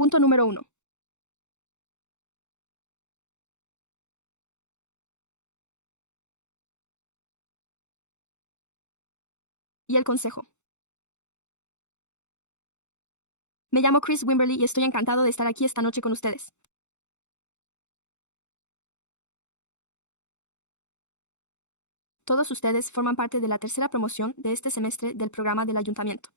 Punto número 1. Y el consejo. Me llamo Chris Wimberly y estoy encantado de estar aquí esta noche con ustedes. Todos ustedes forman parte de la tercera promoción de este semestre del programa del ayuntamiento.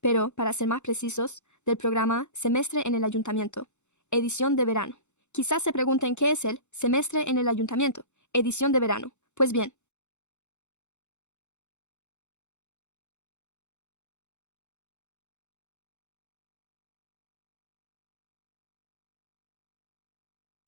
Pero, para ser más precisos, del programa Semestre en el Ayuntamiento, edición de verano. Quizás se pregunten qué es el Semestre en el Ayuntamiento, edición de verano. Pues bien,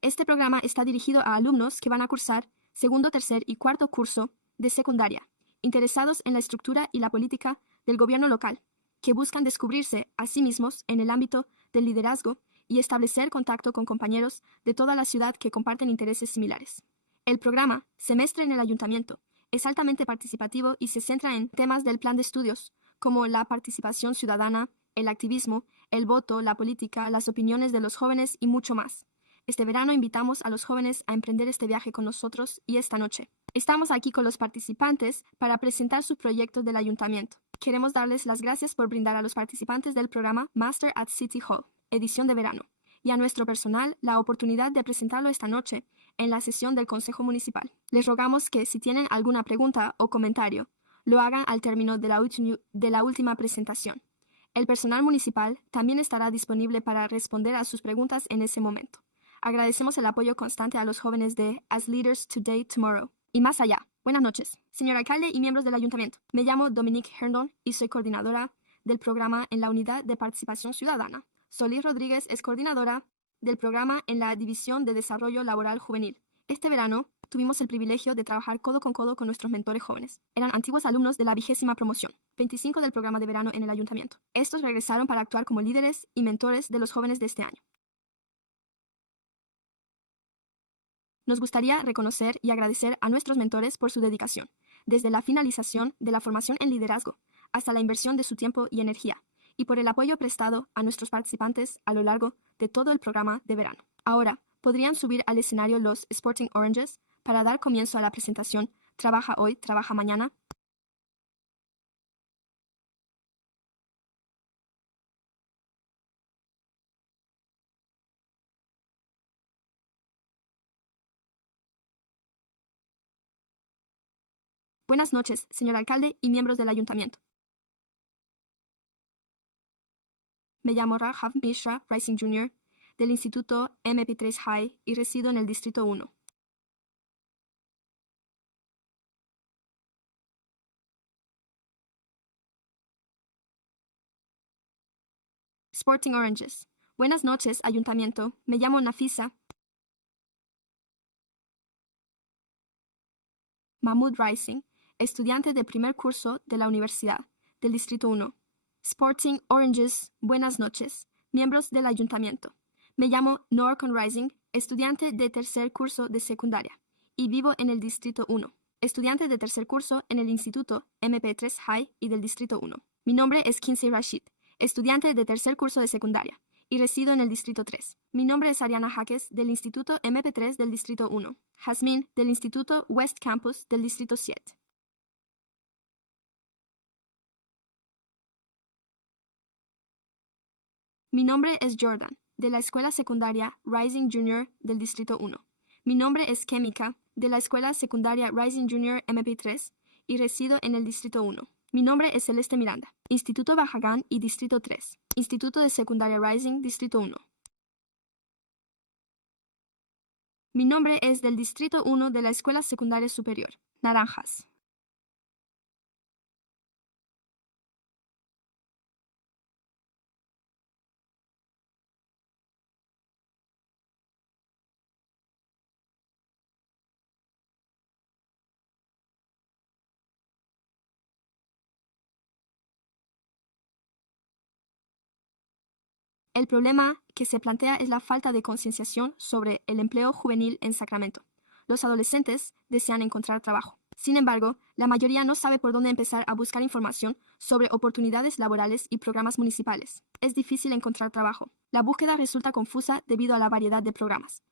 este programa está dirigido a alumnos que van a cursar segundo, tercer y cuarto curso de secundaria, interesados en la estructura y la política del gobierno local, que buscan descubrirse a sí mismos en el ámbito del liderazgo y establecer contacto con compañeros de toda la ciudad que comparten intereses similares. El programa Semestre en el Ayuntamiento es altamente participativo y se centra en temas del plan de estudios, como la participación ciudadana, el activismo, el voto, la política, las opiniones de los jóvenes y mucho más. Este verano invitamos a los jóvenes a emprender este viaje con nosotros y esta noche estamos aquí con los participantes para presentar sus proyectos del ayuntamiento. Queremos darles las gracias por brindar a los participantes del programa Master at City Hall, edición de verano, y a nuestro personal la oportunidad de presentarlo esta noche en la sesión del Consejo Municipal. Les rogamos que si tienen alguna pregunta o comentario, lo hagan al término de la última presentación. El personal municipal también estará disponible para responder a sus preguntas en ese momento. Agradecemos el apoyo constante a los jóvenes de As Leaders Today, Tomorrow. Y más allá. Buenas noches, señor alcalde y miembros del ayuntamiento. Me llamo Dominique Herndon y soy coordinadora del programa en la Unidad de Participación Ciudadana. Solís Rodríguez es coordinadora del programa en la División de Desarrollo Laboral Juvenil. Este verano tuvimos el privilegio de trabajar codo con nuestros mentores jóvenes. Eran antiguos alumnos de la 20ª promoción, 25 del programa de verano en el ayuntamiento. Estos regresaron para actuar como líderes y mentores de los jóvenes de este año. Nos gustaría reconocer y agradecer a nuestros mentores por su dedicación, desde la finalización de la formación en liderazgo hasta la inversión de su tiempo y energía, y por el apoyo prestado a nuestros participantes a lo largo de todo el programa de verano. Ahora, podrían subir al escenario los Sporting Oranges para dar comienzo a la presentación Trabaja hoy, trabaja mañana. Buenas noches, señor alcalde y miembros del ayuntamiento. Me llamo Raghav Mishra Rising Jr. del Instituto MP3 High y resido en el Distrito 1. Sporting Oranges. Buenas noches, ayuntamiento. Me llamo Nafisa Mahmood Rising, estudiante de primer curso de la Universidad del Distrito 1. Sporting Oranges. Buenas noches, miembros del ayuntamiento. Me llamo Norcon Rising, estudiante de tercer curso de secundaria y vivo en el Distrito 1. Estudiante de tercer curso en el Instituto MP3 High y del Distrito 1. Mi nombre es Kinsey Rashid, estudiante de tercer curso de secundaria y resido en el Distrito 3. Mi nombre es Ariana Jaques, del Instituto MP3 del Distrito 1. Jazmín, del Instituto West Campus del Distrito 7. Mi nombre es Jordan, de la Escuela Secundaria Rising Junior del Distrito 1. Mi nombre es Kémica, de la Escuela Secundaria Rising Junior MP3 y resido en el Distrito 1. Mi nombre es Celeste Miranda, Instituto Bajagán y Distrito 3. Instituto de Secundaria Rising, Distrito 1. Mi nombre es del Distrito 1 de la Escuela Secundaria Superior, Naranjas. El problema que se plantea es la falta de concienciación sobre el empleo juvenil en Sacramento. Los adolescentes desean encontrar trabajo, Sin embargo, la mayoría no sabe por dónde empezar a buscar información sobre oportunidades laborales y programas municipales. Es difícil encontrar trabajo. La búsqueda resulta confusa debido a la variedad de programas.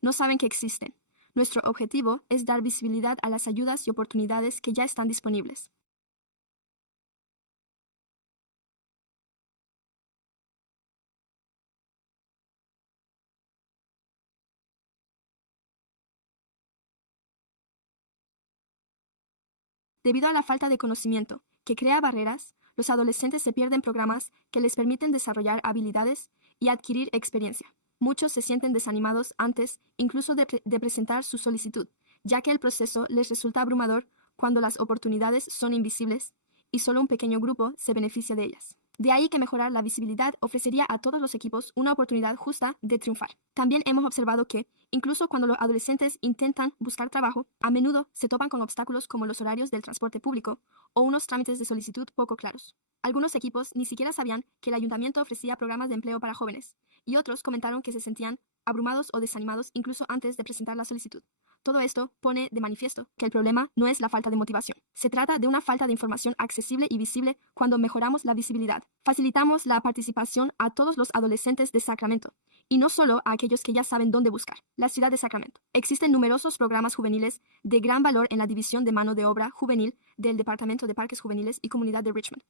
No saben que existen. Nuestro objetivo es dar visibilidad a las ayudas y oportunidades que ya están disponibles. Debido a la falta de conocimiento, que crea barreras, los adolescentes se pierden programas que les permiten desarrollar habilidades y adquirir experiencia. Muchos se sienten desanimados antes incluso de presentar su solicitud, ya que el proceso les resulta abrumador cuando las oportunidades son invisibles y solo un pequeño grupo se beneficia de ellas. De ahí que mejorar la visibilidad ofrecería a todos los equipos una oportunidad justa de triunfar. También hemos observado que, incluso cuando los adolescentes intentan buscar trabajo, a menudo se topan con obstáculos como los horarios del transporte público o unos trámites de solicitud poco claros. Algunos equipos ni siquiera sabían que el ayuntamiento ofrecía programas de empleo para jóvenes, y otros comentaron que se sentían abrumados o desanimados incluso antes de presentar la solicitud. Todo esto pone de manifiesto que el problema no es la falta de motivación. Se trata de una falta de información accesible y visible. Cuando mejoramos la visibilidad, facilitamos la participación a todos los adolescentes de Sacramento, y no solo a aquellos que ya saben dónde buscar. La ciudad de Sacramento. Existen numerosos programas juveniles de gran valor en la división de mano de obra juvenil del Departamento de Parques Juveniles y Comunidad de Richmond.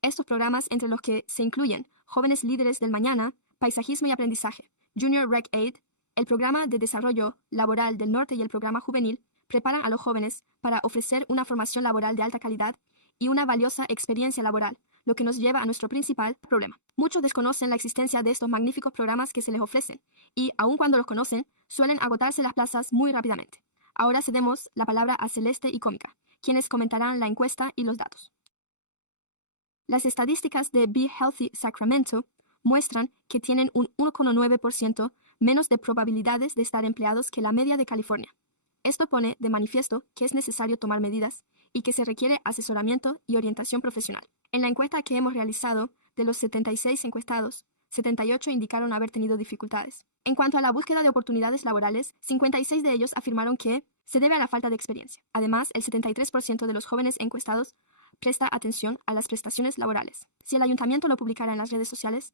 Estos programas, entre los que se incluyen Jóvenes Líderes del Mañana, Paisajismo y Aprendizaje, Junior Rec Aid, el Programa de Desarrollo Laboral del Norte y el Programa Juvenil, preparan a los jóvenes para ofrecer una formación laboral de alta calidad y una valiosa experiencia laboral, lo que nos lleva a nuestro principal problema. Muchos desconocen la existencia de estos magníficos programas que se les ofrecen, y aun cuando los conocen, suelen agotarse las plazas muy rápidamente. Ahora cedemos la palabra a Celeste y Cómica, quienes comentarán la encuesta y los datos. Las estadísticas de Be Healthy Sacramento muestran que tienen un 1,9% menos de probabilidades de estar empleados que la media de California. Esto pone de manifiesto que es necesario tomar medidas y que se requiere asesoramiento y orientación profesional. En la encuesta que hemos realizado, de los 76 encuestados, 78 indicaron haber tenido dificultades. En cuanto a la búsqueda de oportunidades laborales, 56 de ellos afirmaron que se debe a la falta de experiencia. Además, el 73% de los jóvenes encuestados presta atención a las prestaciones laborales. Si el ayuntamiento lo publicara en las redes sociales,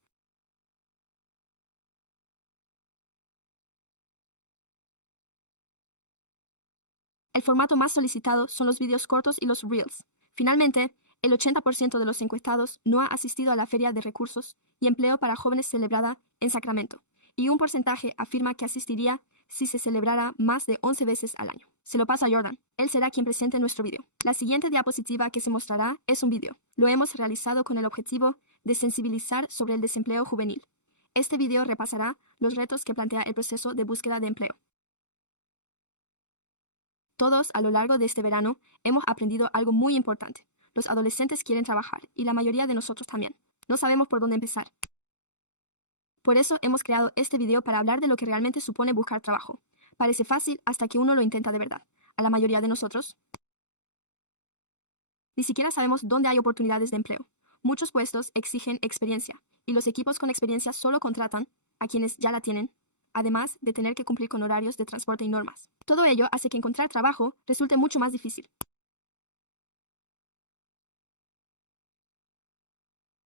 el formato más solicitado son los videos cortos y los reels. Finalmente, el 80% de los encuestados no ha asistido a la Feria de Recursos y Empleo para Jóvenes celebrada en Sacramento, y un porcentaje afirma que asistiría si se celebrara más de 11 veces al año. Se lo pasa a Jordan. Él será quien presente nuestro video. La siguiente diapositiva que se mostrará es un video. Lo hemos realizado con el objetivo de sensibilizar sobre el desempleo juvenil. Este video repasará los retos que plantea el proceso de búsqueda de empleo. Todos, a lo largo de este verano, hemos aprendido algo muy importante. Los adolescentes quieren trabajar, y la mayoría de nosotros también. No sabemos por dónde empezar. Por eso hemos creado este video para hablar de lo que realmente supone buscar trabajo. Parece fácil hasta que uno lo intenta de verdad. A la mayoría de nosotros ni siquiera sabemos dónde hay oportunidades de empleo. Muchos puestos exigen experiencia, y los equipos con experiencia solo contratan a quienes ya la tienen, además de tener que cumplir con horarios de transporte y normas. Todo ello hace que encontrar trabajo resulte mucho más difícil.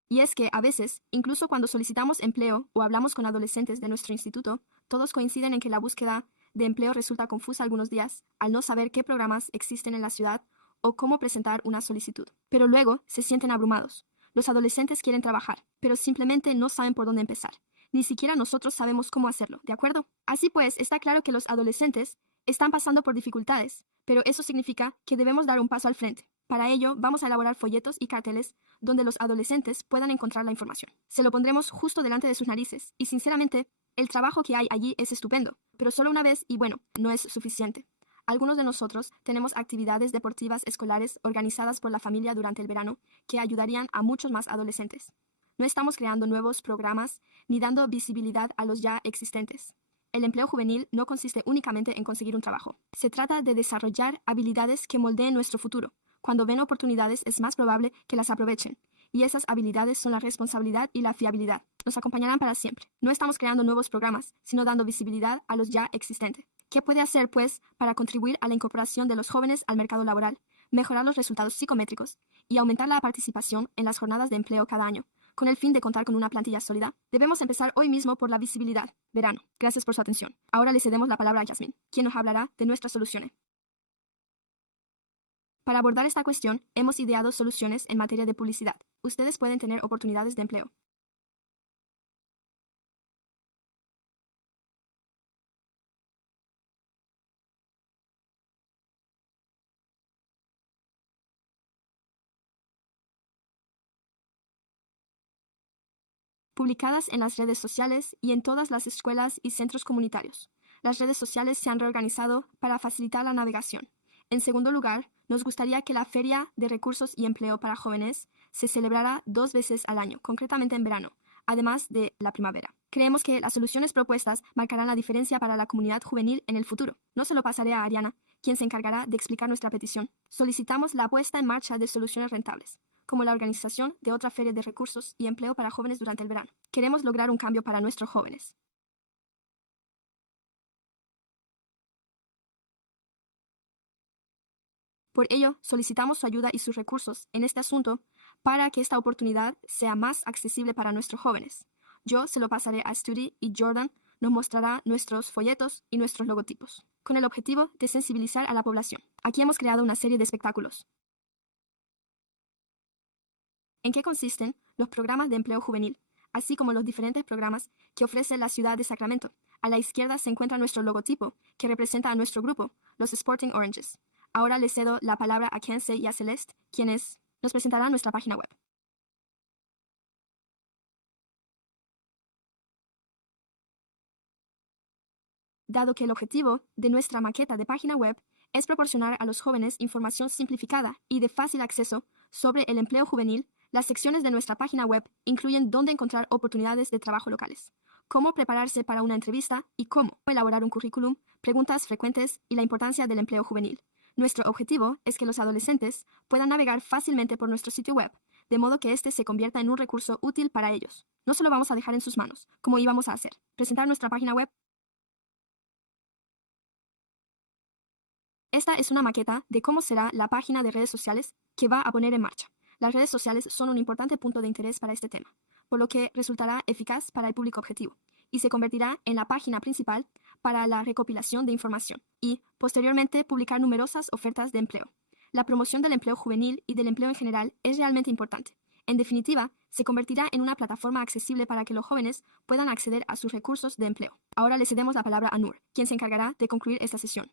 Y es que, a veces, incluso cuando solicitamos empleo o hablamos con adolescentes de nuestro instituto, todos coinciden en que la búsqueda de empleo resulta confusa algunos días, al no saber qué programas existen en la ciudad o cómo presentar una solicitud. Pero luego se sienten abrumados. Los adolescentes quieren trabajar, pero simplemente no saben por dónde empezar. Ni siquiera nosotros sabemos cómo hacerlo, ¿de acuerdo? Así pues, está claro que los adolescentes están pasando por dificultades, pero eso significa que debemos dar un paso al frente. Para ello, vamos a elaborar folletos y carteles donde los adolescentes puedan encontrar la información. Se lo pondremos justo delante de sus narices, y sinceramente, el trabajo que hay allí es estupendo, pero solo una vez y bueno, no es suficiente. Algunos de nosotros tenemos actividades deportivas escolares organizadas por la familia durante el verano que ayudarían a muchos más adolescentes. No estamos creando nuevos programas ni dando visibilidad a los ya existentes. El empleo juvenil no consiste únicamente en conseguir un trabajo. Se trata de desarrollar habilidades que moldeen nuestro futuro. Cuando ven oportunidades es más probable que las aprovechen, y esas habilidades son la responsabilidad y la fiabilidad. Nos acompañarán para siempre. No estamos creando nuevos programas, sino dando visibilidad a los ya existentes. ¿Qué puede hacer, pues, para contribuir a la incorporación de los jóvenes al mercado laboral, mejorar los resultados psicométricos y aumentar la participación en las jornadas de empleo cada año, con el fin de contar con una plantilla sólida? Debemos empezar hoy mismo por la visibilidad. Verano. Gracias por su atención. Ahora le cedemos la palabra a Yasmin, quien nos hablará de nuestras soluciones. Para abordar esta cuestión, hemos ideado soluciones en materia de publicidad. Ustedes pueden tener oportunidades de empleo. Publicadas en las redes sociales y en todas las escuelas y centros comunitarios. Las redes sociales se han reorganizado para facilitar la navegación. En segundo lugar, nos gustaría que la Feria de Recursos y Empleo para Jóvenes se celebrara 2 veces al año, concretamente en verano, además de la primavera. Creemos que las soluciones propuestas marcarán la diferencia para la comunidad juvenil en el futuro. No se lo pasaré a Ariana, quien se encargará de explicar nuestra petición. Solicitamos la puesta en marcha de soluciones rentables, como la organización de otra feria de recursos y empleo para jóvenes durante el verano. Queremos lograr un cambio para nuestros jóvenes. Por ello, solicitamos su ayuda y sus recursos en este asunto para que esta oportunidad sea más accesible para nuestros jóvenes. Yo se lo pasaré a Studi y Jordan nos mostrará nuestros folletos y nuestros logotipos, con el objetivo de sensibilizar a la población. Aquí hemos creado una serie de espectáculos. ¿En qué consisten los programas de empleo juvenil, así como los diferentes programas que ofrece la ciudad de Sacramento? A la izquierda se encuentra nuestro logotipo, que representa a nuestro grupo, los Sporting Oranges. Ahora le cedo la palabra a Kenzie y a Celeste, quienes nos presentarán nuestra página web. Dado que el objetivo de nuestra maqueta de página web es proporcionar a los jóvenes información simplificada y de fácil acceso sobre el empleo juvenil, las secciones de nuestra página web incluyen dónde encontrar oportunidades de trabajo locales, cómo prepararse para una entrevista y cómo elaborar un currículum, preguntas frecuentes y la importancia del empleo juvenil. Nuestro objetivo es que los adolescentes puedan navegar fácilmente por nuestro sitio web, de modo que éste se convierta en un recurso útil para ellos. No se lo vamos a dejar en sus manos, como íbamos a hacer, presentar nuestra página web. Esta es una maqueta de cómo será la página de redes sociales que va a poner en marcha. Las redes sociales son un importante punto de interés para este tema, por lo que resultará eficaz para el público objetivo y se convertirá en la página principal para la recopilación de información y, posteriormente, publicar numerosas ofertas de empleo. La promoción del empleo juvenil y del empleo en general es realmente importante. En definitiva, se convertirá en una plataforma accesible para que los jóvenes puedan acceder a sus recursos de empleo. Ahora le cedemos la palabra a Nur, quien se encargará de concluir esta sesión.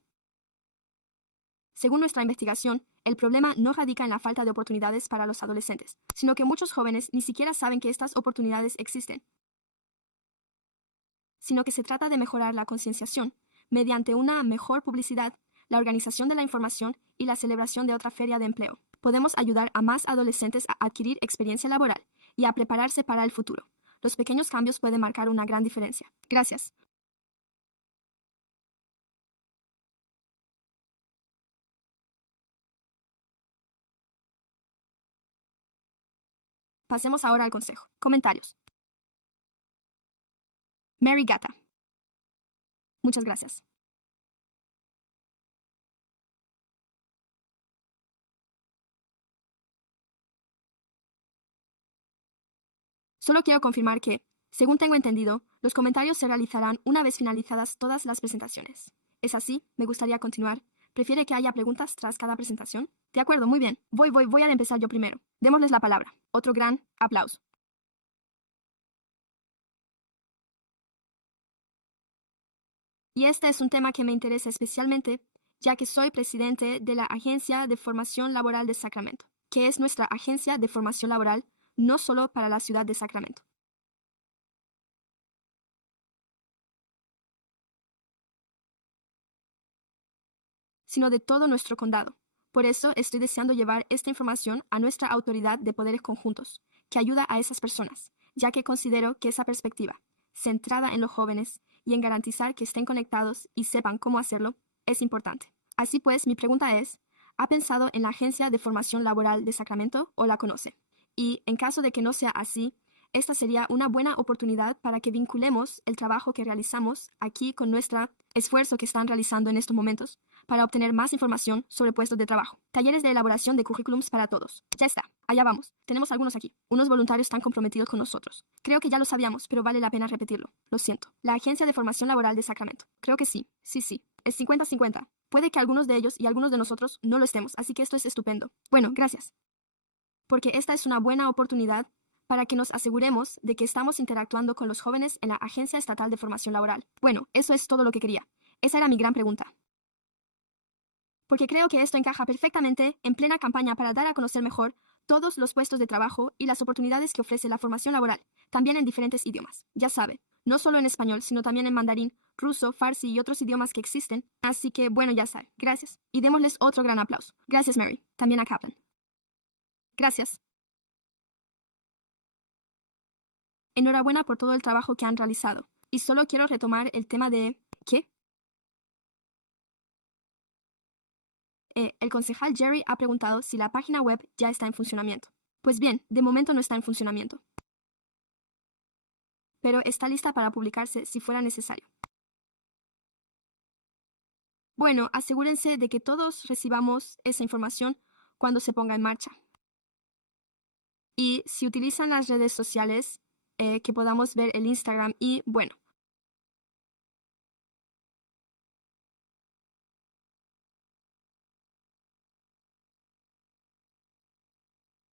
Según nuestra investigación, el problema no radica en la falta de oportunidades para los adolescentes, sino que muchos jóvenes ni siquiera saben que estas oportunidades existen, sino que se trata de mejorar la concienciación mediante una mejor publicidad, la organización de la información y la celebración de otra feria de empleo. Podemos ayudar a más adolescentes a adquirir experiencia laboral y a prepararse para el futuro. Los pequeños cambios pueden marcar una gran diferencia. Gracias. Pasemos ahora al consejo. Comentarios. Mary Gata. Muchas gracias. Solo quiero confirmar que, según tengo entendido, los comentarios se realizarán una vez finalizadas todas las presentaciones. ¿Es así? Me gustaría continuar. ¿Prefiere que haya preguntas tras cada presentación? De acuerdo, muy bien. Voy a empezar yo primero. Démosles la palabra. Otro gran aplauso. Y este es un tema que me interesa especialmente, ya que soy presidente de la Agencia de Formación Laboral de Sacramento, que es nuestra agencia de formación laboral no solo para la ciudad de Sacramento, sino de todo nuestro condado. Por eso estoy deseando llevar esta información a nuestra autoridad de poderes conjuntos, que ayuda a esas personas, ya que considero que esa perspectiva, centrada en los jóvenes y en garantizar que estén conectados y sepan cómo hacerlo, es importante. Así pues, mi pregunta es, ¿ha pensado en la Agencia de Formación Laboral de Sacramento o la conoce? Y, en caso de que no sea así, esta sería una buena oportunidad para que vinculemos el trabajo que realizamos aquí con nuestro esfuerzo que están realizando en estos momentos para obtener más información sobre puestos de trabajo. Talleres de elaboración de currículums para todos. Ya está, allá vamos. Tenemos algunos aquí. Unos voluntarios tan comprometidos con nosotros. Creo que ya lo sabíamos, pero vale la pena repetirlo. Lo siento. La Agencia de Formación Laboral de Sacramento. Creo que sí. Sí. Es 50-50. Puede que algunos de ellos y algunos de nosotros no lo estemos, así que esto es estupendo. Bueno, gracias. Porque esta es una buena oportunidad para que nos aseguremos de que estamos interactuando con los jóvenes en la Agencia Estatal de Formación Laboral. Bueno, eso es todo lo que quería. Esa era mi gran pregunta. Porque creo que esto encaja perfectamente en plena campaña para dar a conocer mejor todos los puestos de trabajo y las oportunidades que ofrece la formación laboral, también en diferentes idiomas. Ya sabe, no solo en español, sino también en mandarín, ruso, farsi y otros idiomas que existen. Así que, bueno, ya sabe. Gracias. Y démosles otro gran aplauso. Gracias, Mary. También a Kaplan. Gracias. Enhorabuena por todo el trabajo que han realizado. Y solo quiero retomar el tema de... ¿Qué? El concejal Jerry ha preguntado si la página web ya está en funcionamiento. Pues bien, de momento no está en funcionamiento. Pero está lista para publicarse si fuera necesario. Bueno, asegúrense de que todos recibamos esa información cuando se ponga en marcha. Y si utilizan las redes sociales, que podamos ver el Instagram y, bueno.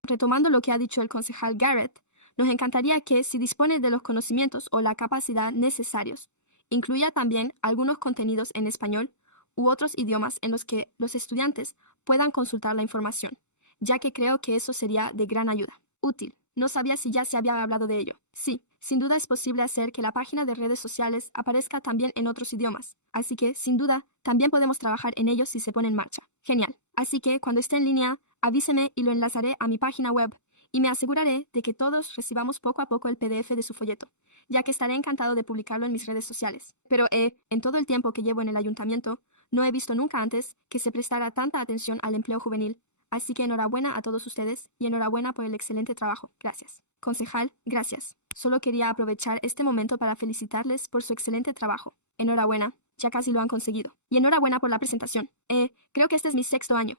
Retomando lo que ha dicho el concejal Garrett, nos encantaría que, si dispone de los conocimientos o la capacidad necesarios, incluya también algunos contenidos en español u otros idiomas en los que los estudiantes puedan consultar la información, ya que creo que eso sería de gran ayuda. Útil. No sabía si ya se había hablado de ello. Sí, sin duda es posible hacer que la página de redes sociales aparezca también en otros idiomas, así que, sin duda, también podemos trabajar en ello si se pone en marcha. Genial. Así que, cuando esté en línea, avíseme y lo enlazaré a mi página web, y me aseguraré de que todos recibamos poco a poco el PDF de su folleto, ya que estaré encantado de publicarlo en mis redes sociales. Pero en todo el tiempo que llevo en el ayuntamiento, no he visto nunca antes que se prestara tanta atención al empleo juvenil, así que enhorabuena a todos ustedes y enhorabuena por el excelente trabajo. Gracias. Concejal, gracias. Solo quería aprovechar este momento para felicitarles por su excelente trabajo. Enhorabuena, ya casi lo han conseguido. Y enhorabuena por la presentación. Creo que este es mi 6º año.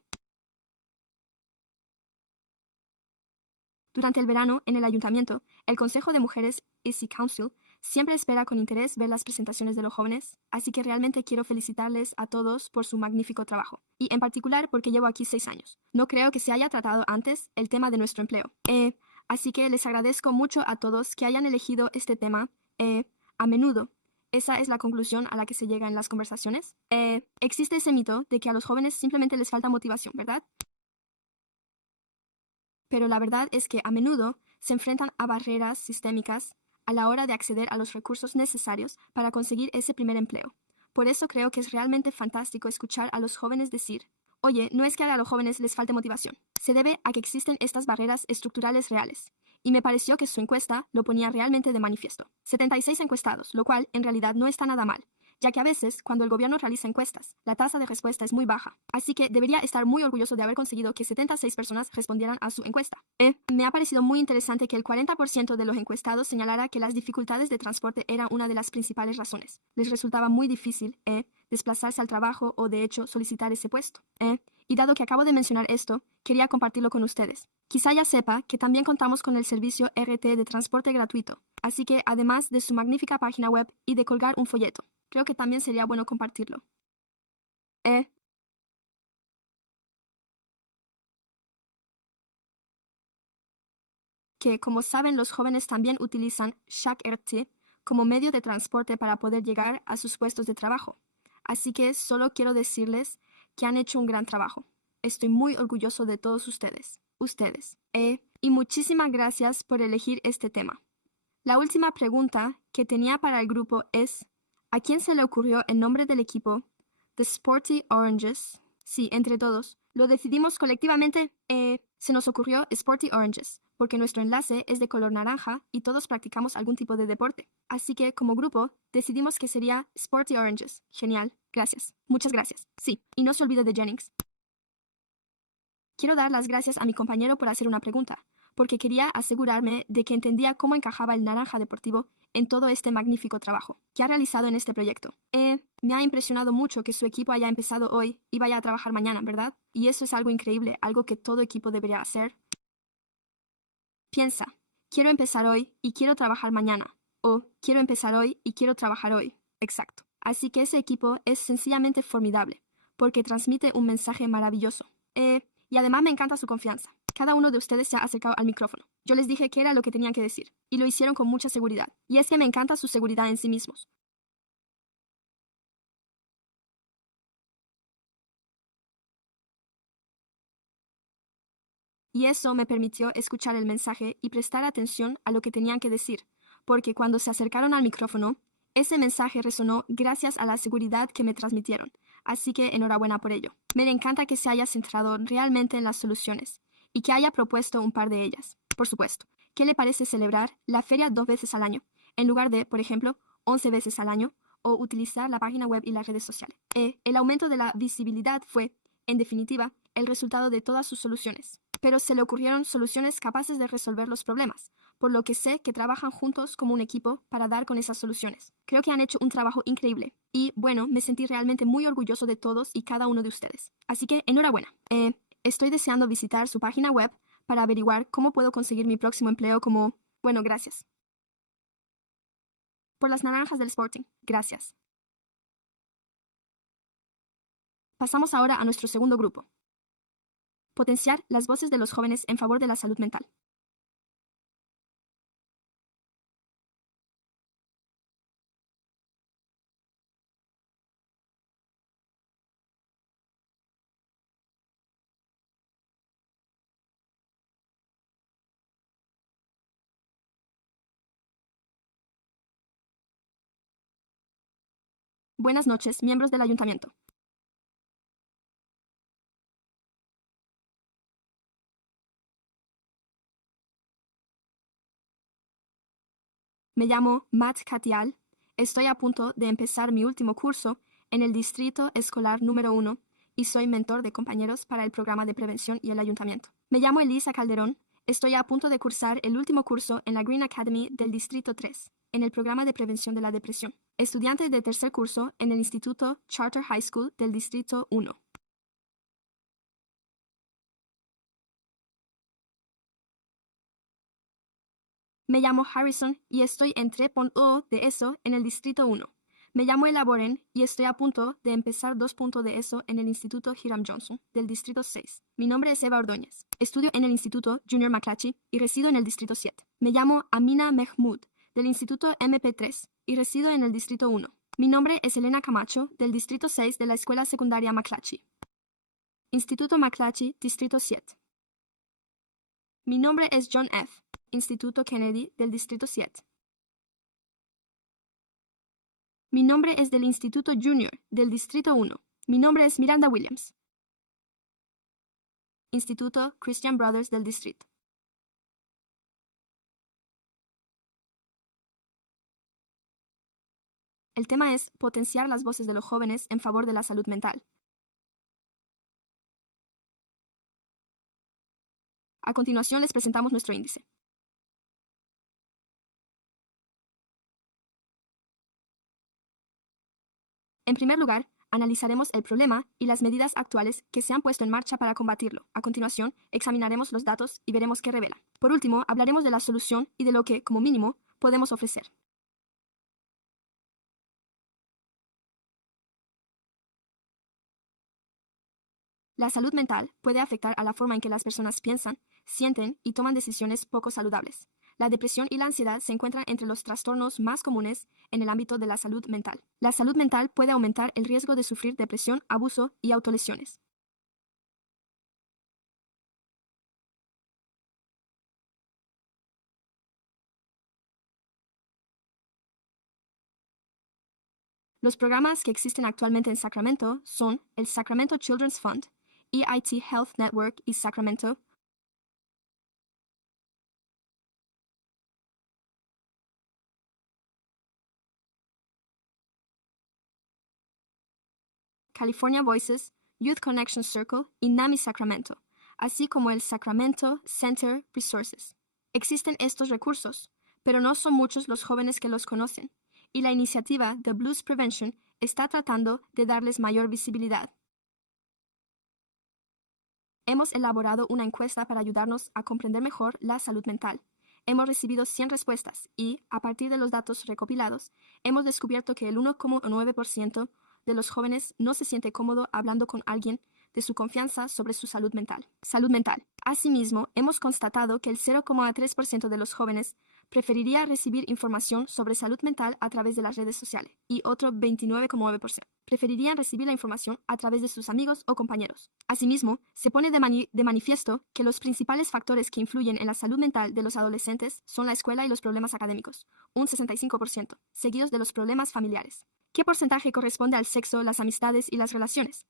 Durante el verano, en el ayuntamiento, el Consejo de Mujeres Easy Council siempre espera con interés ver las presentaciones de los jóvenes, así que realmente quiero felicitarles a todos por su magnífico trabajo, y en particular porque llevo aquí 6 años. No creo que se haya tratado antes el tema de nuestro empleo. Así que les agradezco mucho a todos que hayan elegido este tema a menudo. Esa es la conclusión a la que se llega en las conversaciones. Existe ese mito de que a los jóvenes simplemente les falta motivación, ¿verdad? Pero la verdad es que a menudo se enfrentan a barreras sistémicas a la hora de acceder a los recursos necesarios para conseguir ese primer empleo. Por eso creo que es realmente fantástico escuchar a los jóvenes decir, oye, no es que a los jóvenes les falte motivación, se debe a que existen estas barreras estructurales reales. Y me pareció que su encuesta lo ponía realmente de manifiesto. 76 encuestados, lo cual en realidad no está nada mal, ya que a veces, cuando el gobierno realiza encuestas, la tasa de respuesta es muy baja. Así que debería estar muy orgulloso de haber conseguido que 76 personas respondieran a su encuesta. Me ha parecido muy interesante que el 40% de los encuestados señalara que las dificultades de transporte eran una de las principales razones. Les resultaba muy difícil, desplazarse al trabajo o, de hecho, solicitar ese puesto. Y dado que acabo de mencionar esto, quería compartirlo con ustedes. Quizá ya sepa que también contamos con el servicio RT de transporte gratuito, así que además de su magnífica página web y de colgar un folleto, creo que también sería bueno compartirlo. Que, como saben, los jóvenes también utilizan SHAC-RT como medio de transporte para poder llegar a sus puestos de trabajo. Así que solo quiero decirles que han hecho un gran trabajo. Estoy muy orgulloso de todos ustedes. Y muchísimas gracias por elegir este tema. La última pregunta que tenía para el grupo es, ¿a quién se le ocurrió el nombre del equipo The Sporty Oranges? Sí, entre todos. Lo decidimos colectivamente. Se nos ocurrió Sporty Oranges, porque nuestro enlace es de color naranja y todos practicamos algún tipo de deporte. Así que, como grupo, decidimos que sería Sporty Oranges. Genial. Gracias. Muchas gracias. Sí, y no se olvide de Jennings. Quiero dar las gracias a mi compañero por hacer una pregunta, porque quería asegurarme de que entendía cómo encajaba el naranja deportivo en todo este magnífico trabajo que ha realizado en este proyecto. Me ha impresionado mucho que su equipo haya empezado hoy y vaya a trabajar mañana, ¿verdad? Y eso es algo increíble, algo que todo equipo debería hacer. Piensa, quiero empezar hoy y quiero trabajar mañana. O quiero empezar hoy y quiero trabajar hoy. Exacto. Así que ese equipo es sencillamente formidable, porque transmite un mensaje maravilloso. Y además me encanta su confianza. Cada uno de ustedes se ha acercado al micrófono. Yo les dije qué era lo que tenían que decir, y lo hicieron con mucha seguridad. Y es que me encanta su seguridad en sí mismos. Y eso me permitió escuchar el mensaje y prestar atención a lo que tenían que decir, porque cuando se acercaron al micrófono, ese mensaje resonó gracias a la seguridad que me transmitieron, así que enhorabuena por ello. Me encanta que se haya centrado realmente en las soluciones y que haya propuesto un par de ellas. Por supuesto, ¿qué le parece celebrar la feria 2 veces al año, en lugar de, por ejemplo, 11 veces al año, o utilizar la página web y las redes sociales? El aumento de la visibilidad fue, en definitiva, el resultado de todas sus soluciones. Pero se le ocurrieron soluciones capaces de resolver los problemas, por lo que sé que trabajan juntos como un equipo para dar con esas soluciones. Creo que han hecho un trabajo increíble y, bueno, me sentí realmente muy orgulloso de todos y cada uno de ustedes. Así que, enhorabuena. Estoy deseando visitar su página web para averiguar cómo puedo conseguir mi próximo empleo como... Bueno, gracias. Por las naranjas del Sporting. Gracias. Pasamos ahora a nuestro segundo grupo. Potenciar las voces de los jóvenes en favor de la salud mental. Buenas noches, miembros del ayuntamiento. Me llamo Matt Catial. Estoy a punto de empezar mi último curso en el Distrito Escolar número 1 y soy mentor de compañeros para el programa de prevención y el ayuntamiento. Me llamo Elisa Calderón. Estoy a punto de cursar el último curso en la Green Academy del Distrito 3, en el programa de prevención de la depresión. Estudiante de tercer curso en el Instituto Charter High School del Distrito 1. Me llamo Harrison y estoy en 3.0 de ESO en el Distrito 1. Me llamo Elaboren y estoy a punto de empezar 2 de ESO en el Instituto Hiram Johnson del Distrito 6. Mi nombre es Eva Ordóñez. Estudio en el Instituto Junior McClatchy y resido en el Distrito 7. Me llamo Amina Mehmood del Instituto MP3 y resido en el Distrito 1. Mi nombre es Elena Camacho del Distrito 6 de la Escuela Secundaria McClatchy. Instituto McClatchy, Distrito 7. Mi nombre es John F. Instituto Kennedy del Distrito 7. Mi nombre es del Instituto Junior del Distrito 1. Mi nombre es Miranda Williams. Instituto Christian Brothers del Distrito. El tema es potenciar las voces de los jóvenes en favor de la salud mental. A continuación les presentamos nuestro índice. En primer lugar, analizaremos el problema y las medidas actuales que se han puesto en marcha para combatirlo. A continuación, examinaremos los datos y veremos qué revelan. Por último, hablaremos de la solución y de lo que, como mínimo, podemos ofrecer. La salud mental puede afectar a la forma en que las personas piensan, sienten y toman decisiones poco saludables. La depresión y la ansiedad se encuentran entre los trastornos más comunes en el ámbito de la salud mental. La salud mental puede aumentar el riesgo de sufrir depresión, abuso y autolesiones. Los programas que existen actualmente en Sacramento son el Sacramento Children's Fund, EIT Health Network y Sacramento, California Voices, Youth Connection Circle y NAMI Sacramento. así como el Sacramento Center Resources. Existen estos recursos, pero no son muchos los jóvenes que los conocen, y la iniciativa The Blues Prevention está tratando de darles mayor visibilidad. Hemos elaborado una encuesta para ayudarnos a comprender mejor la salud mental. Hemos recibido 100 respuestas y, a partir de los datos recopilados, hemos descubierto que el 1,9% de los jóvenes no se siente cómodo hablando con alguien de su confianza sobre su salud mental. Asimismo, hemos constatado que el 0,3% de los jóvenes preferiría recibir información sobre salud mental a través de las redes sociales y otro 29,9% preferirían recibir la información a través de sus amigos o compañeros. Asimismo, se pone de manifiesto que los principales factores que influyen en la salud mental de los adolescentes son la escuela y los problemas académicos, un 65%, seguidos de los problemas familiares. ¿Qué porcentaje corresponde al sexo, las amistades y las relaciones?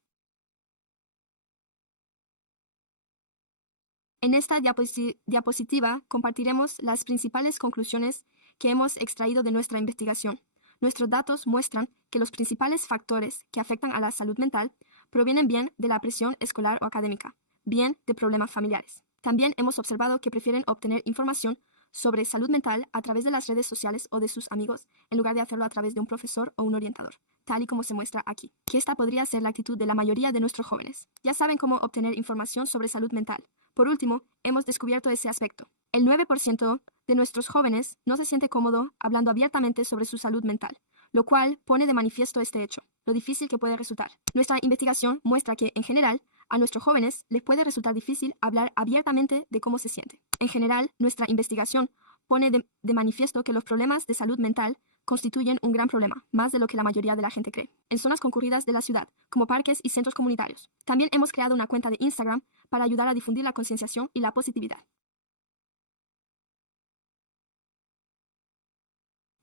En esta diapositiva compartiremos las principales conclusiones que hemos extraído de nuestra investigación. Nuestros datos muestran que los principales factores que afectan a la salud mental provienen bien de la presión escolar o académica, bien de problemas familiares. También hemos observado que prefieren obtener información sobre salud mental a través de las redes sociales o de sus amigos, en lugar de hacerlo a través de un profesor o un orientador, tal y como se muestra aquí. Que esta podría ser la actitud de la mayoría de nuestros jóvenes. Ya saben cómo obtener información sobre salud mental. Por último, hemos descubierto ese aspecto. El 9% de nuestros jóvenes no se siente cómodo hablando abiertamente sobre su salud mental, lo cual pone de manifiesto este hecho, lo difícil que puede resultar. Nuestra investigación muestra que, en general, a nuestros jóvenes les puede resultar difícil hablar abiertamente de cómo se siente. En general, nuestra investigación pone de manifiesto que los problemas de salud mental constituyen un gran problema, más de lo que la mayoría de la gente cree, en zonas concurridas de la ciudad, como parques y centros comunitarios. También hemos creado una cuenta de Instagram para ayudar a difundir la concienciación y la positividad.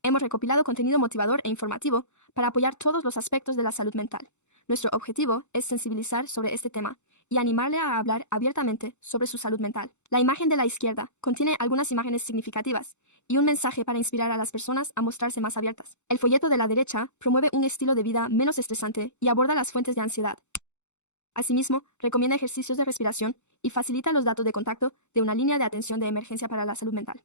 Hemos recopilado contenido motivador e informativo para apoyar todos los aspectos de la salud mental. Nuestro objetivo es sensibilizar sobre este tema y animarle a hablar abiertamente sobre su salud mental. La imagen de la izquierda contiene algunas imágenes significativas y un mensaje para inspirar a las personas a mostrarse más abiertas. El folleto de la derecha promueve un estilo de vida menos estresante y aborda las fuentes de ansiedad. Asimismo, recomienda ejercicios de respiración y facilita los datos de contacto de una línea de atención de emergencia para la salud mental.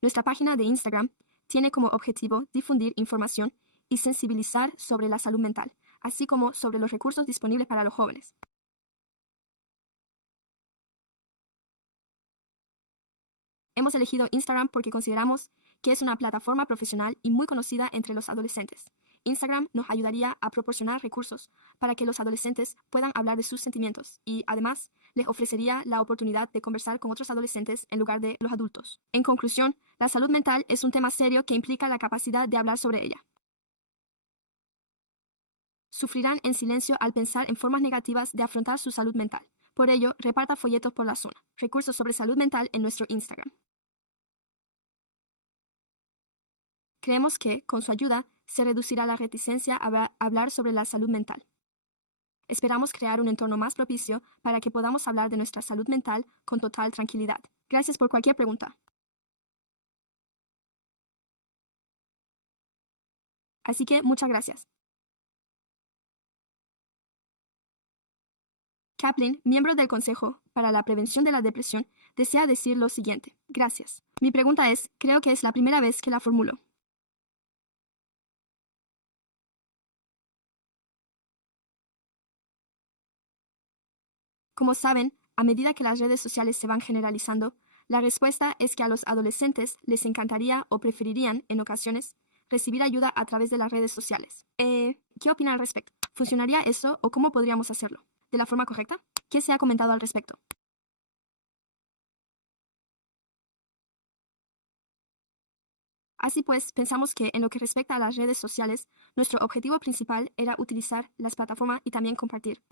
Nuestra página de Instagram tiene como objetivo difundir información y sensibilizar sobre la salud mental, así como sobre los recursos disponibles para los jóvenes. Hemos elegido Instagram porque consideramos que es una plataforma profesional y muy conocida entre los adolescentes. Instagram nos ayudaría a proporcionar recursos para que los adolescentes puedan hablar de sus sentimientos y, además, les ofrecería la oportunidad de conversar con otros adolescentes en lugar de los adultos. En conclusión, la salud mental es un tema serio que implica la capacidad de hablar sobre ella. Sufrirán en silencio al pensar en formas negativas de afrontar su salud mental. Por ello, reparta folletos por la zona. Recursos sobre salud mental en nuestro Instagram. Creemos que, con su ayuda, se reducirá la reticencia a hablar sobre la salud mental. Esperamos crear un entorno más propicio para que podamos hablar de nuestra salud mental con total tranquilidad. Gracias por cualquier pregunta. Así que, muchas gracias. Kaplan, miembro del Consejo para la Prevención de la Depresión, desea decir lo siguiente. Gracias. Mi pregunta es, creo que es la primera vez que la formulo. Como saben, a medida que las redes sociales se van generalizando, la respuesta es que a los adolescentes les encantaría o preferirían, en ocasiones, recibir ayuda a través de las redes sociales. ¿Qué opinan al respecto? ¿Funcionaría eso o cómo podríamos hacerlo? ¿De la forma correcta? ¿Qué se ha comentado al respecto? Así pues, pensamos que en lo que respecta a las redes sociales, nuestro objetivo principal era utilizar las plataformas y también compartir.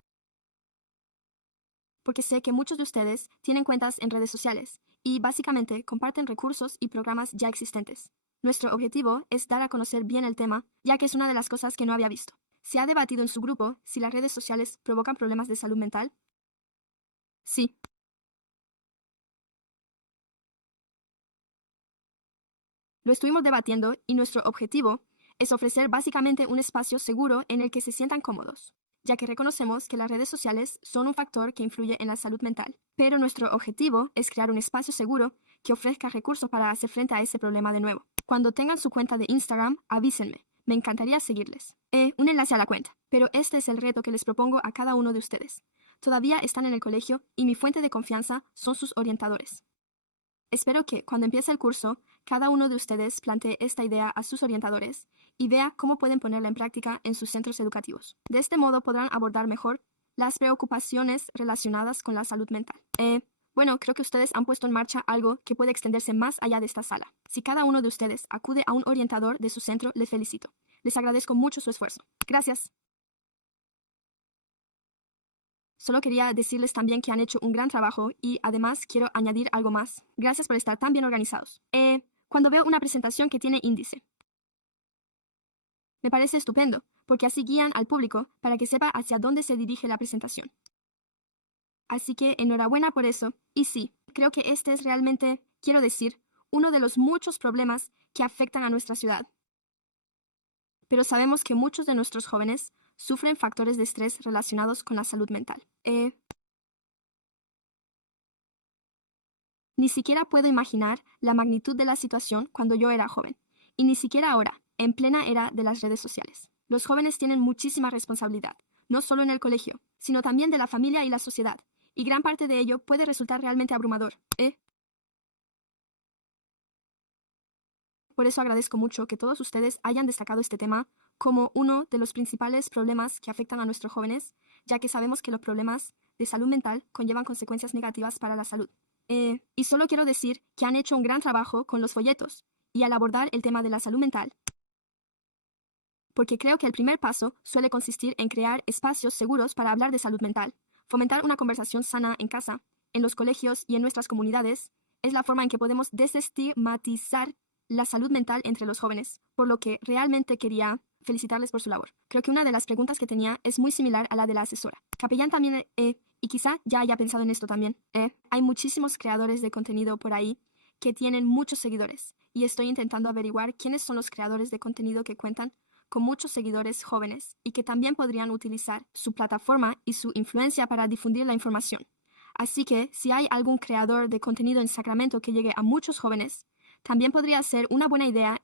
Porque sé que muchos de ustedes tienen cuentas en redes sociales y básicamente comparten recursos y programas ya existentes. Nuestro objetivo es dar a conocer bien el tema, ya que es una de las cosas que no había visto. ¿Se ha debatido en su grupo si las redes sociales provocan problemas de salud mental? Sí. Lo estuvimos debatiendo y nuestro objetivo es ofrecer básicamente un espacio seguro en el que se sientan cómodos, ya que reconocemos que las redes sociales son un factor que influye en la salud mental. Pero nuestro objetivo es crear un espacio seguro que ofrezca recursos para hacer frente a ese problema de nuevo. Cuando tengan su cuenta de Instagram, avísenme. Me encantaría seguirles. Un enlace a la cuenta, pero este es el reto que les propongo a cada uno de ustedes. Todavía están en el colegio y mi fuente de confianza son sus orientadores. Espero que, cuando empiece el curso, cada uno de ustedes plantee esta idea a sus orientadores y vea cómo pueden ponerla en práctica en sus centros educativos. De este modo podrán abordar mejor las preocupaciones relacionadas con la salud mental. Bueno, creo que ustedes han puesto en marcha algo que puede extenderse más allá de esta sala. Si cada uno de ustedes acude a un orientador de su centro, les felicito. Les agradezco mucho su esfuerzo. Gracias. Solo quería decirles también que han hecho un gran trabajo y además quiero añadir algo más. Gracias por estar tan bien organizados. Cuando veo una presentación que tiene índice, me parece estupendo, porque así guían al público para que sepa hacia dónde se dirige la presentación. Así que enhorabuena por eso. Y sí, creo que este es realmente, quiero decir, uno de los muchos problemas que afectan a nuestra ciudad. Pero sabemos que muchos de nuestros jóvenes sufren factores de estrés relacionados con la salud mental. Ni siquiera puedo imaginar la magnitud de la situación cuando yo era joven, y ni siquiera ahora, en plena era de las redes sociales. Los jóvenes tienen muchísima responsabilidad, no solo en el colegio, sino también de la familia y la sociedad, y gran parte de ello puede resultar realmente abrumador. Por eso agradezco mucho que todos ustedes hayan destacado este tema como uno de los principales problemas que afectan a nuestros jóvenes, ya que sabemos que los problemas de salud mental conllevan consecuencias negativas para la salud. Y solo quiero decir que han hecho un gran trabajo con los folletos y al abordar el tema de la salud mental, porque creo que el primer paso suele consistir en crear espacios seguros para hablar de salud mental. Fomentar una conversación sana en casa, en los colegios y en nuestras comunidades es la forma en que podemos desestigmatizar la salud mental entre los jóvenes, por lo que realmente quería felicitarles por su labor. Creo que una de las preguntas que tenía es muy similar a la de la asesora. Capellán también, y quizá ya haya pensado en esto también, hay muchísimos creadores de contenido por ahí que tienen muchos seguidores, y estoy intentando averiguar quiénes son los creadores de contenido que cuentan con muchos seguidores jóvenes y que también podrían utilizar su plataforma y su influencia para difundir la información. Así que, si hay algún creador de contenido en Sacramento que llegue a muchos jóvenes, también podría ser una buena idea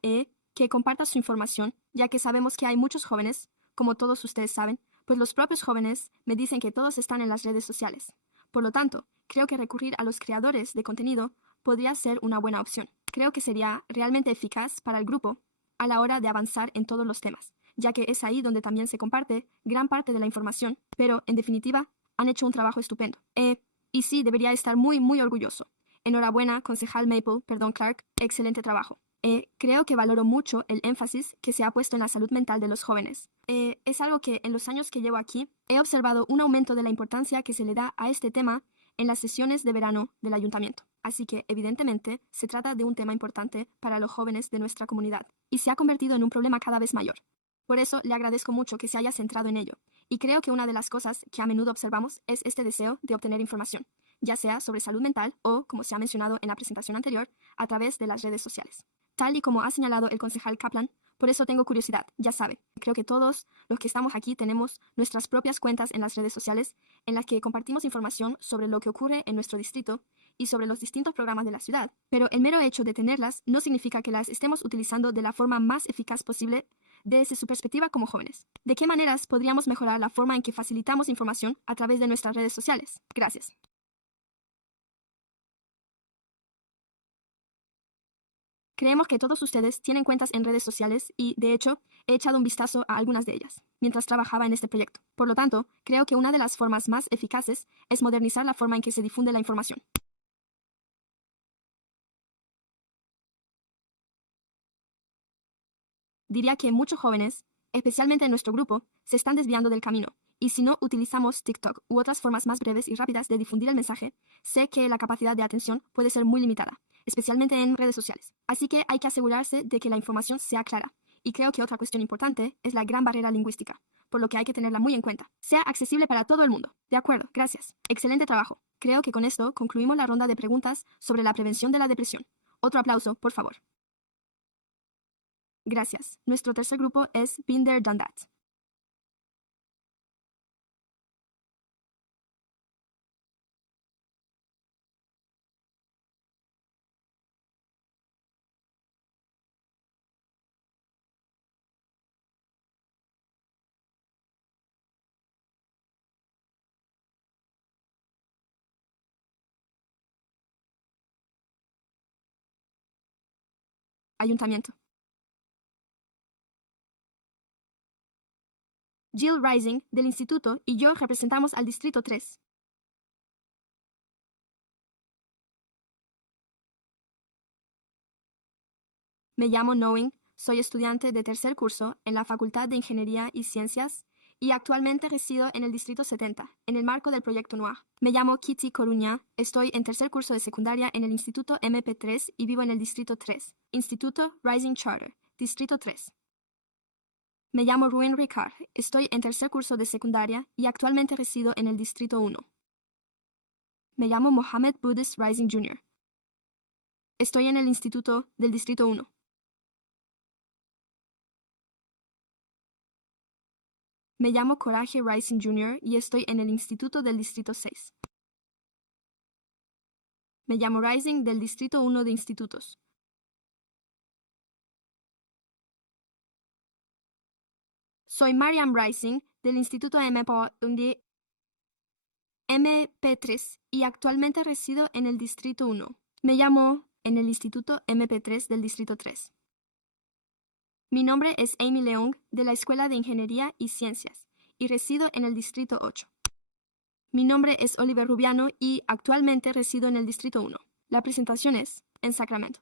que comparta su información, ya que sabemos que hay muchos jóvenes, como todos ustedes saben, pues los propios jóvenes me dicen que todos están en las redes sociales. Por lo tanto, creo que recurrir a los creadores de contenido podría ser una buena opción. Creo que sería realmente eficaz para el grupo a la hora de avanzar en todos los temas, ya que es ahí donde también se comparte gran parte de la información, pero, en definitiva, han hecho un trabajo estupendo. Y sí, debería estar muy, muy orgulloso. Enhorabuena, concejal Clark, excelente trabajo. Creo que valoro mucho el énfasis que se ha puesto en la salud mental de los jóvenes. Es algo que en los años que llevo aquí he observado un aumento de la importancia que se le da a este tema en las sesiones de verano del ayuntamiento. Así que, evidentemente, se trata de un tema importante para los jóvenes de nuestra comunidad y se ha convertido en un problema cada vez mayor. Por eso le agradezco mucho que se haya centrado en ello, y creo que una de las cosas que a menudo observamos es este deseo de obtener información, ya sea sobre salud mental o, como se ha mencionado en la presentación anterior, a través de las redes sociales. Tal y como ha señalado el concejal Kaplan, por eso tengo curiosidad, ya sabe. Creo que todos los que estamos aquí tenemos nuestras propias cuentas en las redes sociales en las que compartimos información sobre lo que ocurre en nuestro distrito y sobre los distintos programas de la ciudad. Pero el mero hecho de tenerlas no significa que las estemos utilizando de la forma más eficaz posible desde su perspectiva como jóvenes. ¿De qué maneras podríamos mejorar la forma en que facilitamos información a través de nuestras redes sociales? Gracias. Creemos que todos ustedes tienen cuentas en redes sociales y, de hecho, he echado un vistazo a algunas de ellas mientras trabajaba en este proyecto. Por lo tanto, creo que una de las formas más eficaces es modernizar la forma en que se difunde la información. Diría que muchos jóvenes, especialmente en nuestro grupo, se están desviando del camino. Y si no utilizamos TikTok u otras formas más breves y rápidas de difundir el mensaje, sé que la capacidad de atención puede ser muy limitada, especialmente en redes sociales. Así que hay que asegurarse de que la información sea clara. Y creo que otra cuestión importante es la gran barrera lingüística, por lo que hay que tenerla muy en cuenta. Sea accesible para todo el mundo. De acuerdo, gracias. Excelente trabajo. Creo que con esto concluimos la ronda de preguntas sobre la prevención de la depresión. Otro aplauso, por favor. Gracias. Nuestro tercer grupo es Been There, Done That. Ayuntamiento. Jill Rising, del instituto, y yo representamos al Distrito 3. Me llamo Knowing, soy estudiante de tercer curso en la Facultad de Ingeniería y Ciencias y actualmente resido en el Distrito 70, en el marco del Proyecto Noir. Me llamo Kitty Coruña, estoy en tercer curso de secundaria en el Instituto MP3 y vivo en el Distrito 3. Instituto Rising Charter, Distrito 3. Me llamo Ruin Ricard, estoy en tercer curso de secundaria y actualmente resido en el Distrito 1. Me llamo Mohammed Buddhist Rising Jr. Estoy en el Instituto del Distrito 1. Me llamo Coraje Rising Jr. y estoy en el Instituto del Distrito 6. Me llamo Rising del Distrito 1 de Institutos. Soy Mariam Rising del Instituto MP3 y actualmente resido en el Distrito 1. Me llamo en el Instituto MP3 del Distrito 3. Mi nombre es Amy Leung de la Escuela de Ingeniería y Ciencias y resido en el Distrito 8. Mi nombre es Oliver Rubiano y actualmente resido en el Distrito 1. La presentación es en Sacramento.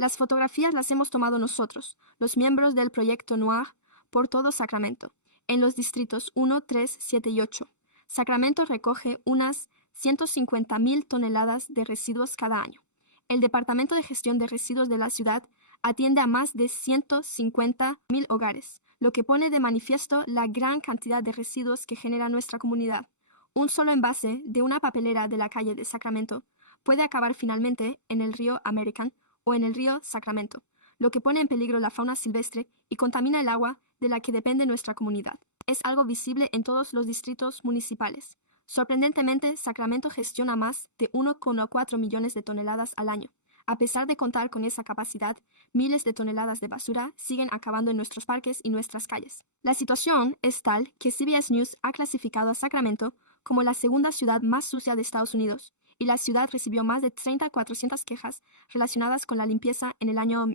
Las fotografías las hemos tomado nosotros, los miembros del Proyecto Noir, por todo Sacramento, en los distritos 1, 3, 7 y 8. Sacramento recoge unas 150,000 toneladas de residuos cada año. El Departamento de Gestión de Residuos de la ciudad atiende a más de 150,000 hogares, lo que pone de manifiesto la gran cantidad de residuos que genera nuestra comunidad. Un solo envase de una papelera de la calle de Sacramento puede acabar finalmente en el río American o en el río Sacramento, lo que pone en peligro la fauna silvestre y contamina el agua de la que depende nuestra comunidad. Es algo visible en todos los distritos municipales. Sorprendentemente, Sacramento gestiona más de 1,4 millones de toneladas al año. A pesar de contar con esa capacidad, miles de toneladas de basura siguen acabando en nuestros parques y nuestras calles. La situación es tal que CBS News ha clasificado a Sacramento como la segunda ciudad más sucia de Estados Unidos, y la ciudad recibió más de 400 quejas relacionadas con la limpieza en el año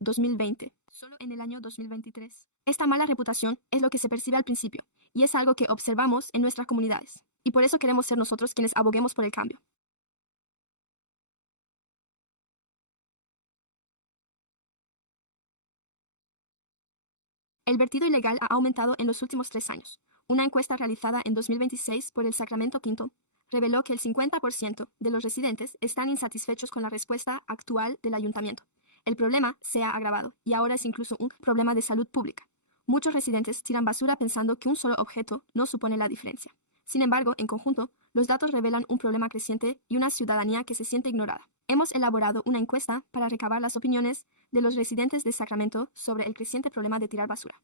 2020, solo en el año 2023. Esta mala reputación es lo que se percibe al principio, y es algo que observamos en nuestras comunidades, y por eso queremos ser nosotros quienes aboguemos por el cambio. El vertido ilegal ha aumentado en los últimos 3 años. Una encuesta realizada en 2026 por el Sacramento Quinto reveló que el 50% de los residentes están insatisfechos con la respuesta actual del ayuntamiento. El problema se ha agravado y ahora es incluso un problema de salud pública. Muchos residentes tiran basura pensando que un solo objeto no supone la diferencia. Sin embargo, en conjunto, los datos revelan un problema creciente y una ciudadanía que se siente ignorada. Hemos elaborado una encuesta para recabar las opiniones de los residentes de Sacramento sobre el creciente problema de tirar basura.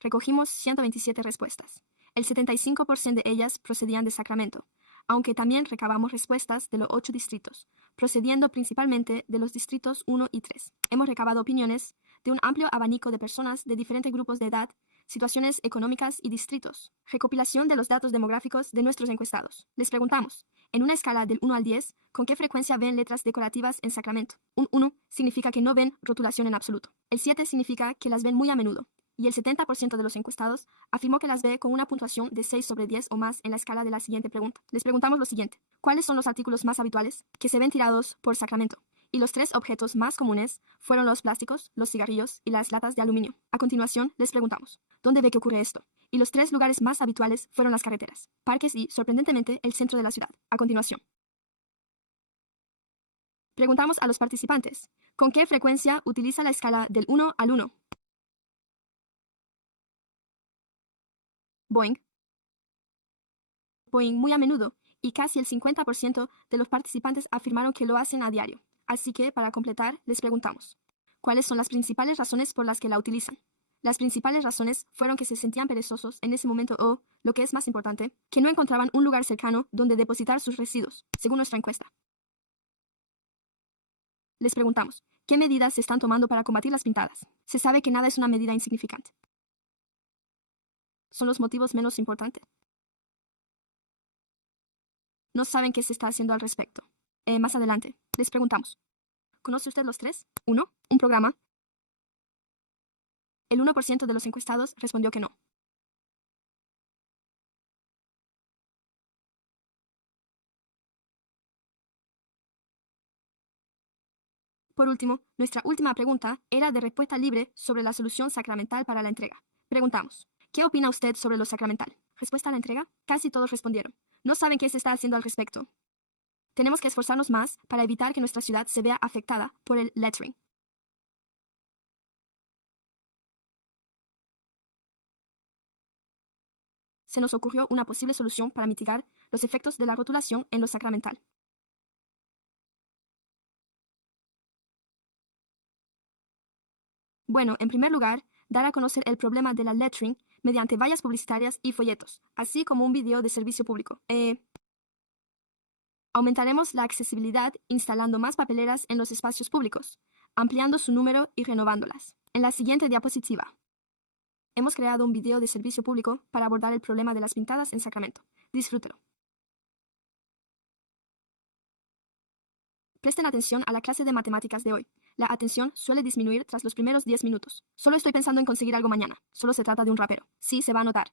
Recogimos 127 respuestas. El 75% de ellas procedían de Sacramento, aunque también recabamos respuestas de los 8 distritos, procediendo principalmente de los distritos 1 y 3. Hemos recabado opiniones de un amplio abanico de personas de diferentes grupos de edad, situaciones económicas y distritos. Recopilación de los datos demográficos de nuestros encuestados. Les preguntamos, en una escala del 1 al 10, ¿con qué frecuencia ven letras decorativas en Sacramento? Un 1 significa que no ven rotulación en absoluto. El 7 significa que las ven muy a menudo. Y el 70% de los encuestados afirmó que las ve con una puntuación de 6 sobre 10 o más en la escala de la siguiente pregunta. Les preguntamos lo siguiente. ¿Cuáles son los artículos más habituales que se ven tirados por Sacramento? Y los tres objetos más comunes fueron los plásticos, los cigarrillos y las latas de aluminio. A continuación, les preguntamos, ¿dónde ve que ocurre esto? Y los tres lugares más habituales fueron las carreteras, parques y, sorprendentemente, el centro de la ciudad. A continuación, preguntamos a los participantes, ¿con qué frecuencia utiliza la escala del 1 al 1? Boing. Boing muy a menudo, y casi el 50% de los participantes afirmaron que lo hacen a diario. Así que, para completar, les preguntamos, ¿cuáles son las principales razones por las que la utilizan? Las principales razones fueron que se sentían perezosos en ese momento o, lo que es más importante, que no encontraban un lugar cercano donde depositar sus residuos, según nuestra encuesta. Les preguntamos, ¿qué medidas se están tomando para combatir las pintadas? Se sabe que nada es una medida insignificante. Son los motivos menos importantes. No saben qué se está haciendo al respecto. Más adelante, les preguntamos, ¿conoce usted los tres? 1. Un programa. El 1% de los encuestados respondió que no. Por último, nuestra última pregunta era de respuesta libre sobre la solución sacramental para la entrega. Preguntamos, ¿qué opina usted sobre lo sacramental? ¿Respuesta a la entrega? Casi todos respondieron. No saben qué se está haciendo al respecto. Tenemos que esforzarnos más para evitar que nuestra ciudad se vea afectada por el lettering. Se nos ocurrió una posible solución para mitigar los efectos de la rotulación en lo sacramental. Bueno, en primer lugar, dar a conocer el problema de la lettering mediante vallas publicitarias y folletos, así como un video de servicio público. Aumentaremos la accesibilidad instalando más papeleras en los espacios públicos, ampliando su número y renovándolas. En la siguiente diapositiva, hemos creado un video de servicio público para abordar el problema de las pintadas en Sacramento. Disfrútelo. Presten atención a la clase de matemáticas de hoy. La atención suele disminuir tras los primeros 10 minutos. Solo estoy pensando en conseguir algo mañana. Solo se trata de un rapero. Sí, se va a notar.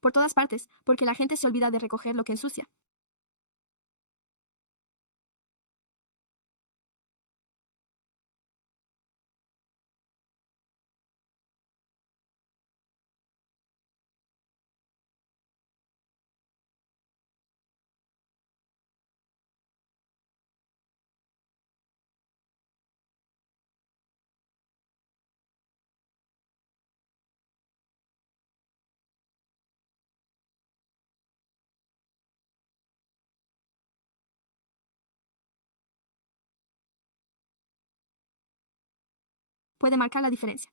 Por todas partes, porque la gente se olvida de recoger lo que ensucia. Puede marcar la diferencia.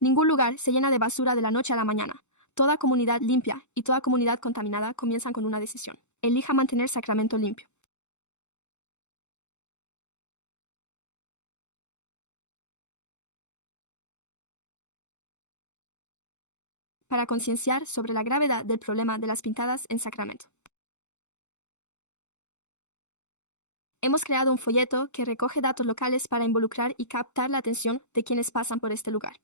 Ningún lugar se llena de basura de la noche a la mañana. Toda comunidad limpia y toda comunidad contaminada comienzan con una decisión. Elija mantener Sacramento limpio. Para concienciar sobre la gravedad del problema de las pintadas en Sacramento. Hemos creado un folleto que recoge datos locales para involucrar y captar la atención de quienes pasan por este lugar.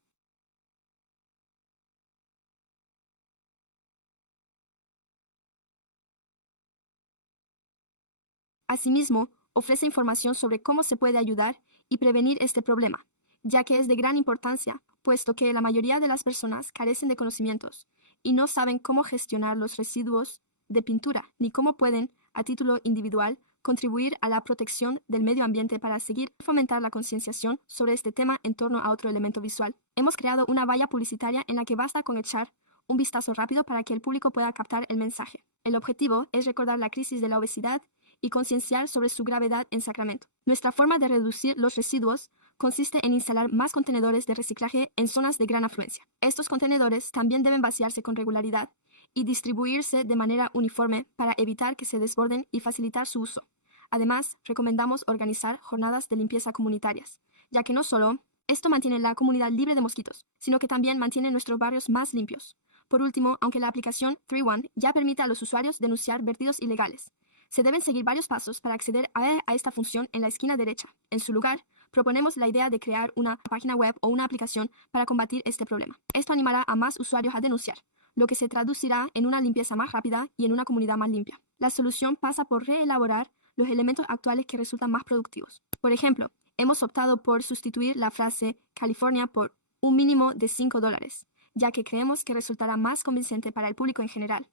Asimismo, ofrece información sobre cómo se puede ayudar y prevenir este problema, ya que es de gran importancia, puesto que la mayoría de las personas carecen de conocimientos y no saben cómo gestionar los residuos de pintura, ni cómo pueden, a título individual, contribuir a la protección del medio ambiente para seguir fomentar la concienciación sobre este tema en torno a otro elemento visual. Hemos creado una valla publicitaria en la que basta con echar un vistazo rápido para que el público pueda captar el mensaje. El objetivo es recordar la crisis de la obesidad y concienciar sobre su gravedad en Sacramento. Nuestra forma de reducir los residuos consiste en instalar más contenedores de reciclaje en zonas de gran afluencia. Estos contenedores también deben vaciarse con regularidad y distribuirse de manera uniforme para evitar que se desborden y facilitar su uso. Además, recomendamos organizar jornadas de limpieza comunitarias, ya que no solo Esto mantiene la comunidad libre de mosquitos, sino que también mantiene nuestros barrios más limpios. Por último, aunque la aplicación 3-1 ya permite a los usuarios denunciar vertidos ilegales, se deben seguir varios pasos para acceder a esta función en la esquina derecha. En su lugar, proponemos la idea de crear una página web o una aplicación para combatir este problema. Esto animará a más usuarios a denunciar, lo que se traducirá en una limpieza más rápida y en una comunidad más limpia. La solución pasa por reelaborar los elementos actuales que resultan más productivos. Por ejemplo, hemos optado por sustituir la frase California por un mínimo de $5, ya que creemos que resultará más convincente para el público en general.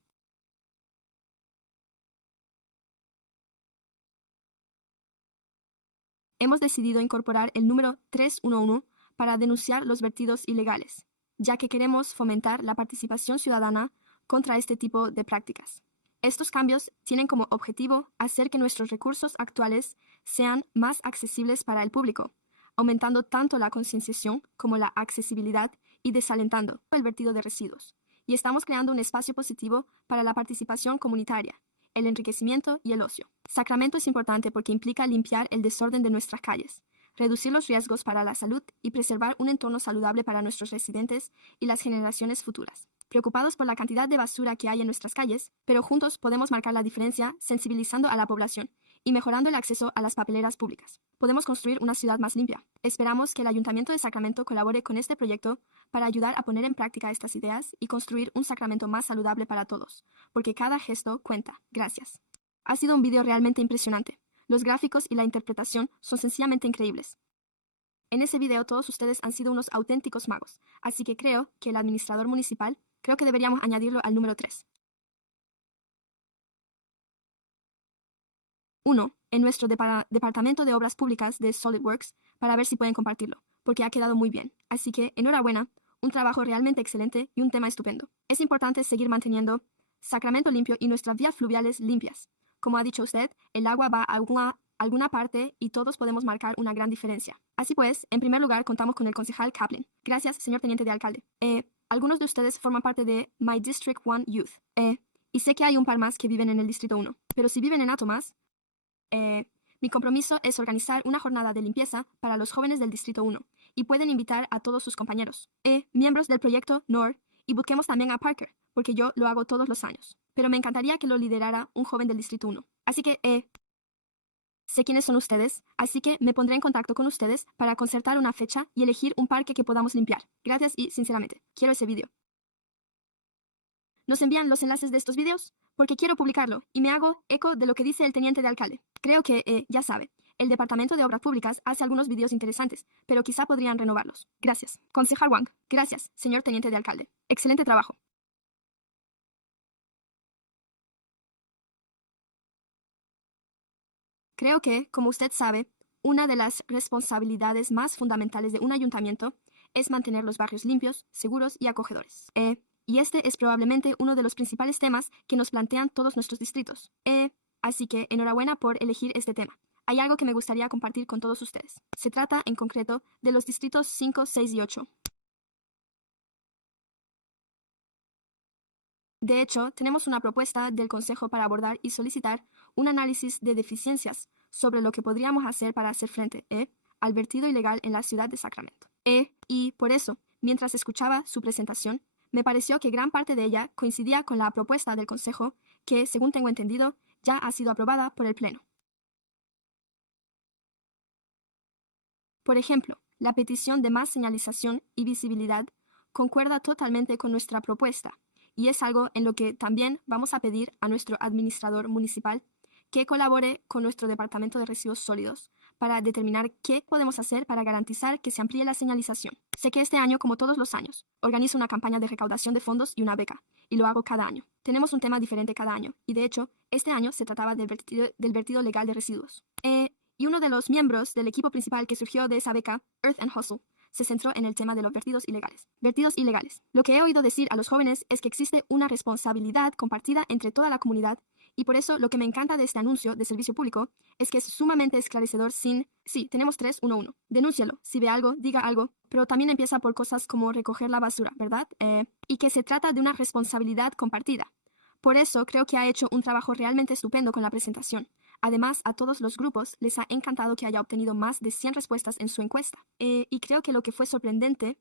Hemos decidido incorporar el número 311 para denunciar los vertidos ilegales, ya que queremos fomentar la participación ciudadana contra este tipo de prácticas. Estos cambios tienen como objetivo hacer que nuestros recursos actuales sean más accesibles para el público, aumentando tanto la concienciación como la accesibilidad y desalentando el vertido de residuos. Y estamos creando un espacio positivo para la participación comunitaria, el enriquecimiento y el ocio. Sacramento es importante porque implica limpiar el desorden de nuestras calles, reducir los riesgos para la salud y preservar un entorno saludable para nuestros residentes y las generaciones futuras. Preocupados por la cantidad de basura que hay en nuestras calles, pero juntos podemos marcar la diferencia sensibilizando a la población y mejorando el acceso a las papeleras públicas. Podemos construir una ciudad más limpia. Esperamos que el Ayuntamiento de Sacramento colabore con este proyecto para ayudar a poner en práctica estas ideas y construir un Sacramento más saludable para todos, porque cada gesto cuenta. Gracias. Ha sido un video realmente impresionante. Los gráficos y la interpretación son sencillamente increíbles. En ese video todos ustedes han sido unos auténticos magos, así que creo que el administrador municipal, creo que deberíamos añadirlo al número 3. 1. En nuestro departamento de obras públicas de SolidWorks para ver si pueden compartirlo, porque ha quedado muy bien. Así que, enhorabuena, un trabajo realmente excelente y un tema estupendo. Es importante seguir manteniendo Sacramento limpio y nuestras vías fluviales limpias. Como ha dicho usted, el agua va a alguna parte y todos podemos marcar una gran diferencia. Así pues, en primer lugar, contamos con el concejal Kaplan. Gracias, señor teniente de alcalde. Algunos de ustedes forman parte de My District 1 Youth. Y sé que hay un par más que viven en el Distrito 1. Pero si viven en Atomas, mi compromiso es organizar una jornada de limpieza para los jóvenes del Distrito 1 y pueden invitar a todos sus compañeros, miembros del proyecto NOR, y busquemos también a Parker, porque yo lo hago todos los años. Pero me encantaría que lo liderara un joven del Distrito 1. Así que, sé quiénes son ustedes, así que me pondré en contacto con ustedes para concertar una fecha y elegir un parque que podamos limpiar. Gracias y, sinceramente, quiero ese video. ¿Nos envían los enlaces de estos videos? Porque quiero publicarlo y me hago eco de lo que dice el teniente de alcalde. Creo que, ya sabe, el Departamento de Obras Públicas hace algunos videos interesantes, pero quizá podrían renovarlos. Gracias. Concejal Wang. Gracias, señor teniente de alcalde. Excelente trabajo. Creo que, como usted sabe, una de las responsabilidades más fundamentales de un ayuntamiento es mantener los barrios limpios, seguros y acogedores. Y este es probablemente uno de los principales temas que nos plantean todos nuestros distritos. Así que enhorabuena por elegir este tema. Hay algo que me gustaría compartir con todos ustedes. Se trata, en concreto, de los distritos 5, 6 y 8. De hecho, tenemos una propuesta del Consejo para abordar y solicitar un análisis de deficiencias sobre lo que podríamos hacer para hacer frente al vertido ilegal en la ciudad de Sacramento. Y por eso, mientras escuchaba su presentación, me pareció que gran parte de ella coincidía con la propuesta del Consejo que, según tengo entendido, ya ha sido aprobada por el Pleno. Por ejemplo, la petición de más señalización y visibilidad concuerda totalmente con nuestra propuesta, y es algo en lo que también vamos a pedir a nuestro administrador municipal que colabore con nuestro Departamento de Residuos Sólidos para determinar qué podemos hacer para garantizar que se amplíe la señalización. Sé que este año, como todos los años, organizo una campaña de recaudación de fondos y una beca, y lo hago cada año. Tenemos un tema diferente cada año, y de hecho, este año se trataba del vertido legal de residuos. Y uno de los miembros del equipo principal que surgió de esa beca, Earth and Hustle, se centró en el tema de los vertidos ilegales. Vertidos ilegales. Lo que he oído decir a los jóvenes es que existe una responsabilidad compartida entre toda la comunidad, y por eso lo que me encanta de este anuncio de servicio público es que es sumamente esclarecedor sin... Sí, tenemos 311. Denúncialo. Si ve algo, diga algo. Pero también empieza por cosas como recoger la basura, ¿verdad? Y que se trata de una responsabilidad compartida. Por eso creo que ha hecho un trabajo realmente estupendo con la presentación. Además, a todos los grupos les ha encantado que haya obtenido más de 100 respuestas en su encuesta. Y creo que lo que fue sorprendente,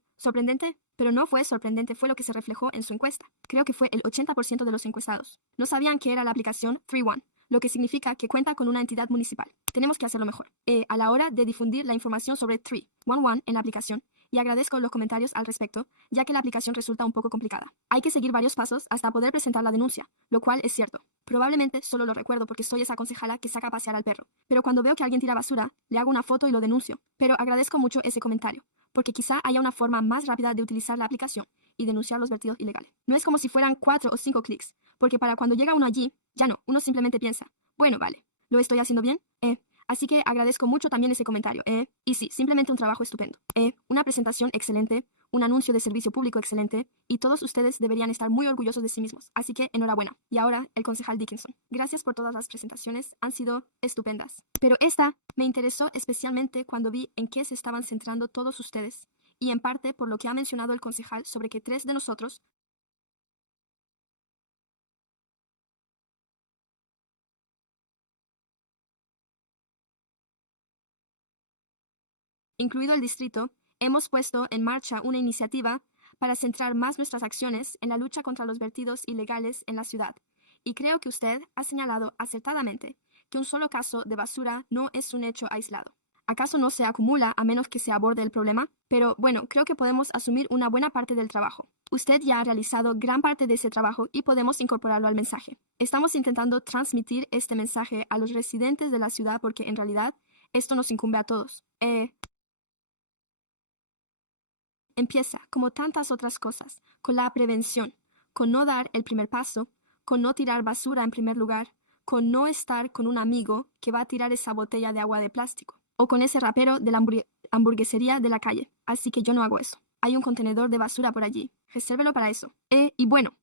pero no fue sorprendente, fue lo que se reflejó en su encuesta. Creo que fue el 80% de los encuestados no sabían que era la aplicación 311, lo que significa que cuenta con una entidad municipal. Tenemos que hacerlo mejor. A la hora de difundir la información sobre 311 en la aplicación, y agradezco los comentarios al respecto, ya que la aplicación resulta un poco complicada. Hay que seguir varios pasos hasta poder presentar la denuncia, lo cual es cierto. Probablemente solo lo recuerdo porque soy esa concejala que saca a pasear al perro. Pero cuando veo que alguien tira basura, le hago una foto y lo denuncio. Pero agradezco mucho ese comentario, porque quizá haya una forma más rápida de utilizar la aplicación y denunciar los vertidos ilegales. No es como si fueran 4 o 5 clics, porque para cuando llega uno allí, ya no, uno simplemente piensa, bueno, vale, ¿lo estoy haciendo bien? Así que agradezco mucho también ese comentario, Y sí, simplemente un trabajo estupendo. Una presentación excelente, un anuncio de servicio público excelente, y todos ustedes deberían estar muy orgullosos de sí mismos. Así que enhorabuena. Y ahora, el concejal Dickinson. Gracias por todas las presentaciones, han sido estupendas. Pero esta me interesó especialmente cuando vi en qué se estaban centrando todos ustedes, y en parte por lo que ha mencionado el concejal sobre que 3 de nosotros incluido el distrito, hemos puesto en marcha una iniciativa para centrar más nuestras acciones en la lucha contra los vertidos ilegales en la ciudad. Y creo que usted ha señalado acertadamente que un solo caso de basura no es un hecho aislado. ¿Acaso no se acumula a menos que se aborde el problema? Pero bueno, creo que podemos asumir una buena parte del trabajo. Usted ya ha realizado gran parte de ese trabajo y podemos incorporarlo al mensaje. Estamos intentando transmitir este mensaje a los residentes de la ciudad porque en realidad esto nos incumbe a todos. Empieza, como tantas otras cosas, con la prevención, con no dar el primer paso, con no tirar basura en primer lugar, con no estar con un amigo que va a tirar esa botella de agua de plástico, o con ese rapero de la hamburguesería de la calle. Así que yo no hago eso. Hay un contenedor de basura por allí. Resérvelo para eso. Y bueno,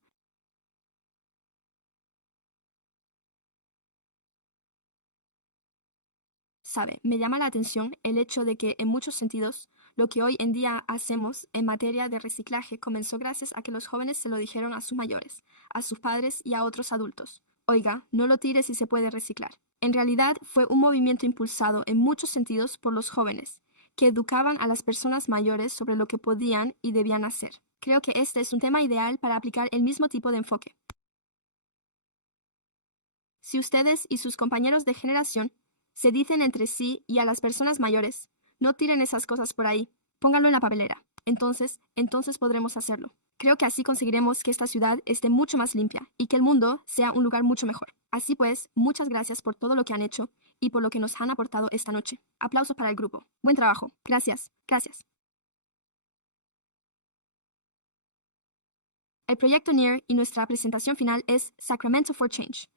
sabe, me llama la atención el hecho de que en muchos sentidos lo que hoy en día hacemos en materia de reciclaje comenzó gracias a que los jóvenes se lo dijeron a sus mayores, a sus padres y a otros adultos. Oiga, no lo tires si se puede reciclar. En realidad fue un movimiento impulsado en muchos sentidos por los jóvenes, que educaban a las personas mayores sobre lo que podían y debían hacer. Creo que este es un tema ideal para aplicar el mismo tipo de enfoque. Si ustedes y sus compañeros de generación se dicen entre sí y a las personas mayores, no tiren esas cosas por ahí, pónganlo en la papelera. Entonces podremos hacerlo. Creo que así conseguiremos que esta ciudad esté mucho más limpia y que el mundo sea un lugar mucho mejor. Así pues, muchas gracias por todo lo que han hecho y por lo que nos han aportado esta noche. Aplausos para el grupo. Buen trabajo. Gracias. Gracias. El proyecto NEAR y nuestra presentación final es Sacramento for Change.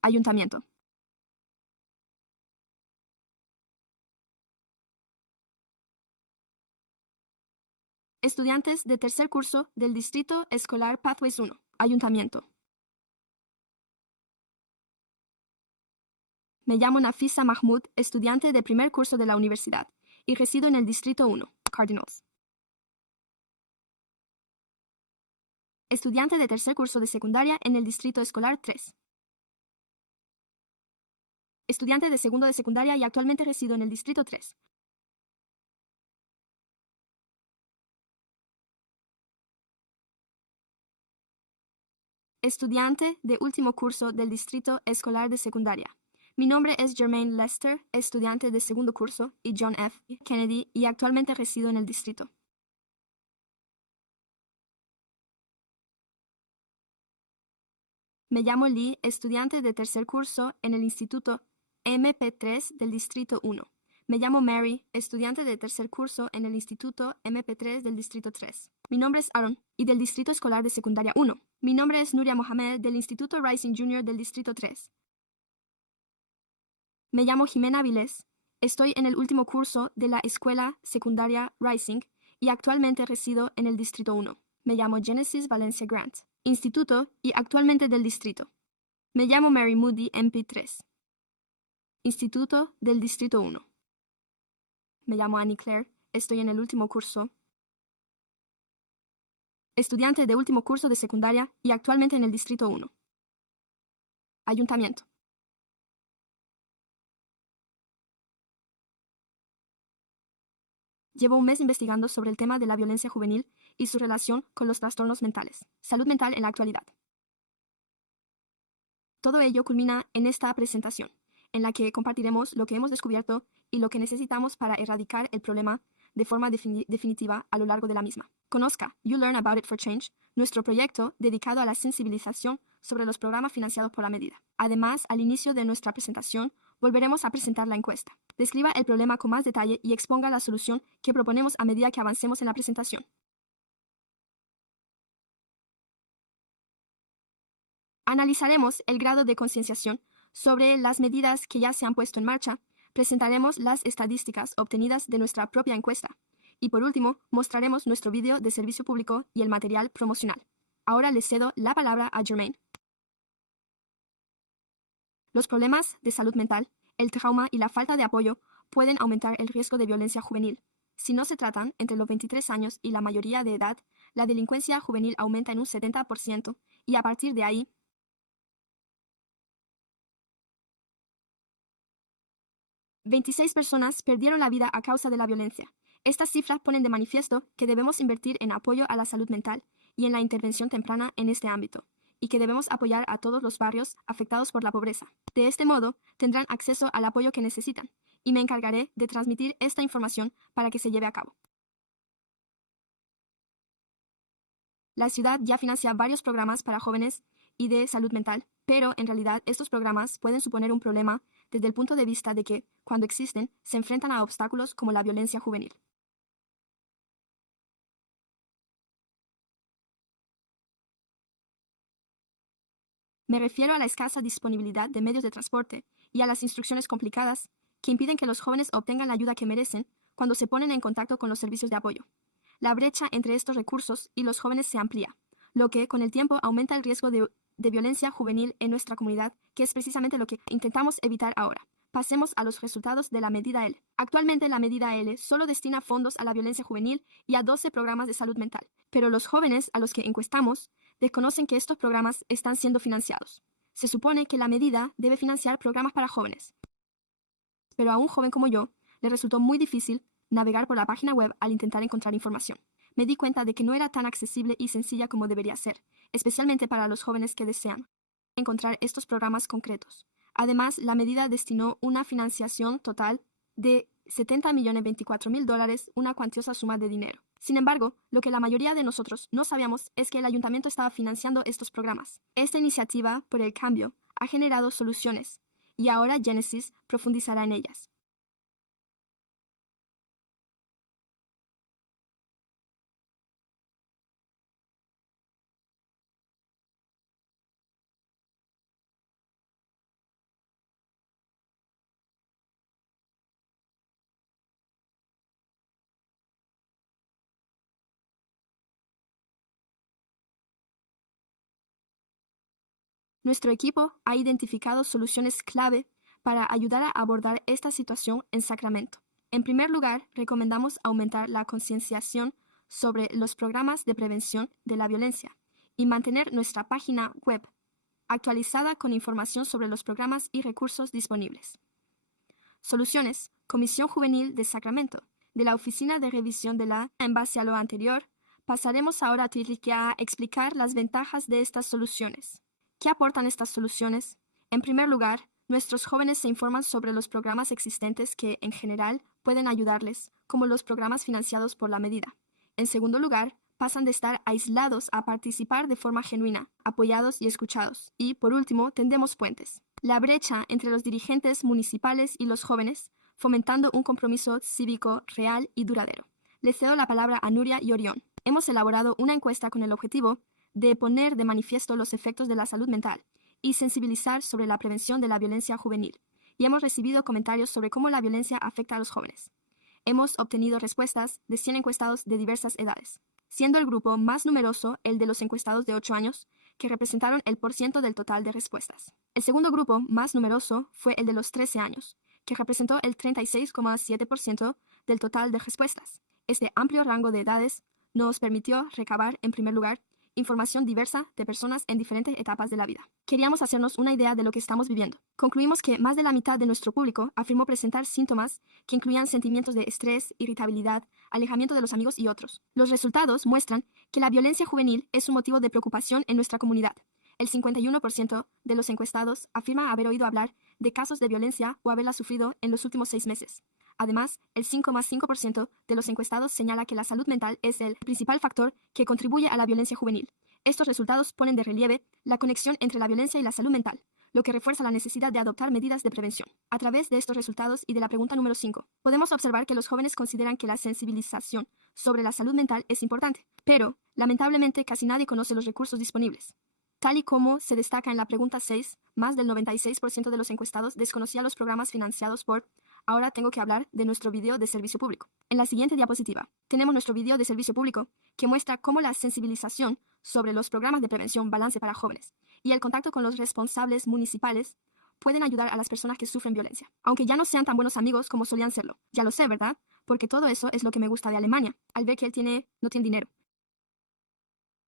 Ayuntamiento. Estudiantes de tercer curso del Distrito Escolar Pathways 1. Ayuntamiento. Me llamo Nafisa Mahmoud, estudiante de primer curso de la universidad, y resido en el Distrito 1, Cardinals. Estudiante de tercer curso de secundaria en el Distrito Escolar 3. Estudiante de segundo de secundaria y actualmente resido en el Distrito 3. Estudiante de último curso del Distrito Escolar de Secundaria. Mi nombre es Jermaine Lester, estudiante de segundo curso, y John F. Kennedy, y actualmente resido en el distrito. Me llamo Lee, estudiante de tercer curso en el Instituto MP3 del Distrito 1. Me llamo Mary, estudiante de tercer curso en el Instituto MP3 del Distrito 3. Mi nombre es Aaron, y del Distrito Escolar de Secundaria 1. Mi nombre es Nuria Mohamed, del Instituto Rising Junior del Distrito 3. Me llamo Jimena Avilés, Estoy en el último curso de la escuela secundaria Rising y actualmente resido en el Distrito 1. Me llamo Genesis Valencia Grant, instituto y actualmente del distrito. Me llamo Mary Moody MP3, instituto del Distrito 1. Me llamo Annie Claire, estoy en el último curso. Estudiante de último curso de secundaria y actualmente en el Distrito 1. Ayuntamiento. Llevo un mes investigando sobre el tema de la violencia juvenil y su relación con los trastornos mentales. Salud mental en la actualidad. Todo ello culmina en esta presentación, en la que compartiremos lo que hemos descubierto y lo que necesitamos para erradicar el problema de forma definitiva a lo largo de la misma. Conozca You Learn About It for Change, nuestro proyecto dedicado a la sensibilización sobre los programas financiados por la medida. Además, al inicio de nuestra presentación, volveremos a presentar la encuesta. Describa el problema con más detalle y exponga la solución que proponemos a medida que avancemos en la presentación. Analizaremos el grado de concienciación sobre las medidas que ya se han puesto en marcha, presentaremos las estadísticas obtenidas de nuestra propia encuesta y, por último, mostraremos nuestro vídeo de servicio público y el material promocional. Ahora le cedo la palabra a Jermaine. Los problemas de salud mental, el trauma y la falta de apoyo pueden aumentar el riesgo de violencia juvenil. Si no se tratan entre los 23 años y la mayoría de edad, la delincuencia juvenil aumenta en un 70% y a partir de ahí, 26 personas perdieron la vida a causa de la violencia. Estas cifras ponen de manifiesto que debemos invertir en apoyo a la salud mental y en la intervención temprana en este ámbito, y que debemos apoyar a todos los barrios afectados por la pobreza. De este modo, tendrán acceso al apoyo que necesitan, y me encargaré de transmitir esta información para que se lleve a cabo. La ciudad ya financia varios programas para jóvenes y de salud mental, pero en realidad estos programas pueden suponer un problema desde el punto de vista de que, cuando existen, se enfrentan a obstáculos como la violencia juvenil. Me refiero a la escasa disponibilidad de medios de transporte y a las instrucciones complicadas que impiden que los jóvenes obtengan la ayuda que merecen cuando se ponen en contacto con los servicios de apoyo. La brecha entre estos recursos y los jóvenes se amplía, lo que, con el tiempo, aumenta el riesgo de violencia juvenil en nuestra comunidad, que es precisamente lo que intentamos evitar ahora. Pasemos a los resultados de la medida L. Actualmente la medida L solo destina fondos a la violencia juvenil y a 12 programas de salud mental, pero los jóvenes a los que encuestamos desconocen que estos programas están siendo financiados. Se supone que la medida debe financiar programas para jóvenes, pero a un joven como yo le resultó muy difícil navegar por la página web al intentar encontrar información. Me di cuenta de que no era tan accesible y sencilla como debería ser, especialmente para los jóvenes que desean encontrar estos programas concretos. Además, la medida destinó una financiación total de $70.024.000, una cuantiosa suma de dinero. Sin embargo, lo que la mayoría de nosotros no sabíamos es que el ayuntamiento estaba financiando estos programas. Esta iniciativa por el cambio ha generado soluciones, y ahora Genesis profundizará en ellas. Nuestro equipo ha identificado soluciones clave para ayudar a abordar esta situación en Sacramento. En primer lugar, recomendamos aumentar la concienciación sobre los programas de prevención de la violencia y mantener nuestra página web actualizada con información sobre los programas y recursos disponibles. Soluciones: Comisión Juvenil de Sacramento. De la Oficina de Revisión de la. En base a lo anterior, pasaremos ahora a explicar las ventajas de estas soluciones. ¿Qué aportan estas soluciones? En primer lugar, nuestros jóvenes se informan sobre los programas existentes que, en general, pueden ayudarles, como los programas financiados por la medida. En segundo lugar, pasan de estar aislados a participar de forma genuina, apoyados y escuchados. Y, por último, tendemos puentes. La brecha entre los dirigentes municipales y los jóvenes, fomentando un compromiso cívico real y duradero. Le cedo la palabra a Nuria y Orión. Hemos elaborado una encuesta con el objetivo de poner de manifiesto los efectos de la salud mental y sensibilizar sobre la prevención de la violencia juvenil, y hemos recibido comentarios sobre cómo la violencia afecta a los jóvenes. Hemos obtenido respuestas de 100 encuestados de diversas edades, siendo el grupo más numeroso el de los encuestados de 8 años, que representaron el % del total de respuestas. El segundo grupo más numeroso fue el de los 13 años, que representó el 36,7% del total de respuestas. Este amplio rango de edades nos permitió recabar, en primer lugar, información diversa de personas en diferentes etapas de la vida. Queríamos hacernos una idea de lo que estamos viviendo. Concluimos que más de la mitad de nuestro público afirmó presentar síntomas que incluían sentimientos de estrés, irritabilidad, alejamiento de los amigos y otros. Los resultados muestran que la violencia juvenil es un motivo de preocupación en nuestra comunidad. El 51% de los encuestados afirma haber oído hablar de casos de violencia o haberla sufrido en los últimos 6 meses. Además, el 5,5% de los encuestados señala que la salud mental es el principal factor que contribuye a la violencia juvenil. Estos resultados ponen de relieve la conexión entre la violencia y la salud mental, lo que refuerza la necesidad de adoptar medidas de prevención. A través de estos resultados y de la pregunta número 5, podemos observar que los jóvenes consideran que la sensibilización sobre la salud mental es importante, pero, lamentablemente, casi nadie conoce los recursos disponibles. Tal y como se destaca en la pregunta 6, más del 96% de los encuestados desconocía los programas financiados por. Ahora tengo que hablar de nuestro video de servicio público. En la siguiente diapositiva, tenemos nuestro video de servicio público que muestra cómo la sensibilización sobre los programas de prevención balance para jóvenes y el contacto con los responsables municipales pueden ayudar a las personas que sufren violencia, aunque ya no sean tan buenos amigos como solían serlo. Ya lo sé, ¿verdad? Porque todo eso es lo que me gusta de Alemania, al ver que él no tiene dinero.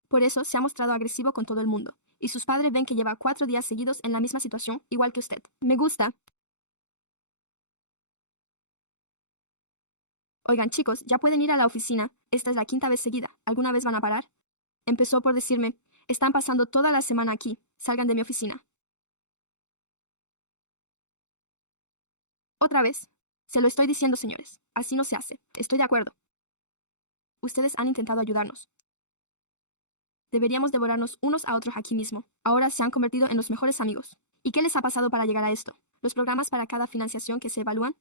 Por eso se ha mostrado agresivo con todo el mundo, y sus padres ven que lleva 4 días seguidos en la misma situación, igual que usted. Me gusta. Oigan, chicos, ya pueden ir a la oficina. Esta es la 5ª vez seguida. ¿Alguna vez van a parar? Empezó por decirme, están pasando toda la semana aquí. Salgan de mi oficina. Otra vez. Se lo estoy diciendo, señores. Así no se hace. Estoy de acuerdo. Ustedes han intentado ayudarnos. Deberíamos devorarnos unos a otros aquí mismo. Ahora se han convertido en los mejores amigos. ¿Y qué les ha pasado para llegar a esto? ¿Los programas para cada financiación que se evalúan?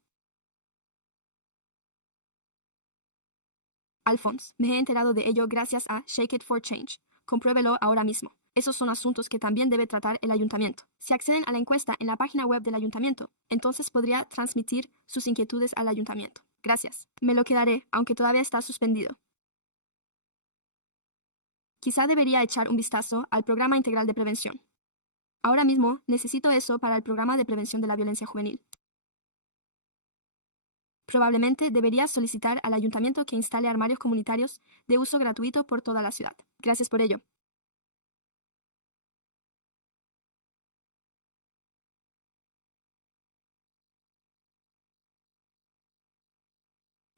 Alphonse, me he enterado de ello gracias a Shake It for Change. Compruébelo ahora mismo. Esos son asuntos que también debe tratar el ayuntamiento. Si acceden a la encuesta en la página web del ayuntamiento, entonces podría transmitir sus inquietudes al ayuntamiento. Gracias. Me lo quedaré, aunque todavía está suspendido. Quizá debería echar un vistazo al programa integral de prevención. Ahora mismo necesito eso para el programa de prevención de la violencia juvenil. Probablemente debería solicitar al ayuntamiento que instale armarios comunitarios de uso gratuito por toda la ciudad. Gracias por ello.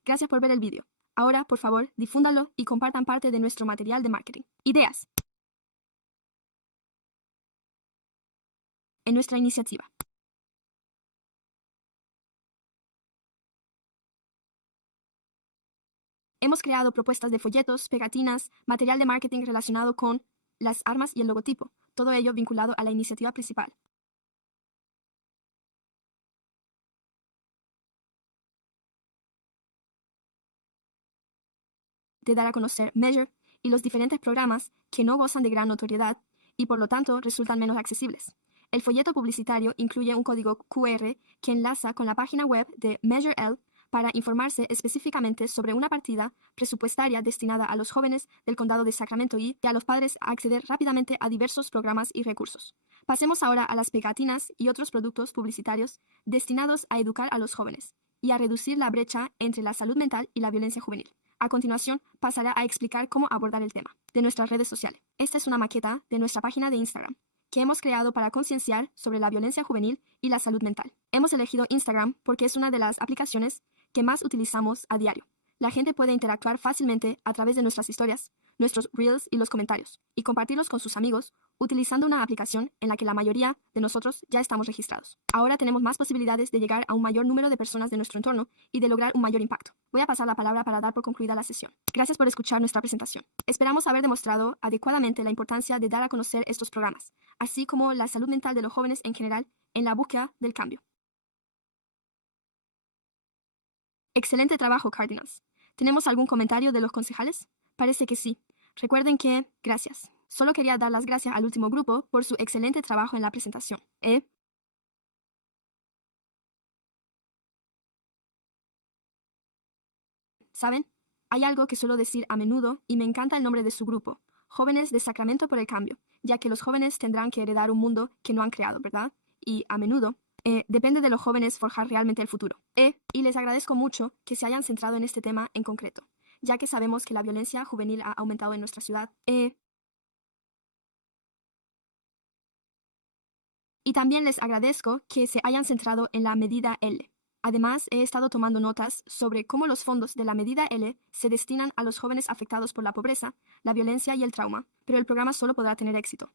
Gracias por ver el vídeo. Ahora, por favor, difúndalo y compartan parte de nuestro material de marketing. Ideas. En nuestra iniciativa. Hemos creado propuestas de folletos, pegatinas, material de marketing relacionado con las armas y el logotipo, todo ello vinculado a la iniciativa principal. De dar a conocer Measure y los diferentes programas que no gozan de gran notoriedad y por lo tanto resultan menos accesibles. El folleto publicitario incluye un código QR que enlaza con la página web de Measure-L para informarse específicamente sobre una partida presupuestaria destinada a los jóvenes del condado de Sacramento y a los padres a acceder rápidamente a diversos programas y recursos. Pasemos ahora a las pegatinas y otros productos publicitarios destinados a educar a los jóvenes y a reducir la brecha entre la salud mental y la violencia juvenil. A continuación, pasará a explicar cómo abordar el tema de nuestras redes sociales. Esta es una maqueta de nuestra página de Instagram que hemos creado para concienciar sobre la violencia juvenil y la salud mental. Hemos elegido Instagram porque es una de las aplicaciones que más utilizamos a diario. La gente puede interactuar fácilmente a través de nuestras historias, nuestros reels y los comentarios, y compartirlos con sus amigos utilizando una aplicación en la que la mayoría de nosotros ya estamos registrados. Ahora tenemos más posibilidades de llegar a un mayor número de personas de nuestro entorno y de lograr un mayor impacto. Voy a pasar la palabra para dar por concluida la sesión. Gracias por escuchar nuestra presentación. Esperamos haber demostrado adecuadamente la importancia de dar a conocer estos programas, así como la salud mental de los jóvenes en general en la búsqueda del cambio. Excelente trabajo, Cardinals. ¿Tenemos algún comentario de los concejales? Parece que sí. Recuerden que, gracias. Solo quería dar las gracias al último grupo por su excelente trabajo en la presentación. ¿Saben? Hay algo que suelo decir a menudo y me encanta el nombre de su grupo, Jóvenes de Sacramento por el Cambio, ya que los jóvenes tendrán que heredar un mundo que no han creado, ¿verdad? Y a menudo, depende de los jóvenes forjar realmente el futuro. Y les agradezco mucho que se hayan centrado en este tema en concreto, ya que sabemos que la violencia juvenil ha aumentado en nuestra ciudad. Y también les agradezco que se hayan centrado en la medida L. Además, he estado tomando notas sobre cómo los fondos de la medida L se destinan a los jóvenes afectados por la pobreza, la violencia y el trauma, pero el programa solo podrá tener éxito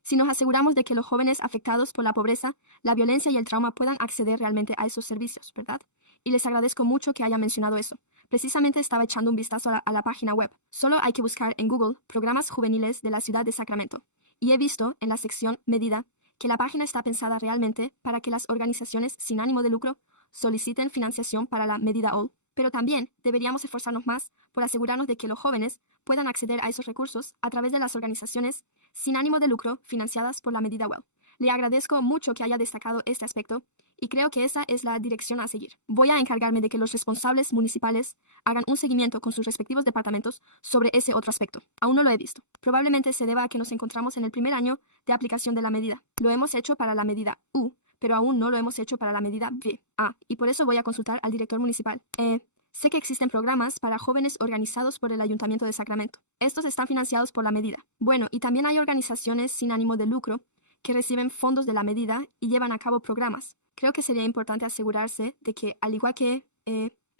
si nos aseguramos de que los jóvenes afectados por la pobreza, la violencia y el trauma puedan acceder realmente a esos servicios, ¿verdad? Y les agradezco mucho que hayan mencionado eso. Precisamente estaba echando un vistazo a la página web. Solo hay que buscar en Google programas juveniles de la ciudad de Sacramento. Y he visto en la sección Medida que la página está pensada realmente para que las organizaciones sin ánimo de lucro soliciten financiación para la medida OLL, pero también deberíamos esforzarnos más por asegurarnos de que los jóvenes puedan acceder a esos recursos a través de las organizaciones sin ánimo de lucro financiadas por la medida WELL. Le agradezco mucho que haya destacado este aspecto y creo que esa es la dirección a seguir. Voy a encargarme de que los responsables municipales hagan un seguimiento con sus respectivos departamentos sobre ese otro aspecto. Aún no lo he visto. Probablemente se deba a que nos encontramos en el primer año de aplicación de la medida. Lo hemos hecho para la medida U, pero aún no lo hemos hecho para la medida V. Y por eso voy a consultar al director municipal. Sé que existen programas para jóvenes organizados por el Ayuntamiento de Sacramento. Estos están financiados por la medida. Bueno, y también hay organizaciones sin ánimo de lucro que reciben fondos de la medida y llevan a cabo programas. Creo que sería importante asegurarse de que, al igual que,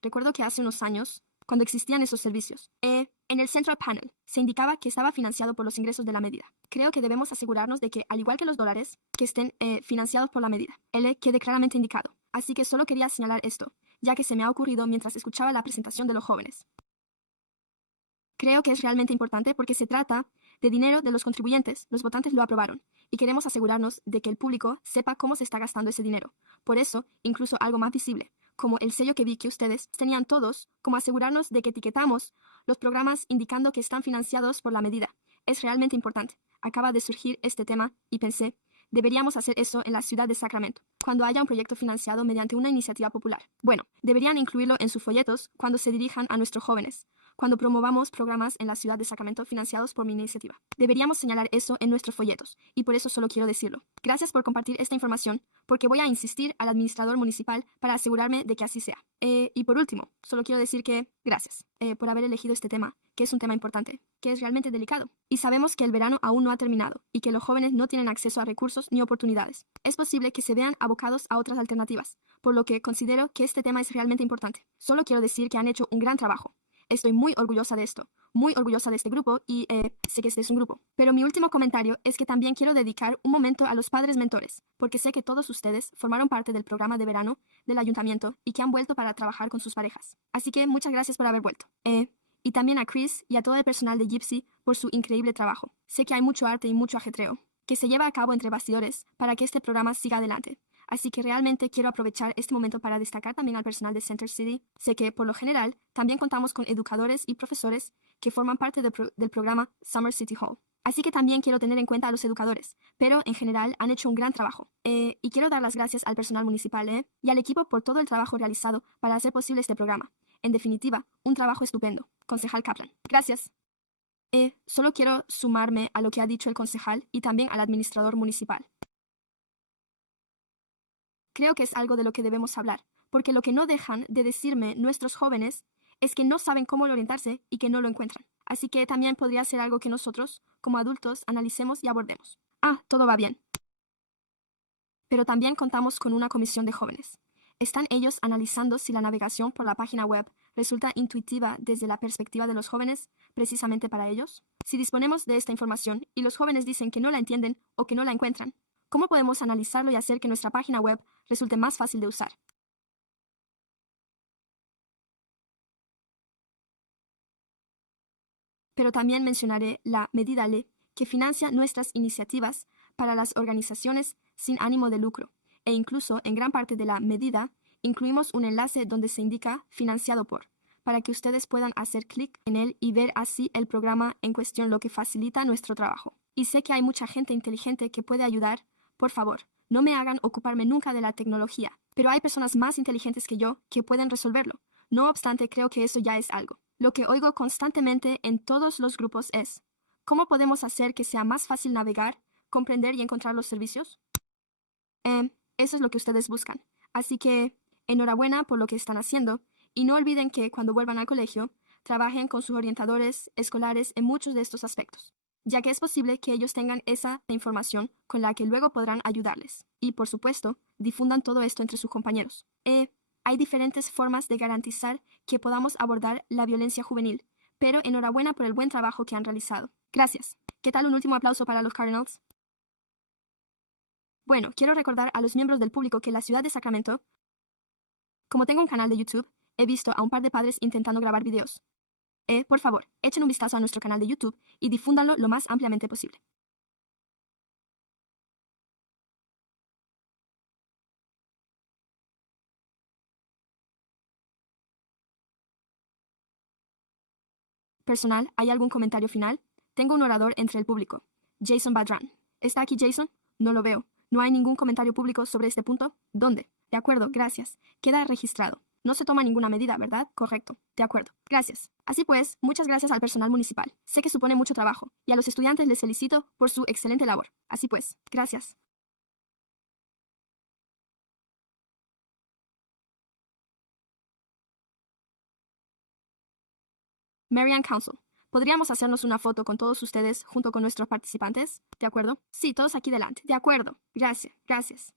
recuerdo que hace unos años, cuando existían esos servicios, en el Central Panel se indicaba que estaba financiado por los ingresos de la medida. Creo que debemos asegurarnos de que, al igual que los dólares, que estén financiados por la medida, quede claramente indicado. Así que solo quería señalar esto, ya que se me ha ocurrido mientras escuchaba la presentación de los jóvenes. Creo que es realmente importante porque se trata de dinero de los contribuyentes, los votantes lo aprobaron, y queremos asegurarnos de que el público sepa cómo se está gastando ese dinero. Por eso, incluso algo más visible, como el sello que vi que ustedes tenían todos, como asegurarnos de que etiquetamos los programas indicando que están financiados por la medida. Es realmente importante. Acaba de surgir este tema y pensé, deberíamos hacer eso en la ciudad de Sacramento, cuando haya un proyecto financiado mediante una iniciativa popular. Bueno, deberían incluirlo en sus folletos cuando se dirijan a nuestros jóvenes, cuando promovamos programas en la ciudad de Sacramento financiados por mi iniciativa. Deberíamos señalar eso en nuestros folletos, y por eso solo quiero decirlo. Gracias por compartir esta información, porque voy a insistir al administrador municipal para asegurarme de que así sea. Y por último, solo quiero decir que gracias por haber elegido este tema, que es un tema importante, que es realmente delicado. Y sabemos que el verano aún no ha terminado, y que los jóvenes no tienen acceso a recursos ni oportunidades. Es posible que se vean abocados a otras alternativas, por lo que considero que este tema es realmente importante. Solo quiero decir que han hecho un gran trabajo. Estoy muy orgullosa de esto, muy orgullosa de este grupo y sé que este es un grupo. Pero mi último comentario es que también quiero dedicar un momento a los padres mentores, porque sé que todos ustedes formaron parte del programa de verano del ayuntamiento y que han vuelto para trabajar con sus parejas. Así que muchas gracias por haber vuelto. Y también a Chris y a todo el personal de Gypsy por su increíble trabajo. Sé que hay mucho arte y mucho ajetreo que se lleva a cabo entre bastidores para que este programa siga adelante. Así que realmente quiero aprovechar este momento para destacar también al personal de Center City. Sé que, por lo general, también contamos con educadores y profesores que forman parte del programa Summer City Hall. Así que también quiero tener en cuenta a los educadores, pero en general han hecho un gran trabajo. Y quiero dar las gracias al personal municipal y al equipo por todo el trabajo realizado para hacer posible este programa. En definitiva, un trabajo estupendo. Concejal Kaplan. Gracias. Solo quiero sumarme a lo que ha dicho el concejal y también al administrador municipal. Creo que es algo de lo que debemos hablar, porque lo que no dejan de decirme nuestros jóvenes es que no saben cómo orientarse y que no lo encuentran. Así que también podría ser algo que nosotros, como adultos, analicemos y abordemos. Todo va bien. Pero también contamos con una comisión de jóvenes. Están ellos analizando si la navegación por la página web resulta intuitiva desde la perspectiva de los jóvenes, precisamente para ellos. Si disponemos de esta información y los jóvenes dicen que no la entienden o que no la encuentran, ¿cómo podemos analizarlo y hacer que nuestra página web resulte más fácil de usar? Pero también mencionaré la medida LE, que financia nuestras iniciativas para las organizaciones sin ánimo de lucro, e incluso en gran parte de la medida incluimos un enlace donde se indica financiado por, para que ustedes puedan hacer clic en él y ver así el programa en cuestión, lo que facilita nuestro trabajo. Y sé que hay mucha gente inteligente que puede ayudar. Por favor, no me hagan ocuparme nunca de la tecnología, pero hay personas más inteligentes que yo que pueden resolverlo. No obstante, creo que eso ya es algo. Lo que oigo constantemente en todos los grupos es, ¿cómo podemos hacer que sea más fácil navegar, comprender y encontrar los servicios? Eso es lo que ustedes buscan. Así que, enhorabuena por lo que están haciendo, y no olviden que cuando vuelvan al colegio, trabajen con sus orientadores escolares en muchos de estos aspectos, ya que es posible que ellos tengan esa información con la que luego podrán ayudarles. Y, por supuesto, difundan todo esto entre sus compañeros. Hay diferentes formas de garantizar que podamos abordar la violencia juvenil, pero enhorabuena por el buen trabajo que han realizado. Gracias. ¿Qué tal un último aplauso para los Cardinals? Bueno, quiero recordar a los miembros del público que la ciudad de Sacramento, como tengo un canal de YouTube, he visto a un par de padres intentando grabar videos. Por favor, echen un vistazo a nuestro canal de YouTube y difúndanlo lo más ampliamente posible. Personal, ¿hay algún comentario final? Tengo un orador entre el público. Jason Badran. ¿Está aquí Jason? No lo veo. ¿No hay ningún comentario público sobre este punto? ¿Dónde? De acuerdo, gracias. Queda registrado. No se toma ninguna medida, ¿verdad? Correcto. De acuerdo. Gracias. Así pues, muchas gracias al personal municipal. Sé que supone mucho trabajo, y a los estudiantes les felicito por su excelente labor. Así pues, gracias. Marianne Council. ¿Podríamos hacernos una foto con todos ustedes junto con nuestros participantes? ¿De acuerdo? Sí, todos aquí delante. De acuerdo. Gracias. Gracias.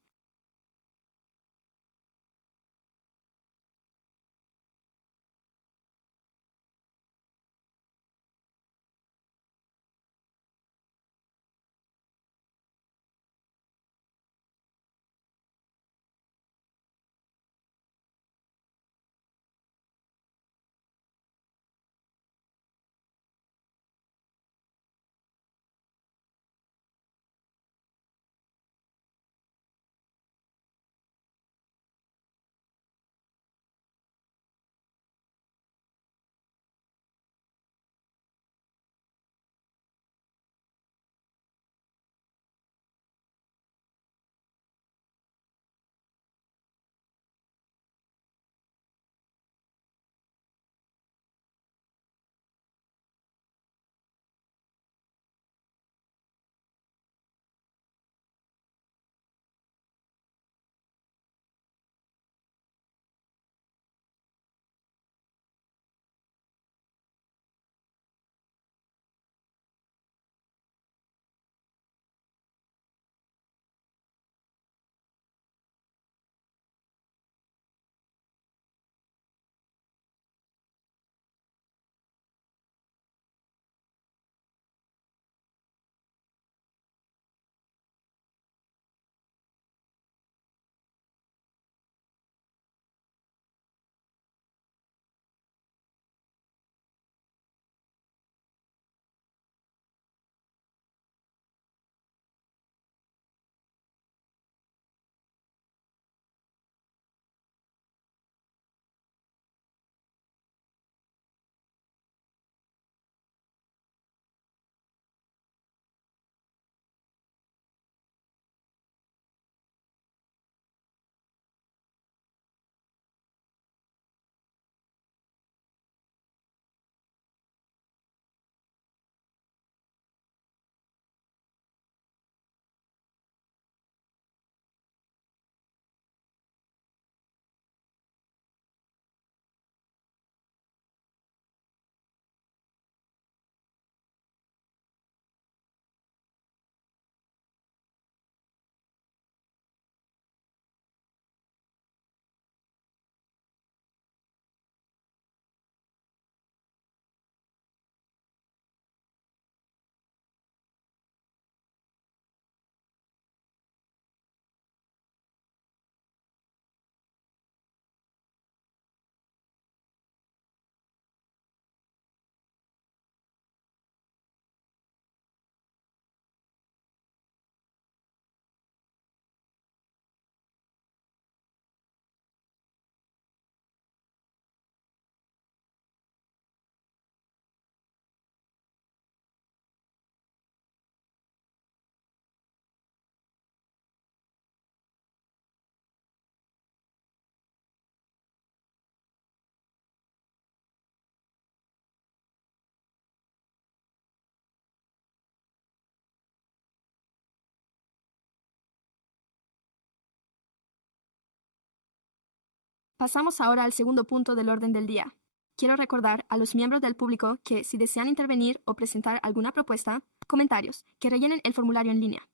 Pasamos ahora al segundo punto del orden del día. Quiero recordar a los miembros del público que si desean intervenir o presentar alguna propuesta, comentarios, que rellenen el formulario en línea.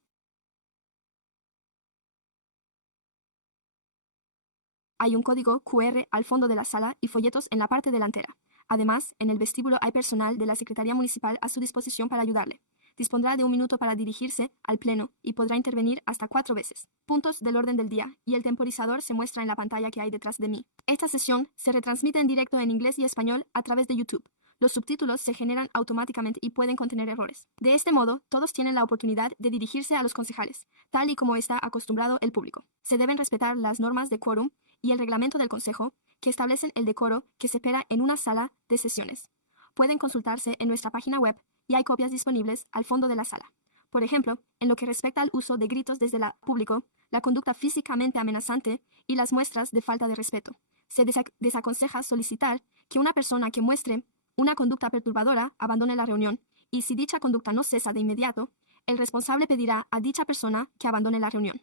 Hay un código QR al fondo de la sala y folletos en la parte delantera. Además, en el vestíbulo hay personal de la Secretaría Municipal a su disposición para ayudarle. Dispondrá de 1 minuto para dirigirse al pleno y podrá intervenir hasta 4 veces. Puntos del orden del día y el temporizador se muestra en la pantalla que hay detrás de mí. Esta sesión se retransmite en directo en inglés y español a través de YouTube. Los subtítulos se generan automáticamente y pueden contener errores. De este modo, todos tienen la oportunidad de dirigirse a los concejales, tal y como está acostumbrado el público. Se deben respetar las normas de quórum y el reglamento del Consejo, que establecen el decoro que se espera en una sala de sesiones. Pueden consultarse en nuestra página web y hay copias disponibles al fondo de la sala. Por ejemplo, en lo que respecta al uso de gritos desde el público, la conducta físicamente amenazante y las muestras de falta de respeto. Se desaconseja solicitar que una persona que muestre una conducta perturbadora abandone la reunión y si dicha conducta no cesa de inmediato, el responsable pedirá a dicha persona que abandone la reunión.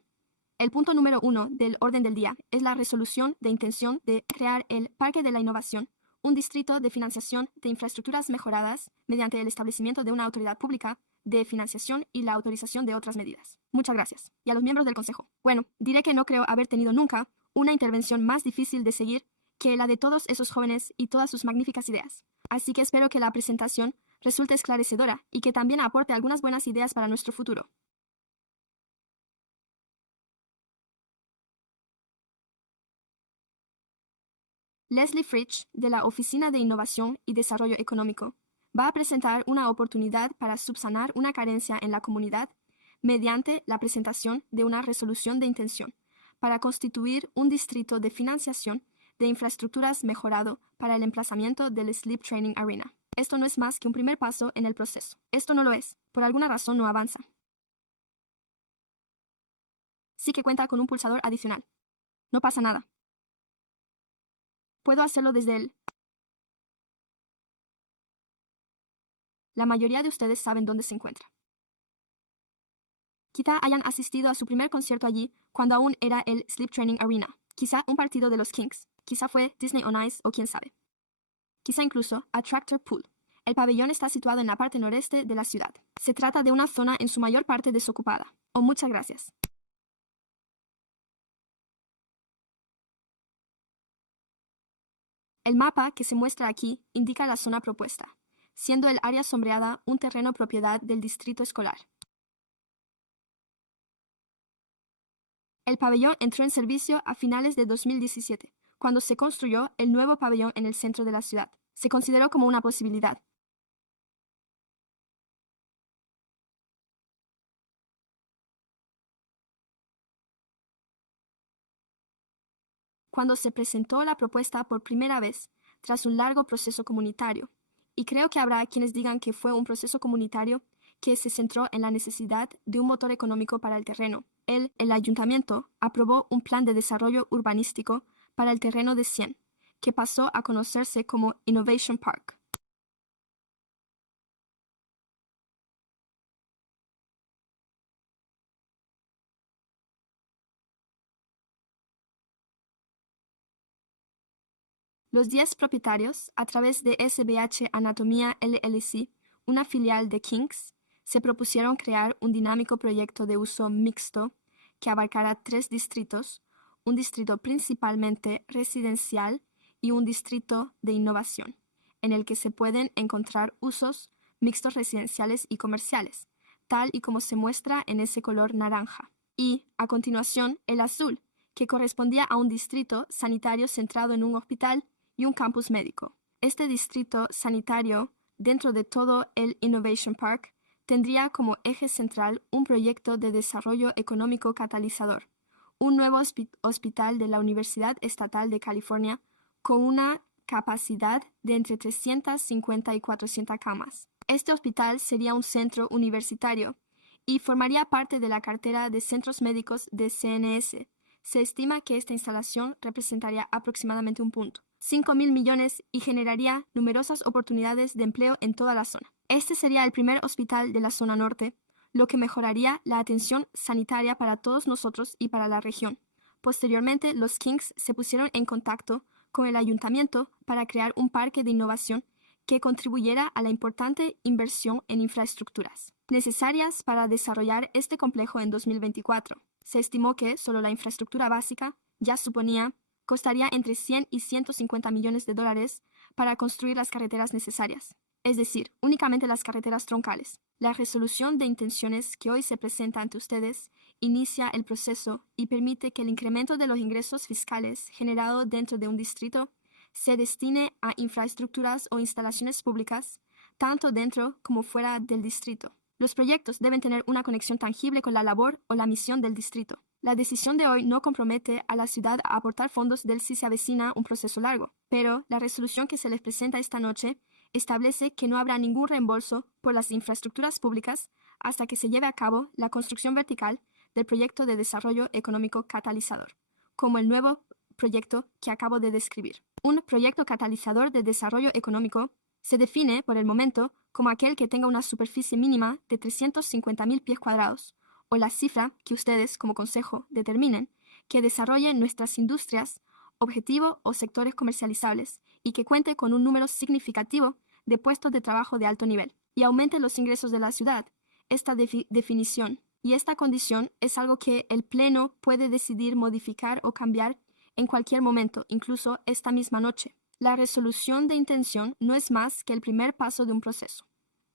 El punto número 1 del orden del día es la resolución de intención de crear el Parque de la Innovación, un distrito de financiación de infraestructuras mejoradas mediante el establecimiento de una autoridad pública de financiación y la autorización de otras medidas. Muchas gracias. Y a los miembros del Consejo. Bueno, diré que no creo haber tenido nunca una intervención más difícil de seguir que la de todos esos jóvenes y todas sus magníficas ideas. Así que espero que la presentación resulte esclarecedora y que también aporte algunas buenas ideas para nuestro futuro. Leslie Fritsch, de la Oficina de Innovación y Desarrollo Económico, va a presentar una oportunidad para subsanar una carencia en la comunidad mediante la presentación de una resolución de intención para constituir un distrito de financiación de infraestructuras mejorado para el emplazamiento del Sleep Training Arena. Esto no es más que un primer paso en el proceso. Esto no lo es. Por alguna razón no avanza. Sí que cuenta con un pulsador adicional. No pasa nada. Puedo hacerlo desde él. La mayoría de ustedes saben dónde se encuentra. Quizá hayan asistido a su primer concierto allí cuando aún era el Sleep Training Arena. Quizá un partido de los Kings. Quizá fue Disney on Ice o quién sabe. Quizá incluso a Tractor Pool. El pabellón está situado en la parte noreste de la ciudad. Se trata de una zona en su mayor parte desocupada. Oh, muchas gracias. El mapa que se muestra aquí indica la zona propuesta, siendo el área sombreada un terreno propiedad del distrito escolar. El pabellón entró en servicio a finales de 2017, cuando se construyó el nuevo pabellón en el centro de la ciudad. Se consideró como una posibilidad. Cuando se presentó la propuesta por primera vez, tras un largo proceso comunitario, y creo que habrá quienes digan que fue un proceso comunitario que se centró en la necesidad de un motor económico para el terreno. El ayuntamiento aprobó un plan de desarrollo urbanístico para el terreno de 100, que pasó a conocerse como Innovation Park. Los 10 propietarios, a través de SBH Anatomía LLC, una filial de Kings, se propusieron crear un dinámico proyecto de uso mixto que abarcara 3 distritos, un distrito principalmente residencial y un distrito de innovación, en el que se pueden encontrar usos mixtos residenciales y comerciales, tal y como se muestra en ese color naranja. Y, a continuación, el azul, que correspondía a un distrito sanitario centrado en un hospital y un campus médico. Este distrito sanitario, dentro de todo el Innovation Park, tendría como eje central un proyecto de desarrollo económico catalizador, un nuevo hospital de la Universidad Estatal de California con una capacidad de entre 350 y 400 camas. Este hospital sería un centro universitario y formaría parte de la cartera de centros médicos de CNS. Se estima que esta instalación representaría aproximadamente 5.000 millones y generaría numerosas oportunidades de empleo en toda la zona. Este sería el primer hospital de la zona norte, lo que mejoraría la atención sanitaria para todos nosotros y para la región. Posteriormente, los Kings se pusieron en contacto con el ayuntamiento para crear un parque de innovación que contribuyera a la importante inversión en infraestructuras necesarias para desarrollar este complejo en 2024. Se estimó que solo la infraestructura básica ya costaría entre 100 y 150 millones de dólares para construir las carreteras necesarias, es decir, únicamente las carreteras troncales. La resolución de intenciones que hoy se presenta ante ustedes inicia el proceso y permite que el incremento de los ingresos fiscales generado dentro de un distrito se destine a infraestructuras o instalaciones públicas, tanto dentro como fuera del distrito. Los proyectos deben tener una conexión tangible con la labor o la misión del distrito. La decisión de hoy no compromete a la ciudad a aportar fondos del si se avecina un proceso largo, pero la resolución que se les presenta esta noche establece que no habrá ningún reembolso por las infraestructuras públicas hasta que se lleve a cabo la construcción vertical del proyecto de desarrollo económico catalizador, como el nuevo proyecto que acabo de describir. Un proyecto catalizador de desarrollo económico se define, por el momento, como aquel que tenga una superficie mínima de 350.000 pies cuadrados, o la cifra que ustedes, como consejo, determinen, que desarrolle nuestras industrias, objetivo o sectores comercializables, y que cuente con un número significativo de puestos de trabajo de alto nivel, y aumente los ingresos de la ciudad. Esta definición y esta condición es algo que el Pleno puede decidir modificar o cambiar en cualquier momento, incluso esta misma noche. La resolución de intención no es más que el primer paso de un proceso.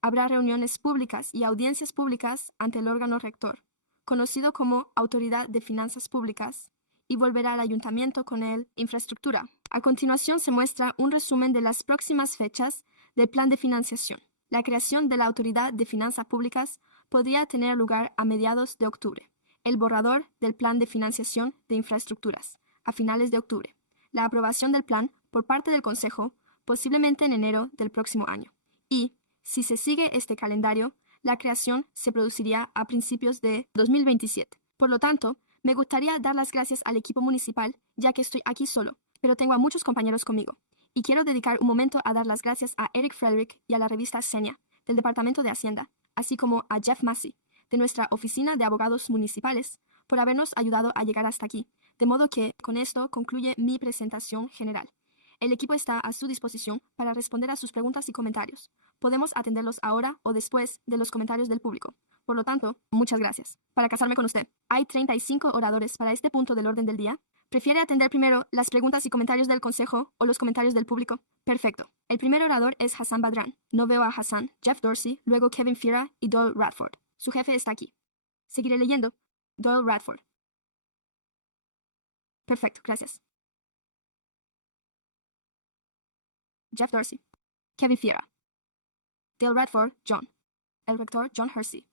Habrá reuniones públicas y audiencias públicas ante el órgano rector, conocido como Autoridad de Finanzas Públicas, y volverá al ayuntamiento con el infraestructura. A continuación se muestra un resumen de las próximas fechas del plan de financiación. La creación de la Autoridad de Finanzas Públicas podría tener lugar a mediados de octubre. El borrador del plan de financiación de infraestructuras, a finales de octubre. La aprobación del plan por parte del Consejo, posiblemente en enero del próximo año. Y, si se sigue este calendario, la creación se produciría a principios de 2027. Por lo tanto, me gustaría dar las gracias al equipo municipal, ya que estoy aquí solo, pero tengo a muchos compañeros conmigo. Y quiero dedicar un momento a dar las gracias a Eric Frederick y a la revista Senia, del Departamento de Hacienda, así como a Jeff Massey, de nuestra Oficina de Abogados Municipales, por habernos ayudado a llegar hasta aquí. De modo que, con esto, concluye mi presentación general. El equipo está a su disposición para responder a sus preguntas y comentarios. Podemos atenderlos ahora o después de los comentarios del público. Por lo tanto, muchas gracias. Para casarme con usted, hay 35 oradores para este punto del orden del día. ¿Prefiere atender primero las preguntas y comentarios del consejo o los comentarios del público? Perfecto. El primer orador es Hassan Badran. No veo a Hassan, Jeff Dorsey, luego Kevin Fira y Doyle Radford. Su jefe está aquí. Seguiré leyendo. Doyle Radford. Perfecto, gracias. Jeff Dorsey. Kevin Fira. Dale Radford, John. El rector, John Hersey.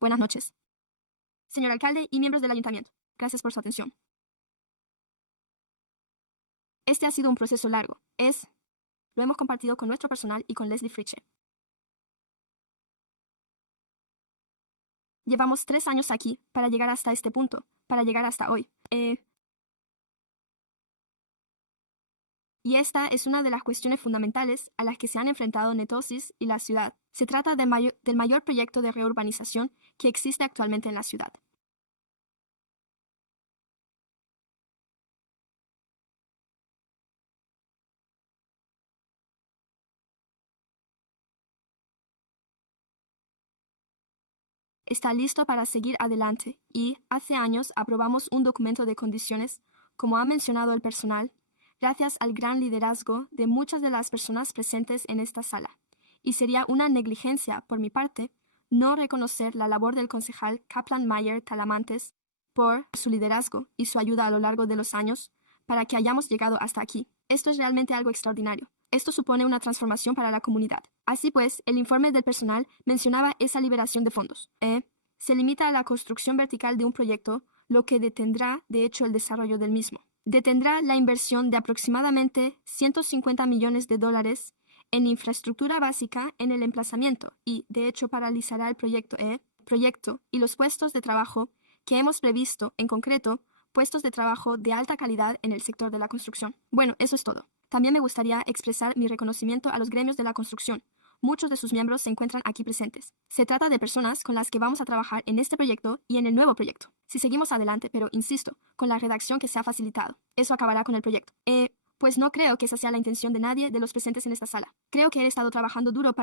Buenas noches. Señor alcalde y miembros del ayuntamiento, gracias por su atención. Este ha sido un proceso largo. Lo hemos compartido con nuestro personal y con Leslie Friche. Llevamos 3 años aquí para llegar hasta este punto, para llegar hasta hoy. Y esta es una de las cuestiones fundamentales a las que se han enfrentado Netosis y la ciudad. Se trata del mayor proyecto de reurbanización que existe actualmente en la ciudad. Está listo para seguir adelante y hace años aprobamos un documento de condiciones, como ha mencionado el personal. gracias al gran liderazgo de muchas de las personas presentes en esta sala. Y sería una negligencia, por mi parte, no reconocer la labor del concejal Kaplan Mayer Talamantes por su liderazgo y su ayuda a lo largo de los años para que hayamos llegado hasta aquí. Esto es realmente algo extraordinario. Esto supone una transformación para la comunidad. Así pues, el informe del personal mencionaba esa liberación de fondos. Se limita a la construcción vertical de un proyecto, lo que detendrá, de hecho, el desarrollo del mismo. Detendrá la inversión de aproximadamente $150 millones en infraestructura básica en el emplazamiento y, de hecho, paralizará el proyecto y los puestos de trabajo que hemos previsto, en concreto, puestos de trabajo de alta calidad en el sector de la construcción. Bueno, eso es todo. También me gustaría expresar mi reconocimiento a los gremios de la construcción. Muchos de sus miembros se encuentran aquí presentes. Se trata de personas con las que vamos a trabajar en este proyecto y en el nuevo proyecto. Si seguimos adelante, pero insisto, con la redacción que se ha facilitado, eso acabará con el proyecto. Pues no creo que esa sea la intención de nadie de los presentes en esta sala. Creo que he estado trabajando duro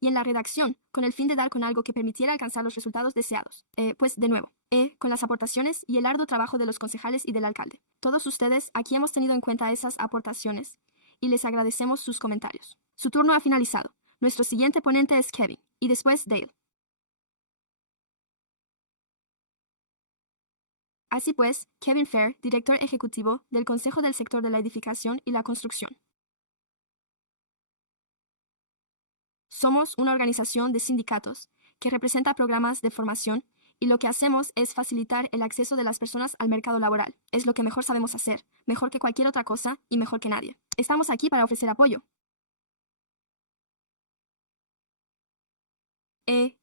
y en la redacción, con el fin de dar con algo que permitiera alcanzar los resultados deseados. Pues de nuevo, con las aportaciones y el arduo trabajo de los concejales y del alcalde. Todos ustedes aquí hemos tenido en cuenta esas aportaciones y les agradecemos sus comentarios. Su turno ha finalizado. Nuestro siguiente ponente es Kevin, y después Dale. Así pues, Kevin Fair, director ejecutivo del Consejo del Sector de la Edificación y la Construcción. Somos una organización de sindicatos que representa programas de formación y lo que hacemos es facilitar el acceso de las personas al mercado laboral. Es lo que mejor sabemos hacer, mejor que cualquier otra cosa y mejor que nadie. Estamos aquí para ofrecer apoyo.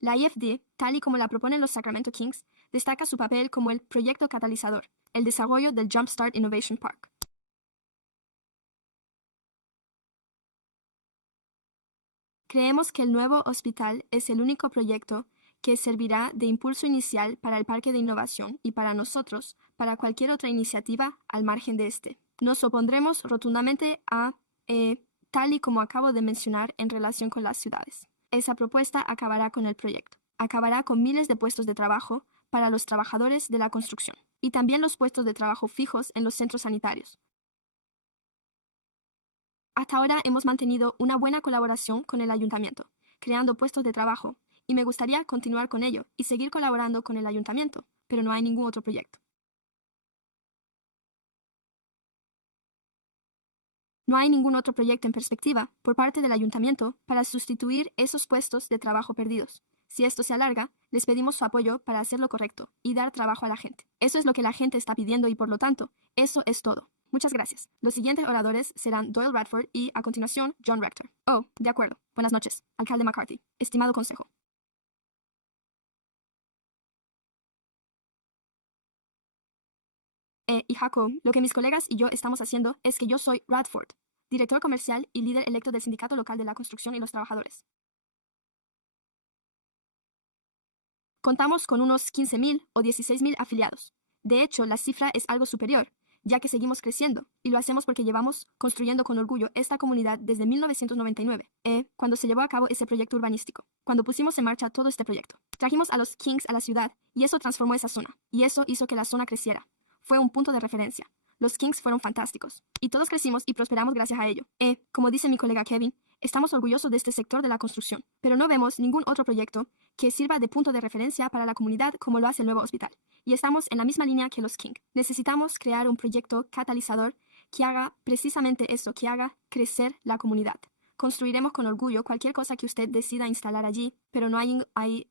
La IFD, tal y como la proponen los Sacramento Kings, destaca su papel como el proyecto catalizador, el desarrollo del Jumpstart Innovation Park. Creemos que el nuevo hospital es el único proyecto que servirá de impulso inicial para el parque de innovación y para nosotros, para cualquier otra iniciativa al margen de este. Nos opondremos rotundamente a, tal y como acabo de mencionar en relación con las ciudades. Esa propuesta acabará con el proyecto. Acabará con miles de puestos de trabajo para los trabajadores de la construcción y también los puestos de trabajo fijos en los centros sanitarios. Hasta ahora hemos mantenido una buena colaboración con el ayuntamiento, creando puestos de trabajo, y me gustaría continuar con ello y seguir colaborando con el ayuntamiento, pero no hay ningún otro proyecto. No hay ningún otro proyecto en perspectiva por parte del ayuntamiento para sustituir esos puestos de trabajo perdidos. Si esto se alarga, les pedimos su apoyo para hacer lo correcto y dar trabajo a la gente. Eso es lo que la gente está pidiendo y por lo tanto, eso es todo. Muchas gracias. Los siguientes oradores serán Doyle Radford y, a continuación, John Rector. Oh, de acuerdo. Buenas noches, alcalde McCarthy. Estimado consejo. Y Jacob, lo que mis colegas y yo estamos haciendo es que yo soy Radford, director comercial y líder electo del sindicato local de la construcción y los trabajadores. Contamos con unos 15,000 o 16,000 afiliados. De hecho, la cifra es algo superior, ya que seguimos creciendo, y lo hacemos porque llevamos construyendo con orgullo esta comunidad desde 1999, cuando se llevó a cabo ese proyecto urbanístico, cuando pusimos en marcha todo este proyecto. Trajimos a los Kings a la ciudad, y eso transformó esa zona, y eso hizo que la zona creciera. Fue un punto de referencia. Los Kings fueron fantásticos, y todos crecimos y prosperamos gracias a ello. Como dice mi colega Kevin, estamos orgullosos de este sector de la construcción, pero no vemos ningún otro proyecto que sirva de punto de referencia para la comunidad como lo hace el nuevo hospital. Y estamos en la misma línea que los King. Necesitamos crear un proyecto catalizador que haga precisamente eso, que haga crecer la comunidad. Construiremos con orgullo cualquier cosa que usted decida instalar allí, pero no hay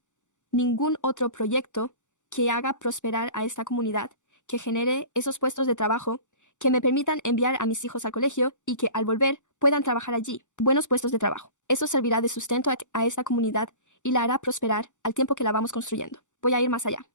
ningún otro proyecto que haga prosperar a esta comunidad, que genere esos puestos de trabajo que me permitan enviar a mis hijos al colegio y que al volver puedan trabajar allí. Buenos puestos de trabajo. Eso servirá de sustento a esta comunidad y la hará prosperar al tiempo que la vamos construyendo. Voy a ir más allá.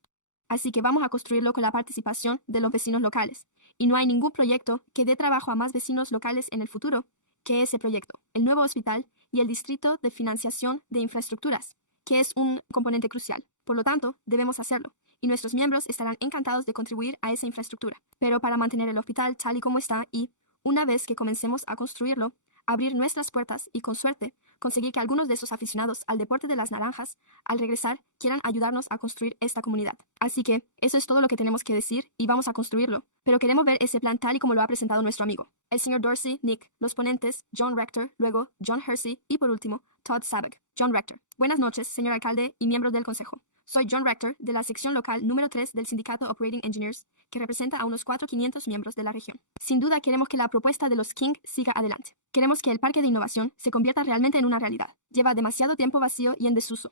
Así que vamos a construirlo con la participación de los vecinos locales. Y no hay ningún proyecto que dé trabajo a más vecinos locales en el futuro que ese proyecto, el nuevo hospital y el distrito de financiación de infraestructuras, que es un componente crucial. Por lo tanto, debemos hacerlo. Y nuestros miembros estarán encantados de contribuir a esa infraestructura. Pero para mantener el hospital tal y como está y, una vez que comencemos a construirlo, abrir nuestras puertas y, con suerte, conseguir que algunos de esos aficionados al deporte de las naranjas, al regresar, quieran ayudarnos a construir esta comunidad. Así que eso es todo lo que tenemos que decir y vamos a construirlo. Pero queremos ver ese plan tal y como lo ha presentado nuestro amigo, el señor Dorsey, Nick, los ponentes, John Rector, luego John Hersey y por último, Todd Sabag. John Rector. Buenas noches, señor alcalde y miembros del consejo. Soy John Rector, de la sección local número 3 del Sindicato Operating Engineers, que representa a unos 4.500 miembros de la región. Sin duda queremos que la propuesta de los King siga adelante. Queremos que el parque de innovación se convierta realmente en una realidad. Lleva demasiado tiempo vacío y en desuso.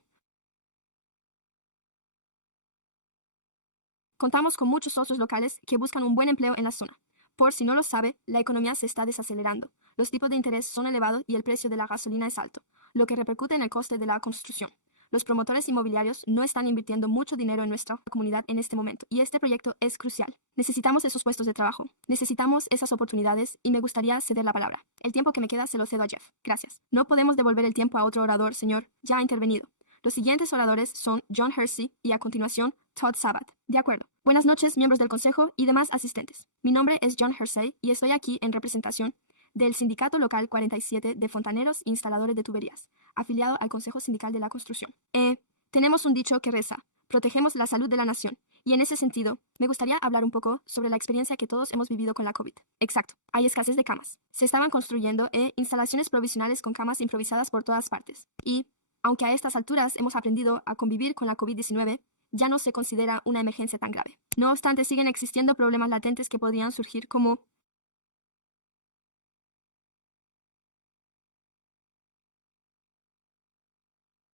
Contamos con muchos socios locales que buscan un buen empleo en la zona. Por si no lo sabe, la economía se está desacelerando. Los tipos de interés son elevados y el precio de la gasolina es alto, lo que repercute en el coste de la construcción. Los promotores inmobiliarios no están invirtiendo mucho dinero en nuestra comunidad en este momento, y este proyecto es crucial. Necesitamos esos puestos de trabajo, necesitamos esas oportunidades y me gustaría ceder la palabra. El tiempo que me queda se lo cedo a Jeff. Gracias. No podemos devolver el tiempo a otro orador, señor. Ya ha intervenido. Los siguientes oradores son John Hersey y a continuación Todd Sabag. De acuerdo. Buenas noches, miembros del consejo y demás asistentes. Mi nombre es John Hersey y estoy aquí en representación del Sindicato Local 47 de Fontaneros e Instaladores de Tuberías, afiliado al Consejo Sindical de la Construcción. Tenemos un dicho que reza: protegemos la salud de la nación. Y en ese sentido, me gustaría hablar un poco sobre la experiencia que todos hemos vivido con la COVID. Exacto, hay escasez de camas. Se estaban construyendo instalaciones provisionales con camas improvisadas por todas partes. Y, aunque a estas alturas hemos aprendido a convivir con la COVID-19, ya no se considera una emergencia tan grave. No obstante, siguen existiendo problemas latentes que podrían surgir como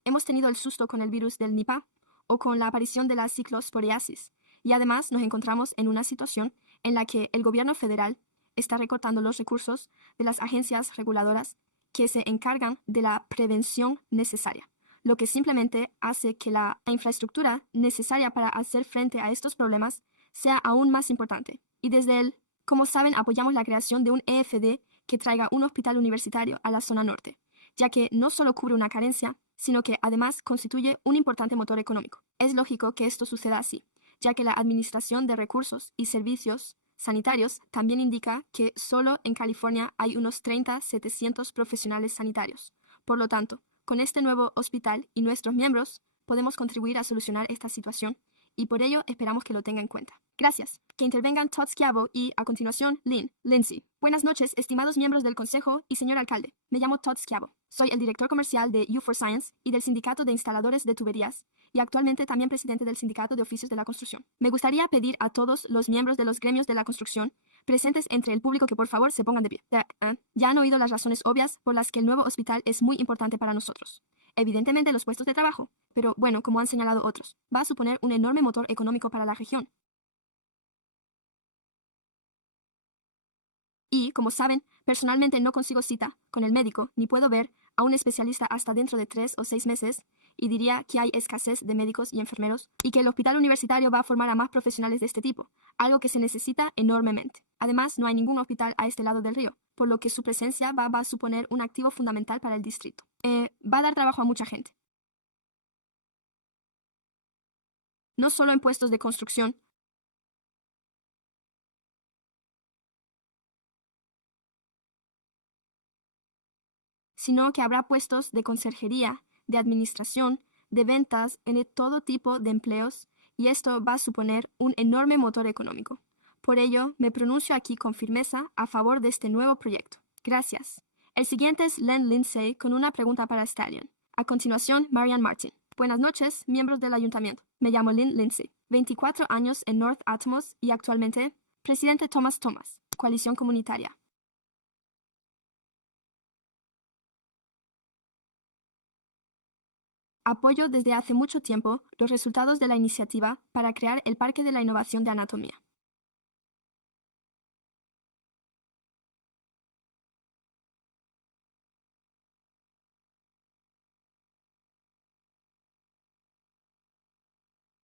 hemos tenido el susto con el virus del Nipah o con la aparición de la ciclosporiasis, y además nos encontramos en una situación en la que el gobierno federal está recortando los recursos de las agencias reguladoras que se encargan de la prevención necesaria, lo que simplemente hace que la infraestructura necesaria para hacer frente a estos problemas sea aún más importante. Y desde él, como saben, apoyamos la creación de un EFD que traiga un hospital universitario a la zona norte, ya que no solo cubre una carencia, sino que además constituye un importante motor económico. Es lógico que esto suceda así, ya que la Administración de Recursos y Servicios Sanitarios también indica que solo en California hay unos 700 profesionales sanitarios. Por lo tanto, con este nuevo hospital y nuestros miembros, podemos contribuir a solucionar esta situación y por ello esperamos que lo tenga en cuenta. Gracias. Que intervengan Todd Schiavo y, a continuación, Lindsay. Buenas noches, estimados miembros del Consejo y señor alcalde. Me llamo Todd Schiavo. Soy el director comercial de U4Science y del Sindicato de Instaladores de Tuberías y actualmente también presidente del Sindicato de Oficios de la Construcción. Me gustaría pedir a todos los miembros de los gremios de la construcción presentes entre el público que por favor se pongan de pie. Ya han oído las razones obvias por las que el nuevo hospital es muy importante para nosotros. Evidentemente los puestos de trabajo, pero bueno, como han señalado otros, va a suponer un enorme motor económico para la región. Y, como saben, personalmente no consigo cita con el médico ni puedo ver a un especialista hasta dentro de 3 o 6 meses y diría que hay escasez de médicos y enfermeros y que el hospital universitario va a formar a más profesionales de este tipo, algo que se necesita enormemente. Además, no hay ningún hospital a este lado del río, por lo que su presencia va a suponer un activo fundamental para el distrito. Va a dar trabajo a mucha gente. No solo en puestos de construcción, sino que habrá puestos de conserjería, de administración, de ventas, en todo tipo de empleos, y esto va a suponer un enorme motor económico. Por ello, me pronuncio aquí con firmeza a favor de este nuevo proyecto. Gracias. El siguiente es Len Lindsay con una pregunta para Stallion. A continuación, Marianne Martin. Buenas noches, miembros del ayuntamiento. Me llamo Lynn Lindsay, 24 años en North Atmos y actualmente presidente Thomas, Coalición Comunitaria. Apoyo desde hace mucho tiempo los resultados de la iniciativa para crear el Parque de la Innovación de Anatomía.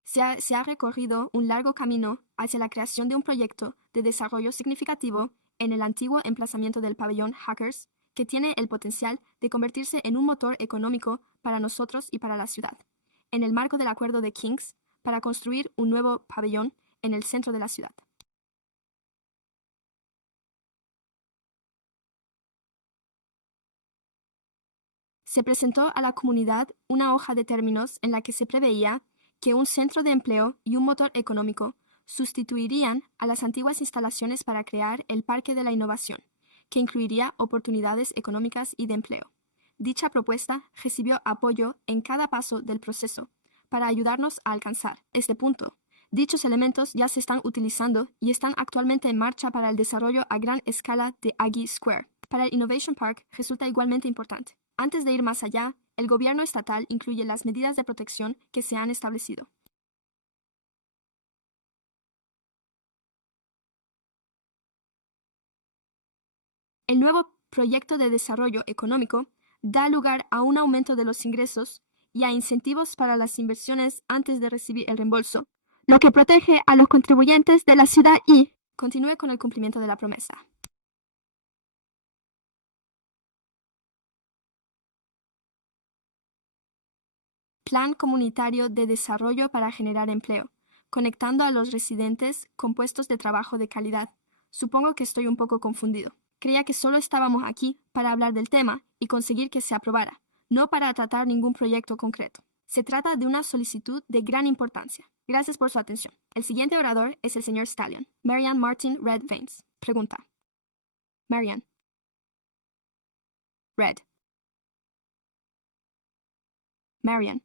Se ha recorrido un largo camino hacia la creación de un proyecto de desarrollo significativo en el antiguo emplazamiento del pabellón Hackers, que tiene el potencial de convertirse en un motor económico para nosotros y para la ciudad, en el marco del acuerdo de Kings para construir un nuevo pabellón en el centro de la ciudad. Se presentó a la comunidad una hoja de términos en la que se preveía que un centro de empleo y un motor económico sustituirían a las antiguas instalaciones para crear el Parque de la Innovación, que incluiría oportunidades económicas y de empleo. Dicha propuesta recibió apoyo en cada paso del proceso para ayudarnos a alcanzar este punto. Dichos elementos ya se están utilizando y están actualmente en marcha para el desarrollo a gran escala de Aggie Square. Para el Innovation Park resulta igualmente importante. Antes de ir más allá, el gobierno estatal incluye las medidas de protección que se han establecido. El nuevo proyecto de desarrollo económico da lugar a un aumento de los ingresos y a incentivos para las inversiones antes de recibir el reembolso, lo que protege a los contribuyentes de la ciudad y continúe con el cumplimiento de la promesa. Plan comunitario de desarrollo para generar empleo, conectando a los residentes con puestos de trabajo de calidad. Supongo que estoy un poco confundido. Creía que solo estábamos aquí para hablar del tema y conseguir que se aprobara, no para tratar ningún proyecto concreto. Se trata de una solicitud de gran importancia. Gracias por su atención. El siguiente orador es el señor Stallion. Marianne Martin Red Veins. Pregunta. Marianne. Red. Marianne.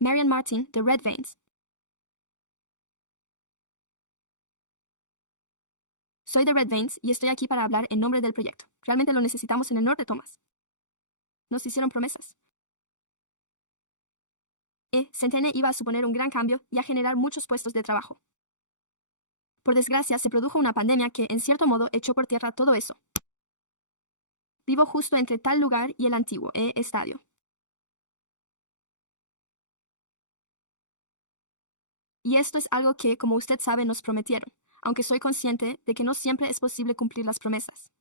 Marianne Martin de Red Veins. Soy de Red Veins y estoy aquí para hablar en nombre del proyecto. Realmente lo necesitamos en el norte, Thomas. Nos hicieron promesas. Centene iba a suponer un gran cambio y a generar muchos puestos de trabajo. Por desgracia, se produjo una pandemia que, en cierto modo, echó por tierra todo eso. Vivo justo entre tal lugar y el antiguo estadio. Y esto es algo que, como usted sabe, nos prometieron, aunque soy consciente de que no siempre es posible cumplir las promesas.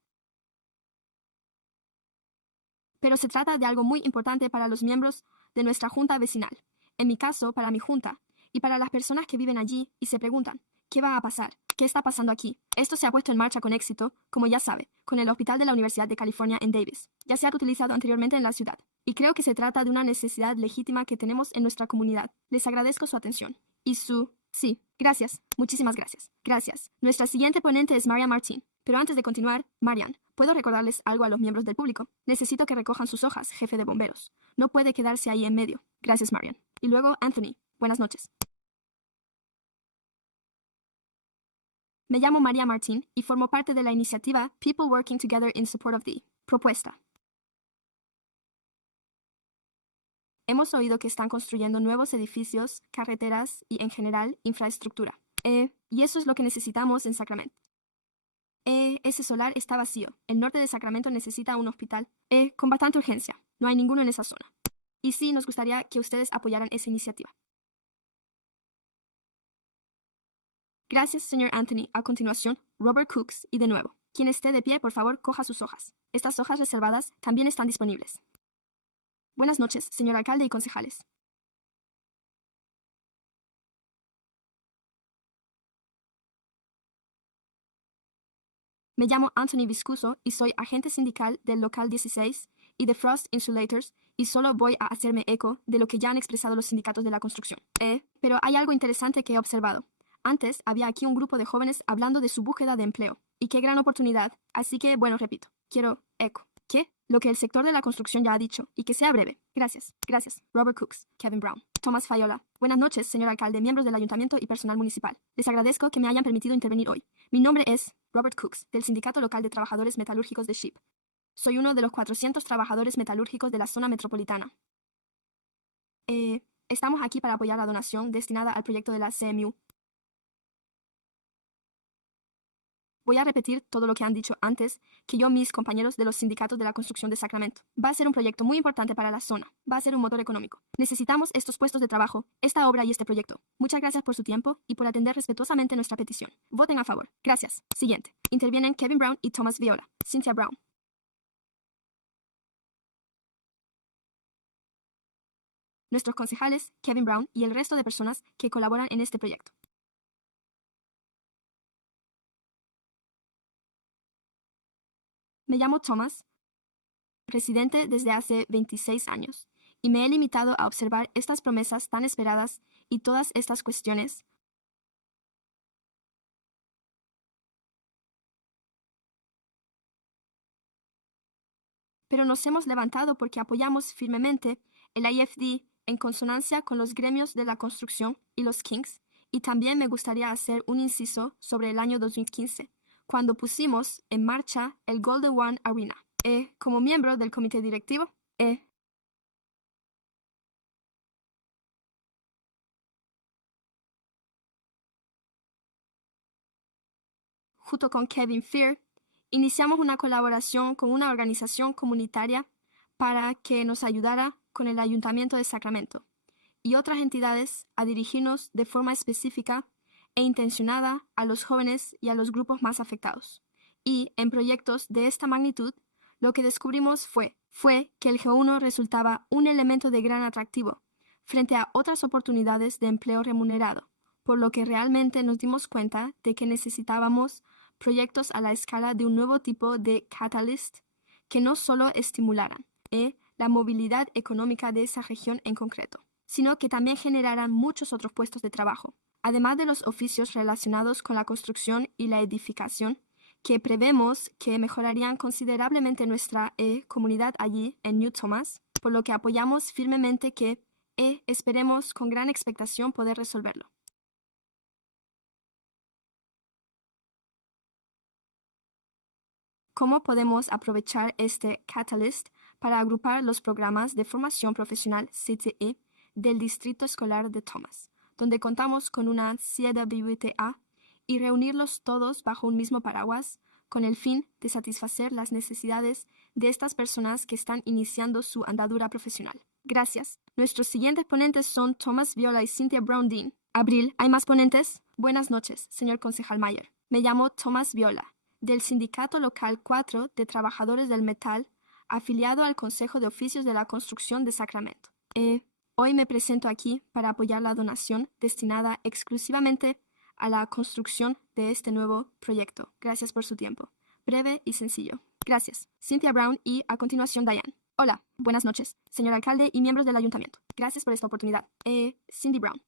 Pero se trata de algo muy importante para los miembros de nuestra junta vecinal. En mi caso, para mi junta, y para las personas que viven allí y se preguntan, ¿qué va a pasar? ¿Qué está pasando aquí? Esto se ha puesto en marcha con éxito, como ya sabe, con el Hospital de la Universidad de California en Davis. Ya se ha utilizado anteriormente en la ciudad. Y creo que se trata de una necesidad legítima que tenemos en nuestra comunidad. Les agradezco su atención. Y su... Sí, gracias. Muchísimas gracias. Gracias. Nuestra siguiente ponente es Marianne Martin. Pero antes de continuar, Marianne, ¿puedo recordarles algo a los miembros del público? Necesito que recojan sus hojas, jefe de bomberos. No puede quedarse ahí en medio. Gracias, Marianne. Y luego, Anthony. Buenas noches. Me llamo María Martín y formo parte de la iniciativa People Working Together in Support of the propuesta. Hemos oído que están construyendo nuevos edificios, carreteras y, en general, infraestructura. Y eso es lo que necesitamos en Sacramento. Ese solar está vacío. El norte de Sacramento necesita un hospital. Con bastante urgencia. No hay ninguno en esa zona. Y sí, nos gustaría que ustedes apoyaran esa iniciativa. Gracias, señor Anthony. A continuación, Robert Cooks. Y de nuevo, quien esté de pie, por favor, coja sus hojas. Estas hojas reservadas también están disponibles. Buenas noches, señor alcalde y concejales. Me llamo Anthony Viscuso y soy agente sindical del local 16 y de Frost Insulators y solo voy a hacerme eco de lo que ya han expresado los sindicatos de la construcción. Pero hay algo interesante que he observado. Antes había aquí un grupo de jóvenes hablando de su búsqueda de empleo. Y qué gran oportunidad. Así que, bueno, repito, quiero eco. ¿Qué? Lo que el sector de la construcción ya ha dicho, y que sea breve. Gracias. Gracias. Robert Cooks, Kevin Brown, Thomas Fayola. Buenas noches, señor alcalde, miembros del ayuntamiento y personal municipal. Les agradezco que me hayan permitido intervenir hoy. Mi nombre es Robert Cooks, del Sindicato Local de Trabajadores Metalúrgicos de SHIP. Soy uno de los 400 trabajadores metalúrgicos de la zona metropolitana. Estamos aquí para apoyar la donación destinada al proyecto de la CMU. Voy a repetir todo lo que han dicho antes que yo, mis compañeros de los sindicatos de la construcción de Sacramento. Va a ser un proyecto muy importante para la zona. Va a ser un motor económico. Necesitamos estos puestos de trabajo, esta obra y este proyecto. Muchas gracias por su tiempo y por atender respetuosamente nuestra petición. Voten a favor. Gracias. Siguiente. Intervienen Kevin Brown y Thomas Viola. Cynthia Brown. Nuestros concejales, Kevin Brown y el resto de personas que colaboran en este proyecto. Me llamo Thomas. residente desde hace 26 años, y me he limitado a observar estas promesas tan esperadas y todas estas cuestiones. Pero nos hemos levantado porque apoyamos firmemente el IFD en consonancia con los gremios de la construcción y los Kings, y también me gustaría hacer un inciso sobre el año 2015, cuando pusimos en marcha el Golden One Arena. Como miembro del comité directivo, junto con Kevin Fear, iniciamos una colaboración con una organización comunitaria para que nos ayudara con el Ayuntamiento de Sacramento y otras entidades a dirigirnos de forma específica e intencionada a los jóvenes y a los grupos más afectados. Y en proyectos de esta magnitud, lo que descubrimos fue que el G1 resultaba un elemento de gran atractivo frente a otras oportunidades de empleo remunerado, por lo que realmente nos dimos cuenta de que necesitábamos proyectos a la escala de un nuevo tipo de catalyst que no solo estimularan la movilidad económica de esa región en concreto, sino que también generaran muchos otros puestos de trabajo, además de los oficios relacionados con la construcción y la edificación, que prevemos que mejorarían considerablemente nuestra comunidad allí en New Thomas, por lo que apoyamos firmemente que esperemos con gran expectación poder resolverlo. ¿Cómo podemos aprovechar este catalyst para agrupar los programas de formación profesional CTE del Distrito Escolar de Thomas, donde contamos con una CWTA, y reunirlos todos bajo un mismo paraguas con el fin de satisfacer las necesidades de estas personas que están iniciando su andadura profesional? Gracias. Nuestros siguientes ponentes son Thomas Viola y Cynthia Brown Dean. Abril, ¿hay más ponentes? Buenas noches, señor concejal Mayer. Me llamo Thomas Viola, del Sindicato Local 4 de Trabajadores del Metal, afiliado al Consejo de Oficios de la Construcción de Sacramento. Hoy me presento aquí para apoyar la donación destinada exclusivamente a la construcción de este nuevo proyecto. Gracias por su tiempo. Breve y sencillo. Gracias. Cynthia Brown y, a continuación, Diane. Hola, buenas noches, señor alcalde y miembros del ayuntamiento. Gracias por esta oportunidad. Cindy Brown.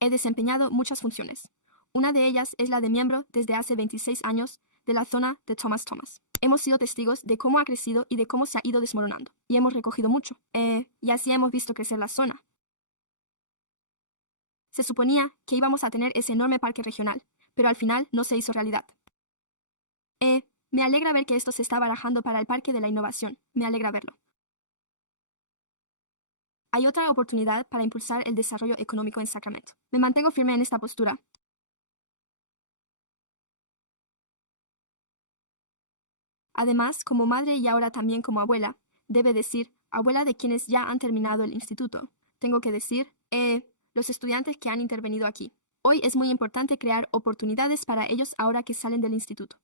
He desempeñado muchas funciones. Una de ellas es la de miembro desde hace 26 años de la zona de Thomas Thomas. Hemos sido testigos de cómo ha crecido y de cómo se ha ido desmoronando. Y hemos recogido mucho. Y así hemos visto crecer la zona. Se suponía que íbamos a tener ese enorme parque regional, pero al final no se hizo realidad. Me alegra ver que esto se está barajando para el Parque de la Innovación. Me alegra verlo. Hay otra oportunidad para impulsar el desarrollo económico en Sacramento. Me mantengo firme en esta postura. Además, como madre y ahora también como abuela, debe decir, abuela de quienes ya han terminado el instituto. Tengo que decir, los estudiantes que han intervenido aquí. Hoy es muy importante crear oportunidades para ellos ahora que salen del instituto.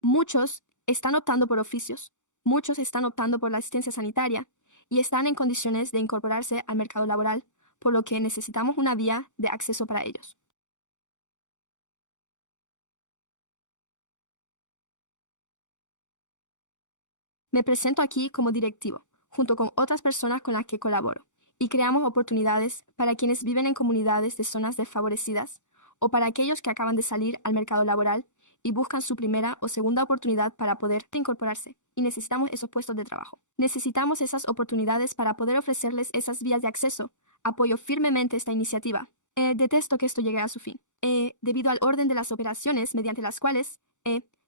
Muchos están optando por oficios, muchos están optando por la asistencia sanitaria y están en condiciones de incorporarse al mercado laboral, por lo que necesitamos una vía de acceso para ellos. Me presento aquí como directivo, junto con otras personas con las que colaboro, y creamos oportunidades para quienes viven en comunidades de zonas desfavorecidas o para aquellos que acaban de salir al mercado laboral y buscan su primera o segunda oportunidad para poder incorporarse, y necesitamos esos puestos de trabajo. Necesitamos esas oportunidades para poder ofrecerles esas vías de acceso. Apoyo firmemente esta iniciativa. Detesto que esto llegue a su fin, debido al orden de las operaciones mediante las cuales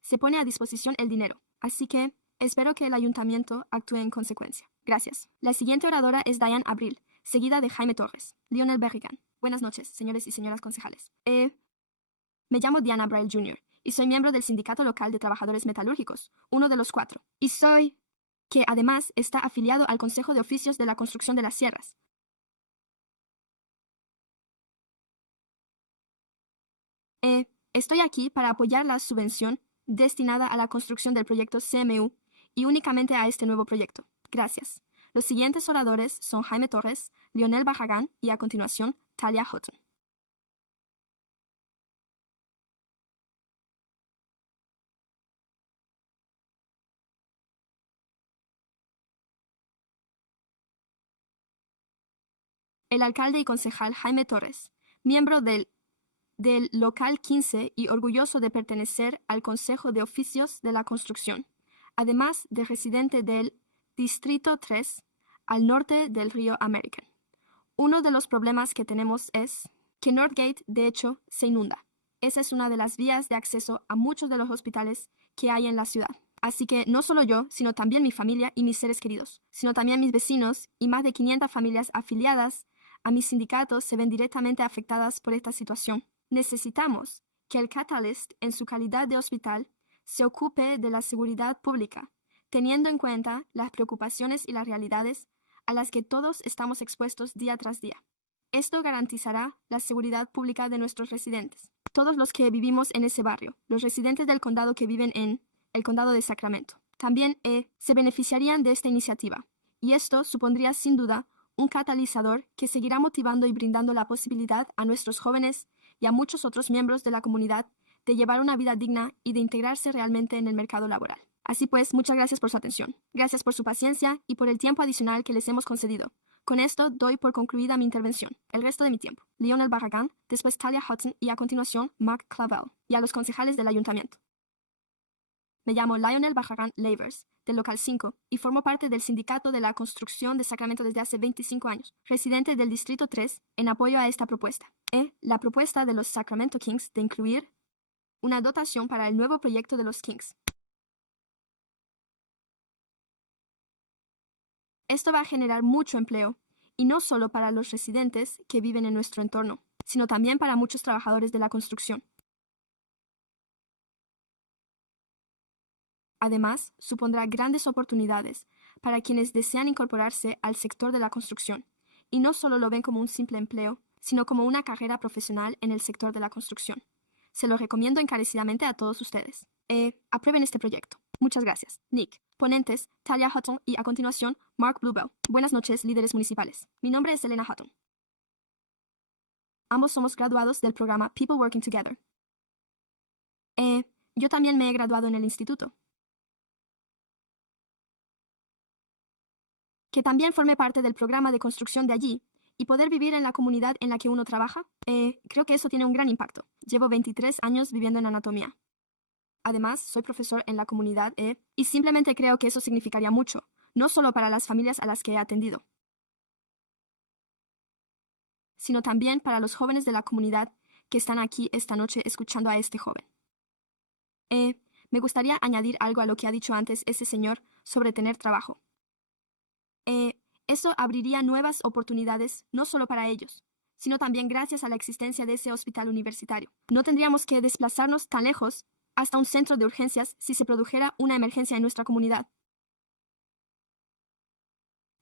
se pone a disposición el dinero. Así que espero que el ayuntamiento actúe en consecuencia. Gracias. La siguiente oradora es Diane Abril, seguida de Jaime Torres. Lionel Berrigan. Buenas noches, señores y señoras concejales. Me llamo Diana Abril Jr. y soy miembro del Sindicato Local de Trabajadores Metalúrgicos, uno de los 4. Y soy que además está afiliado al Consejo de Oficios de la Construcción de las Sierras. Estoy aquí para apoyar la subvención destinada a la construcción del proyecto CMU y únicamente a este nuevo proyecto. Gracias. Los siguientes oradores son Jaime Torres, Lionel Barragán y a continuación Talia Houghton. el alcalde y concejal Jaime Torres, miembro del Local 15 y orgulloso de pertenecer al Consejo de Oficios de la Construcción, además de residente del Distrito 3, al norte del río American. Uno de los problemas que tenemos es que Northgate, de hecho, se inunda. Esa es una de las vías de acceso a muchos de los hospitales que hay en la ciudad. Así que no solo yo, sino también mi familia y mis seres queridos, sino también mis vecinos y más de 500 familias afiliadas a mis sindicatos se ven directamente afectadas por esta situación. Necesitamos que el Catalyst, en su calidad de hospital, se ocupe de la seguridad pública, teniendo en cuenta las preocupaciones y las realidades a las que todos estamos expuestos día tras día. Esto garantizará la seguridad pública de nuestros residentes, todos los que vivimos en ese barrio, los residentes del condado que viven en el condado de Sacramento. También se beneficiarían de esta iniciativa, y esto supondría sin duda un catalizador que seguirá motivando y brindando la posibilidad a nuestros jóvenes y a muchos otros miembros de la comunidad de llevar una vida digna y de integrarse realmente en el mercado laboral. Así pues, muchas gracias por su atención. Gracias por su paciencia y por el tiempo adicional que les hemos concedido. Con esto doy por concluida mi intervención. El resto de mi tiempo. Lionel Barragán, después Talia Hutton y a continuación Mark Clavel, y a los concejales del ayuntamiento. Me llamo Lionel Barragán Lavers, del Local 5, y formo parte del Sindicato de la Construcción de Sacramento desde hace 25 años, residente del Distrito 3, en apoyo a esta propuesta. La propuesta de los Sacramento Kings de incluir una dotación para el nuevo proyecto de los Kings. Esto va a generar mucho empleo, y no solo para los residentes que viven en nuestro entorno, sino también para muchos trabajadores de la construcción. Además, supondrá grandes oportunidades para quienes desean incorporarse al sector de la construcción, y no solo lo ven como un simple empleo, sino como una carrera profesional en el sector de la construcción. Se lo recomiendo encarecidamente a todos ustedes. Aprueben este proyecto. Muchas gracias. Nick. Ponentes, Talia Hutton y a continuación, Mark Bluebell. Buenas noches, líderes municipales. Mi nombre es Elena Hutton. Ambos somos graduados del programa People Working Together. Yo también me he graduado en el instituto. Que también forme parte del programa de construcción de allí y poder vivir en la comunidad en la que uno trabaja, creo que eso tiene un gran impacto. Llevo 23 años viviendo en anatomía. Además, soy profesor en la comunidad y simplemente creo que eso significaría mucho, no solo para las familias a las que he atendido, sino también para los jóvenes de la comunidad que están aquí esta noche escuchando a este joven. Me gustaría añadir algo a lo que ha dicho antes ese señor sobre tener trabajo. Eso abriría nuevas oportunidades no solo para ellos, sino también gracias a la existencia de ese hospital universitario. No tendríamos que desplazarnos tan lejos hasta un centro de urgencias si se produjera una emergencia en nuestra comunidad.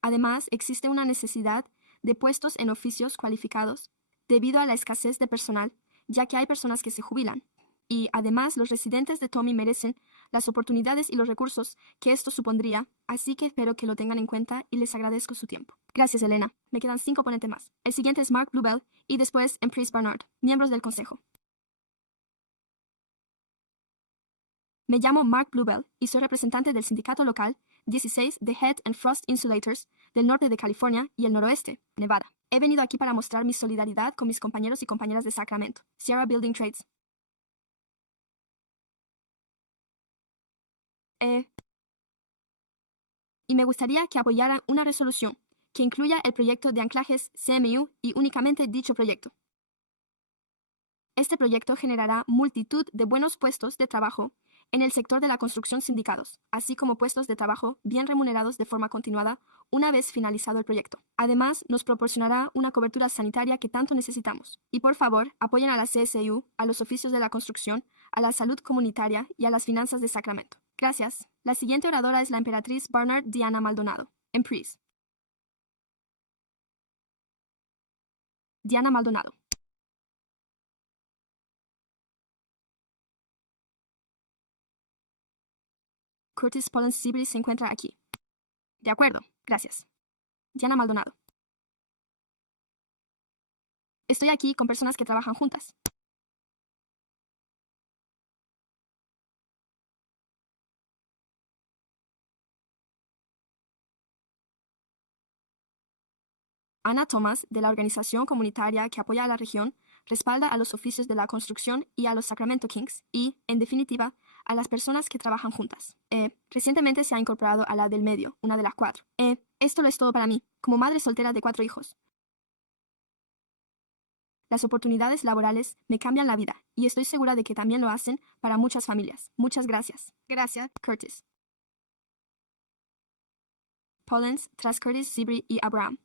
Además, existe una necesidad de puestos en oficios cualificados debido a la escasez de personal, ya que hay personas que se jubilan. Y además, los residentes de Tommy merecen las oportunidades y los recursos que esto supondría, así que espero que lo tengan en cuenta y les agradezco su tiempo. Gracias, Elena. Me quedan 5 ponentes más. El siguiente es Mark Bluebell y después Emprise Barnard, miembros del consejo. Me llamo Mark Bluebell y soy representante del sindicato local 16 de Head and Frost Insulators del norte de California y el noroeste, Nevada. He venido aquí para mostrar mi solidaridad con mis compañeros y compañeras de Sacramento, Sierra Building Trades. Y me gustaría que apoyaran una resolución que incluya el proyecto de anclajes CMU y únicamente dicho proyecto. Este proyecto generará multitud de buenos puestos de trabajo en el sector de la construcción sindicados, así como puestos de trabajo bien remunerados de forma continuada una vez finalizado el proyecto. Además, nos proporcionará una cobertura sanitaria que tanto necesitamos. Y por favor, apoyen a la CSU, a los oficios de la construcción, a la salud comunitaria y a las finanzas de Sacramento. Gracias. La siguiente oradora es la emperatriz Barnard Diana Maldonado. Emprise. Diana Maldonado. Curtis Pollens Sibley se encuentra aquí. De acuerdo, gracias. Diana Maldonado. Estoy aquí con personas que trabajan juntas. Anna Thomas, de la organización comunitaria que apoya a la región, respalda a los oficios de la construcción y a los Sacramento Kings y, en definitiva, a las personas que trabajan juntas. Recientemente se ha incorporado a la del medio, una de las 4. Esto lo es todo para mí, como madre soltera de 4 hijos. Las oportunidades laborales me cambian la vida y estoy segura de que también lo hacen para muchas familias. Muchas gracias. Gracias, Curtis. Pollens, tras Curtis, Zibri y Abraham.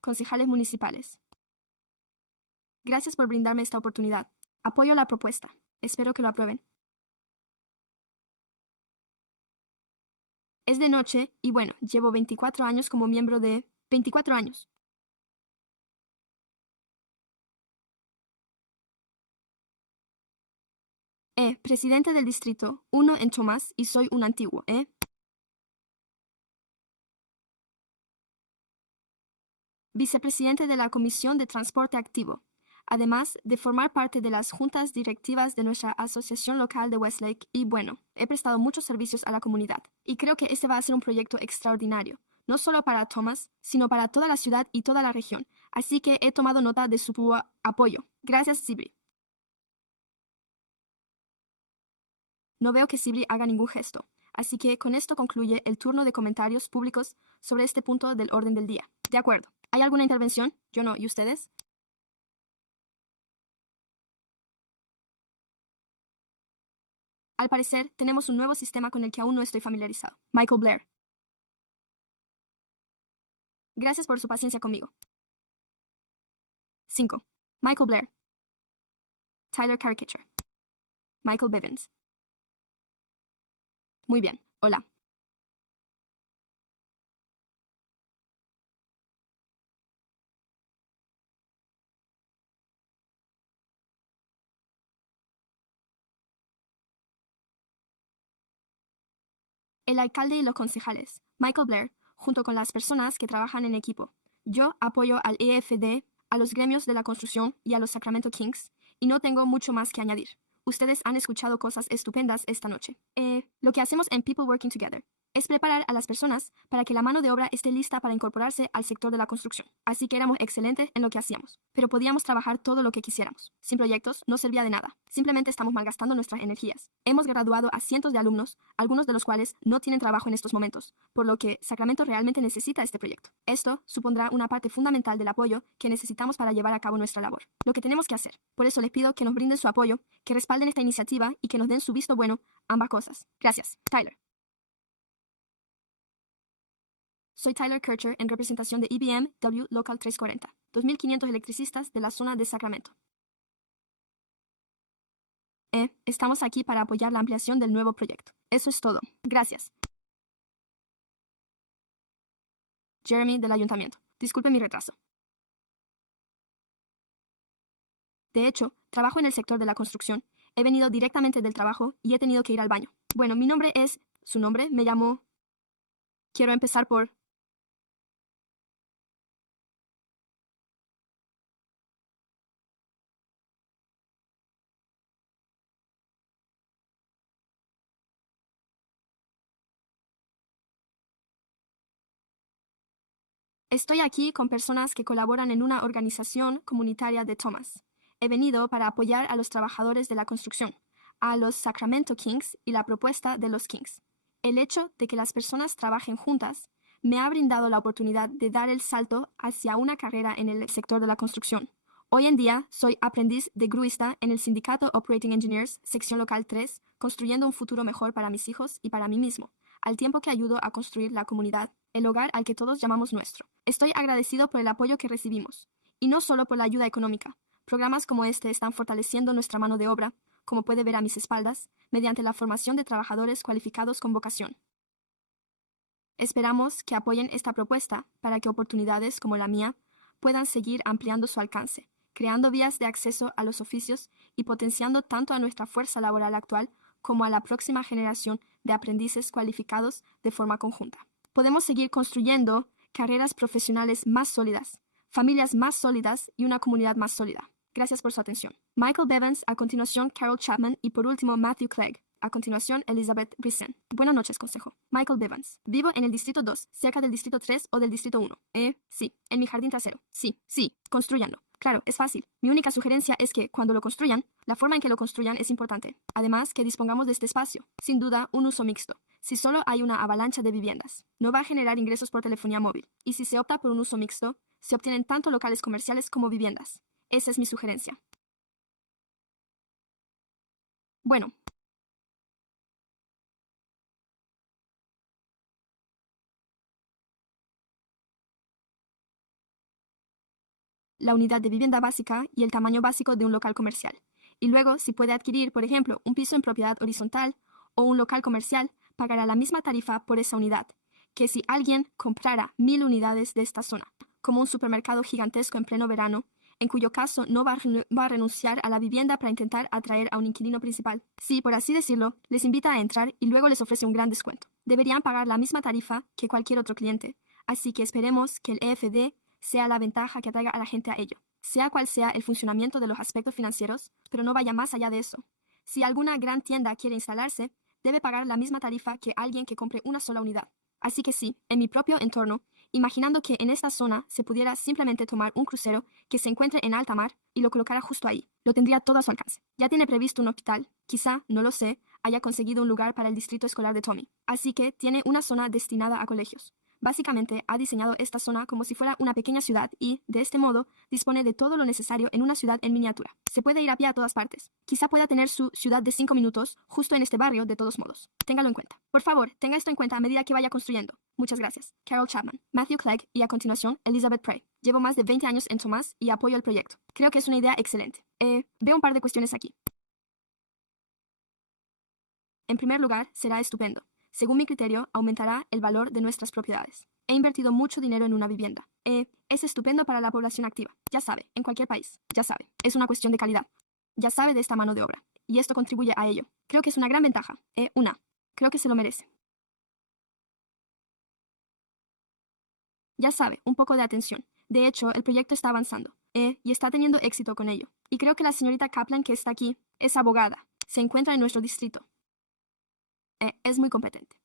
Concejales municipales. Gracias por brindarme esta oportunidad. Apoyo la propuesta. Espero que lo aprueben. Es de noche y bueno, llevo 24 años como miembro de... 24 años. Presidente del distrito 1 en Thomas y soy un antiguo, Vicepresidente de la Comisión de Transporte Activo, además de formar parte de las juntas directivas de nuestra asociación local de Westlake y bueno, he prestado muchos servicios a la comunidad y creo que este va a ser un proyecto extraordinario, no solo para Thomas, sino para toda la ciudad y toda la región, así que he tomado nota de su apoyo. Gracias, Zibri. No veo que Zibri haga ningún gesto, así que con esto concluye el turno de comentarios públicos sobre este punto del orden del día. De acuerdo. ¿Hay alguna intervención? Yo no. ¿Y ustedes? Al parecer, tenemos un nuevo sistema con el que aún no estoy familiarizado. Michael Blair. Gracias por su paciencia conmigo. 5. Michael Blair. Tyler Caricature. Michael Bivens. Muy bien. Hola. El alcalde y los concejales. Michael Blair, junto con las personas que trabajan en equipo. Yo apoyo al EFD, a los gremios de la construcción y a los Sacramento Kings, y no tengo mucho más que añadir. Ustedes han escuchado cosas estupendas esta noche. Lo que hacemos en People Working Together es preparar a las personas para que la mano de obra esté lista para incorporarse al sector de la construcción. Así que éramos excelentes en lo que hacíamos, pero podíamos trabajar todo lo que quisiéramos. Sin proyectos no servía de nada. Simplemente estamos malgastando nuestras energías. Hemos graduado a cientos de alumnos, algunos de los cuales no tienen trabajo en estos momentos, por lo que Sacramento realmente necesita este proyecto. Esto supondrá una parte fundamental del apoyo que necesitamos para llevar a cabo nuestra labor. Lo que tenemos que hacer. Por eso les pido que nos brinden su apoyo, que respalden esta iniciativa y que nos den su visto bueno, ambas cosas. Gracias. Tyler. Soy Tyler Kircher en representación de IBM W Local 340, 2.500 electricistas de la zona de Sacramento. Estamos aquí para apoyar la ampliación del nuevo proyecto. Eso es todo. Gracias. Jeremy del ayuntamiento. Disculpe mi retraso. De hecho, trabajo en el sector de la construcción. He venido directamente del trabajo y he tenido que ir al baño. Bueno, mi nombre es... ¿Su nombre? Me llamo... Quiero empezar por... Estoy aquí con personas que colaboran en una organización comunitaria de Thomas. He venido para apoyar a los trabajadores de la construcción, a los Sacramento Kings y la propuesta de los Kings. El hecho de que las personas trabajen juntas me ha brindado la oportunidad de dar el salto hacia una carrera en el sector de la construcción. Hoy en día soy aprendiz de gruista en el sindicato Operating Engineers, sección local 3, construyendo un futuro mejor para mis hijos y para mí mismo, al tiempo que ayudo a construir la comunidad, el hogar al que todos llamamos nuestro. Estoy agradecido por el apoyo que recibimos, y no solo por la ayuda económica. Programas como este están fortaleciendo nuestra mano de obra, como puede ver a mis espaldas, mediante la formación de trabajadores cualificados con vocación. Esperamos que apoyen esta propuesta para que oportunidades como la mía puedan seguir ampliando su alcance, creando vías de acceso a los oficios y potenciando tanto a nuestra fuerza laboral actual como a la próxima generación de aprendices cualificados de forma conjunta. Podemos seguir construyendo carreras profesionales más sólidas, familias más sólidas y una comunidad más sólida. Gracias por su atención. Michael Bevans, a continuación Carol Chapman y por último Matthew Clegg. A continuación, Elizabeth Brisson. Buenas noches, consejo. Michael Bivens. Vivo en el distrito 2, cerca del distrito 3 o del distrito 1. Sí, en mi jardín trasero. Sí, construyanlo. Claro, es fácil. Mi única sugerencia es que, cuando lo construyan, la forma en que lo construyan es importante. Además, que dispongamos de este espacio. Sin duda, un uso mixto. Si solo hay una avalancha de viviendas, no va a generar ingresos por telefonía móvil. Y si se opta por un uso mixto, se obtienen tanto locales comerciales como viviendas. Esa es mi sugerencia. Bueno, la unidad de vivienda básica y el tamaño básico de un local comercial. Y luego, si puede adquirir, por ejemplo, un piso en propiedad horizontal o un local comercial, pagará la misma tarifa por esa unidad que si alguien comprara 1000 unidades de esta zona, como un supermercado gigantesco en pleno verano, en cuyo caso no va a renunciar a la vivienda para intentar atraer a un inquilino principal. Sí, por así decirlo, les invita a entrar y luego les ofrece un gran descuento. Deberían pagar la misma tarifa que cualquier otro cliente, así que esperemos que el EFD sea la ventaja que atraiga a la gente a ello, sea cual sea el funcionamiento de los aspectos financieros, pero no vaya más allá de eso. Si alguna gran tienda quiere instalarse, debe pagar la misma tarifa que alguien que compre una sola unidad. Así que sí, en mi propio entorno, imaginando que en esta zona se pudiera simplemente tomar un crucero que se encuentre en alta mar y lo colocara justo ahí, lo tendría todo a su alcance. Ya tiene previsto un hospital, quizá, no lo sé, haya conseguido un lugar para el distrito escolar de Tommy, así que tiene una zona destinada a colegios. Básicamente, ha diseñado esta zona como si fuera una pequeña ciudad y, de este modo, dispone de todo lo necesario en una ciudad en miniatura. Se puede ir a pie a todas partes. Quizá pueda tener su ciudad de 5 minutos justo en este barrio, de todos modos. Téngalo en cuenta. Por favor, tenga esto en cuenta a medida que vaya construyendo. Muchas gracias. Carol Chapman, Matthew Clegg y, a continuación, Elizabeth Prey. Llevo más de 20 años en Tomás y apoyo el proyecto. Creo que es una idea excelente. Veo un par de cuestiones aquí. En primer lugar, será estupendo. Según mi criterio, aumentará el valor de nuestras propiedades. He invertido mucho dinero en una vivienda. Es estupendo para la población activa. Ya sabe, en cualquier país. Ya sabe, es una cuestión de calidad. Ya sabe de esta mano de obra. Y esto contribuye a ello. Creo que es una gran ventaja. Creo que se lo merece. Ya sabe, un poco de atención. De hecho, el proyecto está avanzando. Y está teniendo éxito con ello. Y creo que la señorita Kaplan, que está aquí, es abogada. Se encuentra en nuestro distrito. Es muy competente.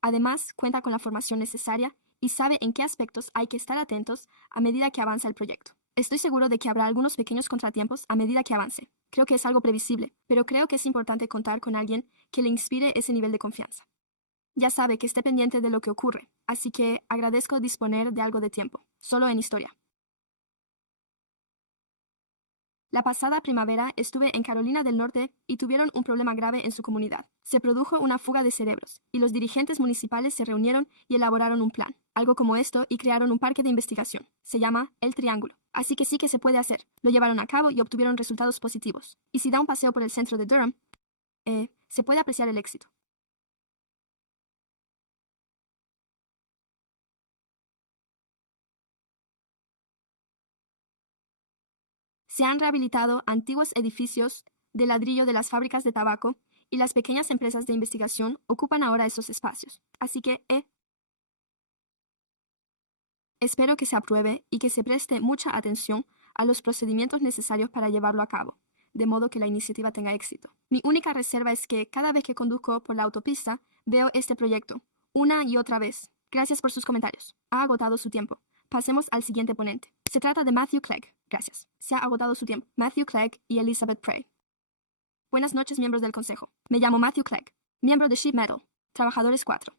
Además, cuenta con la formación necesaria y sabe en qué aspectos hay que estar atentos a medida que avanza el proyecto. Estoy seguro de que habrá algunos pequeños contratiempos a medida que avance. Creo que es algo previsible, pero creo que es importante contar con alguien que le inspire ese nivel de confianza. Ya sabe que esté pendiente de lo que ocurre, así que agradezco disponer de algo de tiempo, solo en historia. La pasada primavera estuve en Carolina del Norte y tuvieron un problema grave en su comunidad. Se produjo una fuga de cerebros, y los dirigentes municipales se reunieron y elaboraron un plan, algo como esto, y crearon un parque de investigación. Se llama El Triángulo. Así que sí que se puede hacer. Lo llevaron a cabo y obtuvieron resultados positivos. Y si da un paseo por el centro de Durham, se puede apreciar el éxito. Se han rehabilitado antiguos edificios de ladrillo de las fábricas de tabaco y las pequeñas empresas de investigación ocupan ahora esos espacios. Así que, espero que se apruebe y que se preste mucha atención a los procedimientos necesarios para llevarlo a cabo, de modo que la iniciativa tenga éxito. Mi única reserva es que cada vez que conduzco por la autopista veo este proyecto, una y otra vez. Gracias por sus comentarios. Ha agotado su tiempo. Pasemos al siguiente ponente. Se trata de Matthew Clegg. Gracias. Se ha agotado su tiempo. Matthew Clegg y Elizabeth Prey. Buenas noches, miembros del Consejo. Me llamo Matthew Clegg, miembro de Sheet Metal, Trabajadores 4.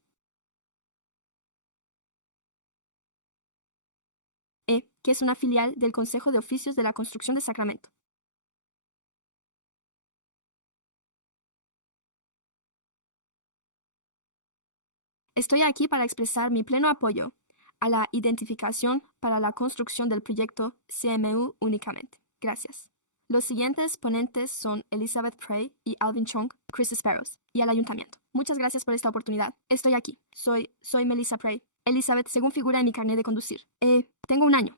Que es una filial del Consejo de Oficios de la Construcción de Sacramento. Estoy aquí para expresar mi pleno apoyo a la identificación para la construcción del proyecto CMU únicamente. Gracias. Los siguientes ponentes son Elizabeth Prey y Alvin Chong, Chris Sparrows, y al ayuntamiento. Muchas gracias por esta oportunidad. Estoy aquí. Soy Melissa Prey. Elizabeth, según figura en mi carnet de conducir. Tengo un año.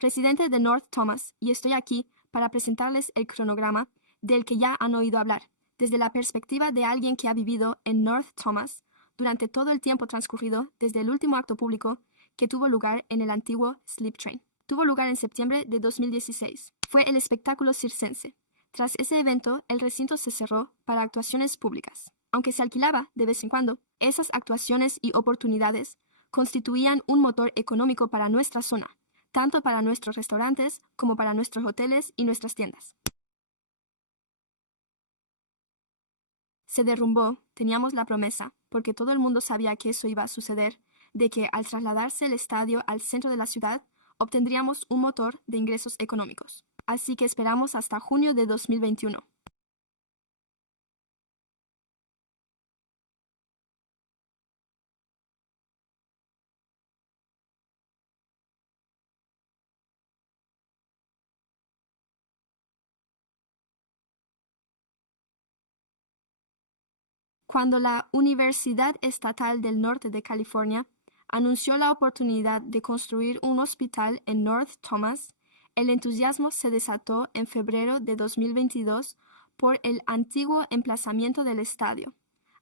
Residente de North Thomas, y estoy aquí para presentarles el cronograma del que ya han oído hablar, desde la perspectiva de alguien que ha vivido en North Thomas durante todo el tiempo transcurrido desde el último acto público que tuvo lugar en el antiguo Sleep Train. Tuvo lugar en septiembre de 2016. Fue el espectáculo circense. Tras ese evento, el recinto se cerró para actuaciones públicas. Aunque se alquilaba de vez en cuando, esas actuaciones y oportunidades constituían un motor económico para nuestra zona, tanto para nuestros restaurantes como para nuestros hoteles y nuestras tiendas. Se derrumbó, teníamos la promesa, porque todo el mundo sabía que eso iba a suceder, de que al trasladarse el estadio al centro de la ciudad, obtendríamos un motor de ingresos económicos. Así que esperamos hasta junio de 2021. Cuando la Universidad Estatal del Norte de California anunció la oportunidad de construir un hospital en North Thomas, el entusiasmo se desató en febrero de 2022 por el antiguo emplazamiento del estadio,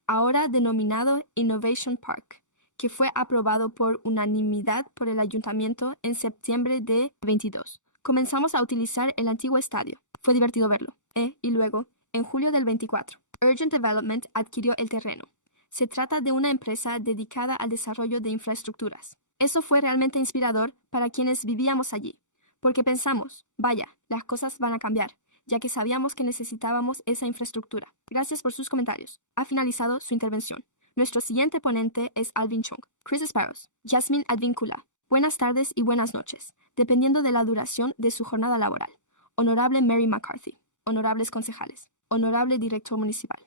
ahora denominado Innovation Park, que fue aprobado por unanimidad por el ayuntamiento en septiembre de 22. Comenzamos a utilizar el antiguo estadio. Fue divertido verlo. Y luego, en julio del 24, Urgent Development adquirió el terreno. Se trata de una empresa dedicada al desarrollo de infraestructuras. Eso fue realmente inspirador para quienes vivíamos allí, porque pensamos, vaya, las cosas van a cambiar, ya que sabíamos que necesitábamos esa infraestructura. Gracias por sus comentarios. Ha finalizado su intervención. Nuestro siguiente ponente es Alvin Chung. Chris Sparrows. Jasmine Advíncula. Buenas tardes y buenas noches, dependiendo de la duración de su jornada laboral. Honorable Mary McCarthy. Honorables concejales. Honorable director municipal.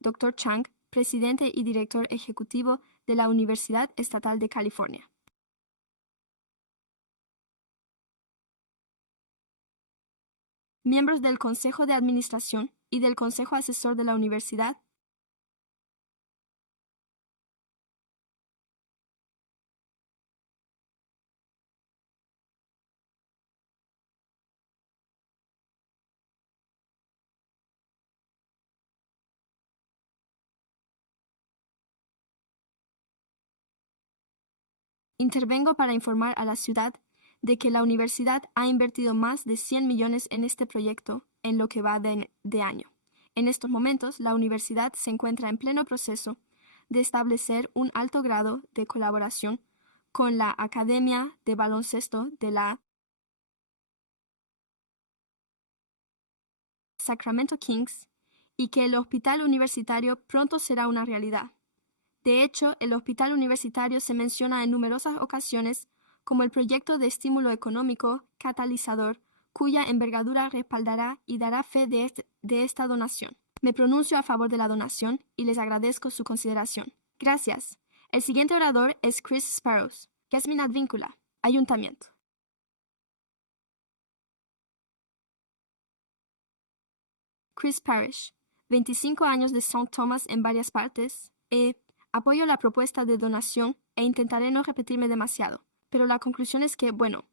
Dr. Chang, presidente y director ejecutivo de la Universidad Estatal de California. Miembros del Consejo de Administración y del Consejo Asesor de la Universidad. Intervengo para informar a la ciudad de que la universidad ha invertido más de 100 millones en este proyecto en lo que va de año. En estos momentos, la universidad se encuentra en pleno proceso de establecer un alto grado de colaboración con la Academia de Baloncesto de la Sacramento Kings y que el hospital universitario pronto será una realidad. De hecho, el hospital universitario se menciona en numerosas ocasiones como el proyecto de estímulo económico catalizador cuya envergadura respaldará y dará fe de esta donación. Me pronuncio a favor de la donación y les agradezco su consideración. Gracias. El siguiente orador es Chris Sparrows. Jasmine Advíncula, Ayuntamiento. Chris Parrish, 25 años de St. Thomas en varias partes. Apoyo la propuesta de donación e intentaré no repetirme demasiado, pero la conclusión es que, bueno,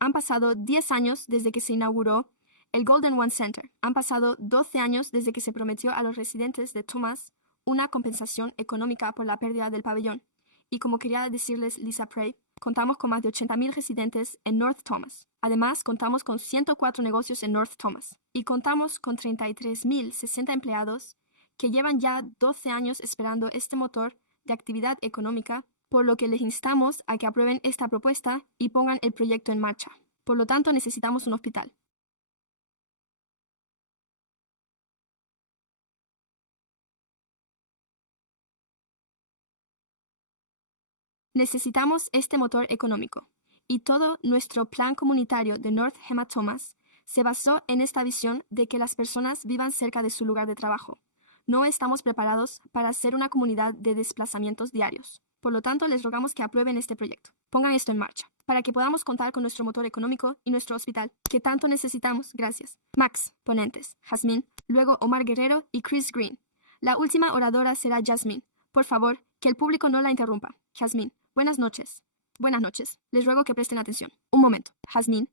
han pasado 10 años desde que se inauguró el Golden One Center. Han pasado 12 años desde que se prometió a los residentes de Thomas una compensación económica por la pérdida del pabellón. Y como quería decirles Lisa Prey, contamos con más de 80,000 residentes en North Thomas. Además, contamos con 104 negocios en North Thomas. Y contamos con 33,060 empleados que llevan ya 12 años esperando este motor de actividad económica, por lo que les instamos a que aprueben esta propuesta y pongan el proyecto en marcha. Por lo tanto, necesitamos un hospital. Necesitamos este motor económico, y todo nuestro plan comunitario de North Hematomas se basó en esta visión de que las personas vivan cerca de su lugar de trabajo. No estamos preparados para ser una comunidad de desplazamientos diarios. Por lo tanto, les rogamos que aprueben este proyecto. Pongan esto en marcha, para que podamos contar con nuestro motor económico y nuestro hospital, que tanto necesitamos. Gracias. Max, ponentes, Jasmine, luego Omar Guerrero y Chris Green. La última oradora será Jasmine. Por favor, que el público no la interrumpa. Jasmine, buenas noches. Buenas noches. Les ruego que presten atención. Un momento. Jasmine.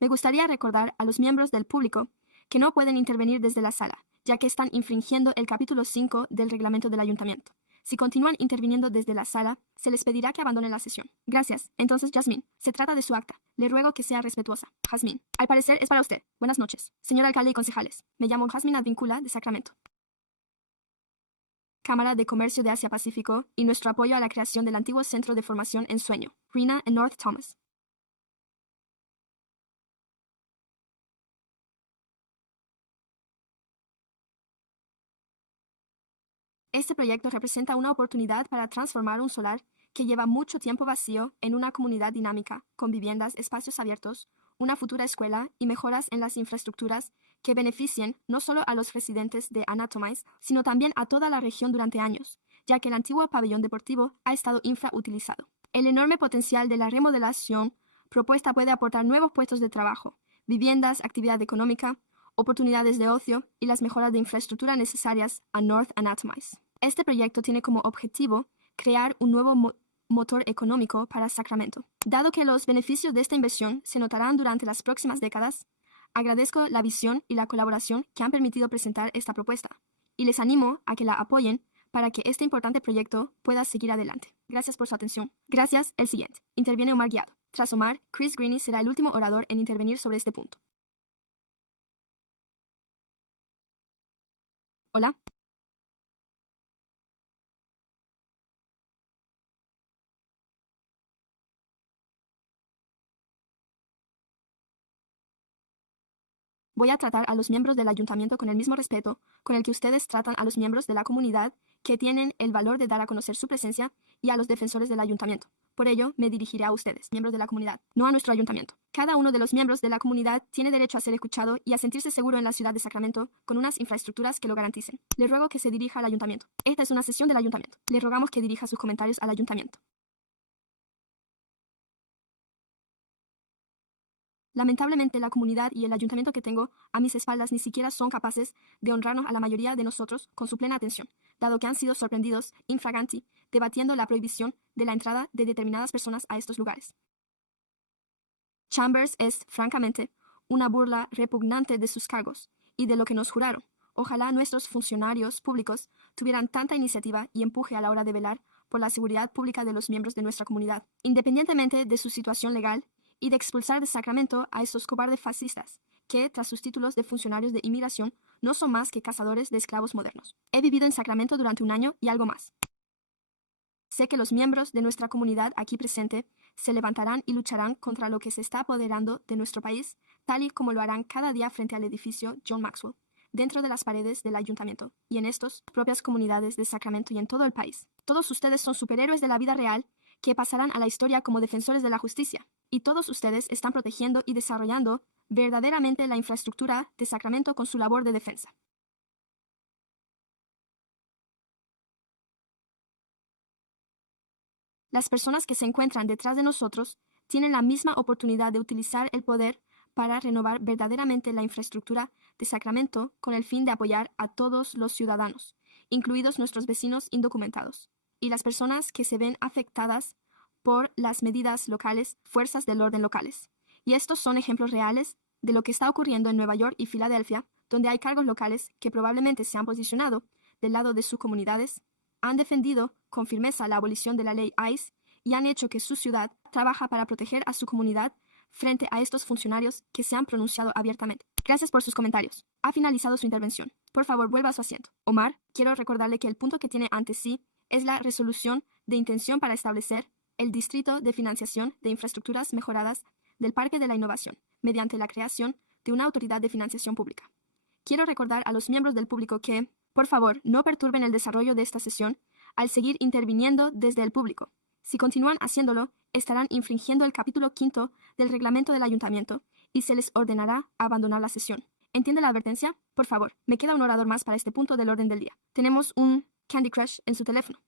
Me gustaría recordar a los miembros del público que no pueden intervenir desde la sala, ya que están infringiendo el capítulo 5 del reglamento del ayuntamiento. Si continúan interviniendo desde la sala, se les pedirá que abandonen la sesión. Gracias. Entonces, Jasmine, se trata de su acta. Le ruego que sea respetuosa. Jasmine, al parecer es para usted. Buenas noches. Señor alcalde y concejales, me llamo Jasmine Advíncula de Sacramento. Cámara de Comercio de Asia Pacífico y nuestro apoyo a la creación del antiguo centro de formación en sueño, RENA en North Thomas. Este proyecto representa una oportunidad para transformar un solar que lleva mucho tiempo vacío en una comunidad dinámica, con viviendas, espacios abiertos, una futura escuela y mejoras en las infraestructuras que beneficien no solo a los residentes de Anatomize, sino también a toda la región durante años, ya que el antiguo pabellón deportivo ha estado infrautilizado. El enorme potencial de la remodelación propuesta puede aportar nuevos puestos de trabajo, viviendas, actividad económica, oportunidades de ocio y las mejoras de infraestructura necesarias a North Anatomize. Este proyecto tiene como objetivo crear un nuevo motor económico para Sacramento. Dado que los beneficios de esta inversión se notarán durante las próximas décadas, agradezco la visión y la colaboración que han permitido presentar esta propuesta y les animo a que la apoyen para que este importante proyecto pueda seguir adelante. Gracias por su atención. Gracias. El siguiente. Interviene Omar Guiado. Tras Omar, Chris Greene será el último orador en intervenir sobre este punto. Hola. Voy a tratar a los miembros del ayuntamiento con el mismo respeto con el que ustedes tratan a los miembros de la comunidad que tienen el valor de dar a conocer su presencia y a los defensores del ayuntamiento. Por ello, me dirigiré a ustedes, miembros de la comunidad, no a nuestro ayuntamiento. Cada uno de los miembros de la comunidad tiene derecho a ser escuchado y a sentirse seguro en la ciudad de Sacramento con unas infraestructuras que lo garanticen. Le ruego que se dirija al ayuntamiento. Esta es una sesión del ayuntamiento. Le rogamos que dirija sus comentarios al ayuntamiento. Lamentablemente, la comunidad y el ayuntamiento que tengo a mis espaldas ni siquiera son capaces de honrarnos a la mayoría de nosotros con su plena atención, dado que han sido sorprendidos infraganti debatiendo la prohibición de la entrada de determinadas personas a estos lugares. Chambers es, francamente, una burla repugnante de sus cargos y de lo que nos juraron. Ojalá nuestros funcionarios públicos tuvieran tanta iniciativa y empuje a la hora de velar por la seguridad pública de los miembros de nuestra comunidad, independientemente de su situación legal, y de expulsar de Sacramento a estos cobardes fascistas, que, tras sus títulos de funcionarios de inmigración, no son más que cazadores de esclavos modernos. He vivido en Sacramento durante un año y algo más. Sé que los miembros de nuestra comunidad aquí presente se levantarán y lucharán contra lo que se está apoderando de nuestro país, tal y como lo harán cada día frente al edificio John Maxwell, dentro de las paredes del ayuntamiento, y en estas propias comunidades de Sacramento y en todo el país. Todos ustedes son superhéroes de la vida real que pasarán a la historia como defensores de la justicia, y todos ustedes están protegiendo y desarrollando verdaderamente la infraestructura de Sacramento con su labor de defensa. Las personas que se encuentran detrás de nosotros tienen la misma oportunidad de utilizar el poder para renovar verdaderamente la infraestructura de Sacramento con el fin de apoyar a todos los ciudadanos, incluidos nuestros vecinos indocumentados, y las personas que se ven afectadas por las medidas locales, fuerzas del orden locales. Y estos son ejemplos reales de lo que está ocurriendo en Nueva York y Filadelfia, donde hay cargos locales que probablemente se han posicionado del lado de sus comunidades, han defendido con firmeza la abolición de la ley ICE y han hecho que su ciudad trabaja para proteger a su comunidad frente a estos funcionarios que se han pronunciado abiertamente. Gracias por sus comentarios. Ha finalizado su intervención. Por favor, vuelva a su asiento. Omar, quiero recordarle que el punto que tiene ante sí es la resolución de intención para establecer el Distrito de Financiación de Infraestructuras Mejoradas del Parque de la Innovación, mediante la creación de una autoridad de financiación pública. Quiero recordar a los miembros del público que, por favor, no perturben el desarrollo de esta sesión al seguir interviniendo desde el público. Si continúan haciéndolo, estarán infringiendo el capítulo 5 del reglamento del ayuntamiento y se les ordenará abandonar la sesión. ¿Entiende la advertencia? Por favor, me queda un orador más para este punto del orden del día. Tenemos un Candy Crush en su teléfono.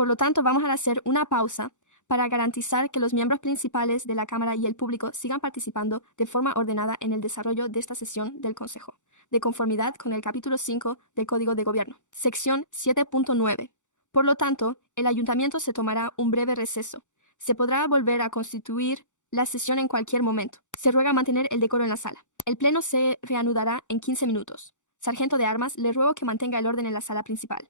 Por lo tanto, vamos a hacer una pausa para garantizar que los miembros principales de la Cámara y el público sigan participando de forma ordenada en el desarrollo de esta sesión del Consejo, de conformidad con el capítulo 5 del Código de Gobierno. Sección 7.9. Por lo tanto, el Ayuntamiento se tomará un breve receso. Se podrá volver a constituir la sesión en cualquier momento. Se ruega mantener el decoro en la sala. El pleno se reanudará en 15 minutos. Sargento de armas, le ruego que mantenga el orden en la sala principal.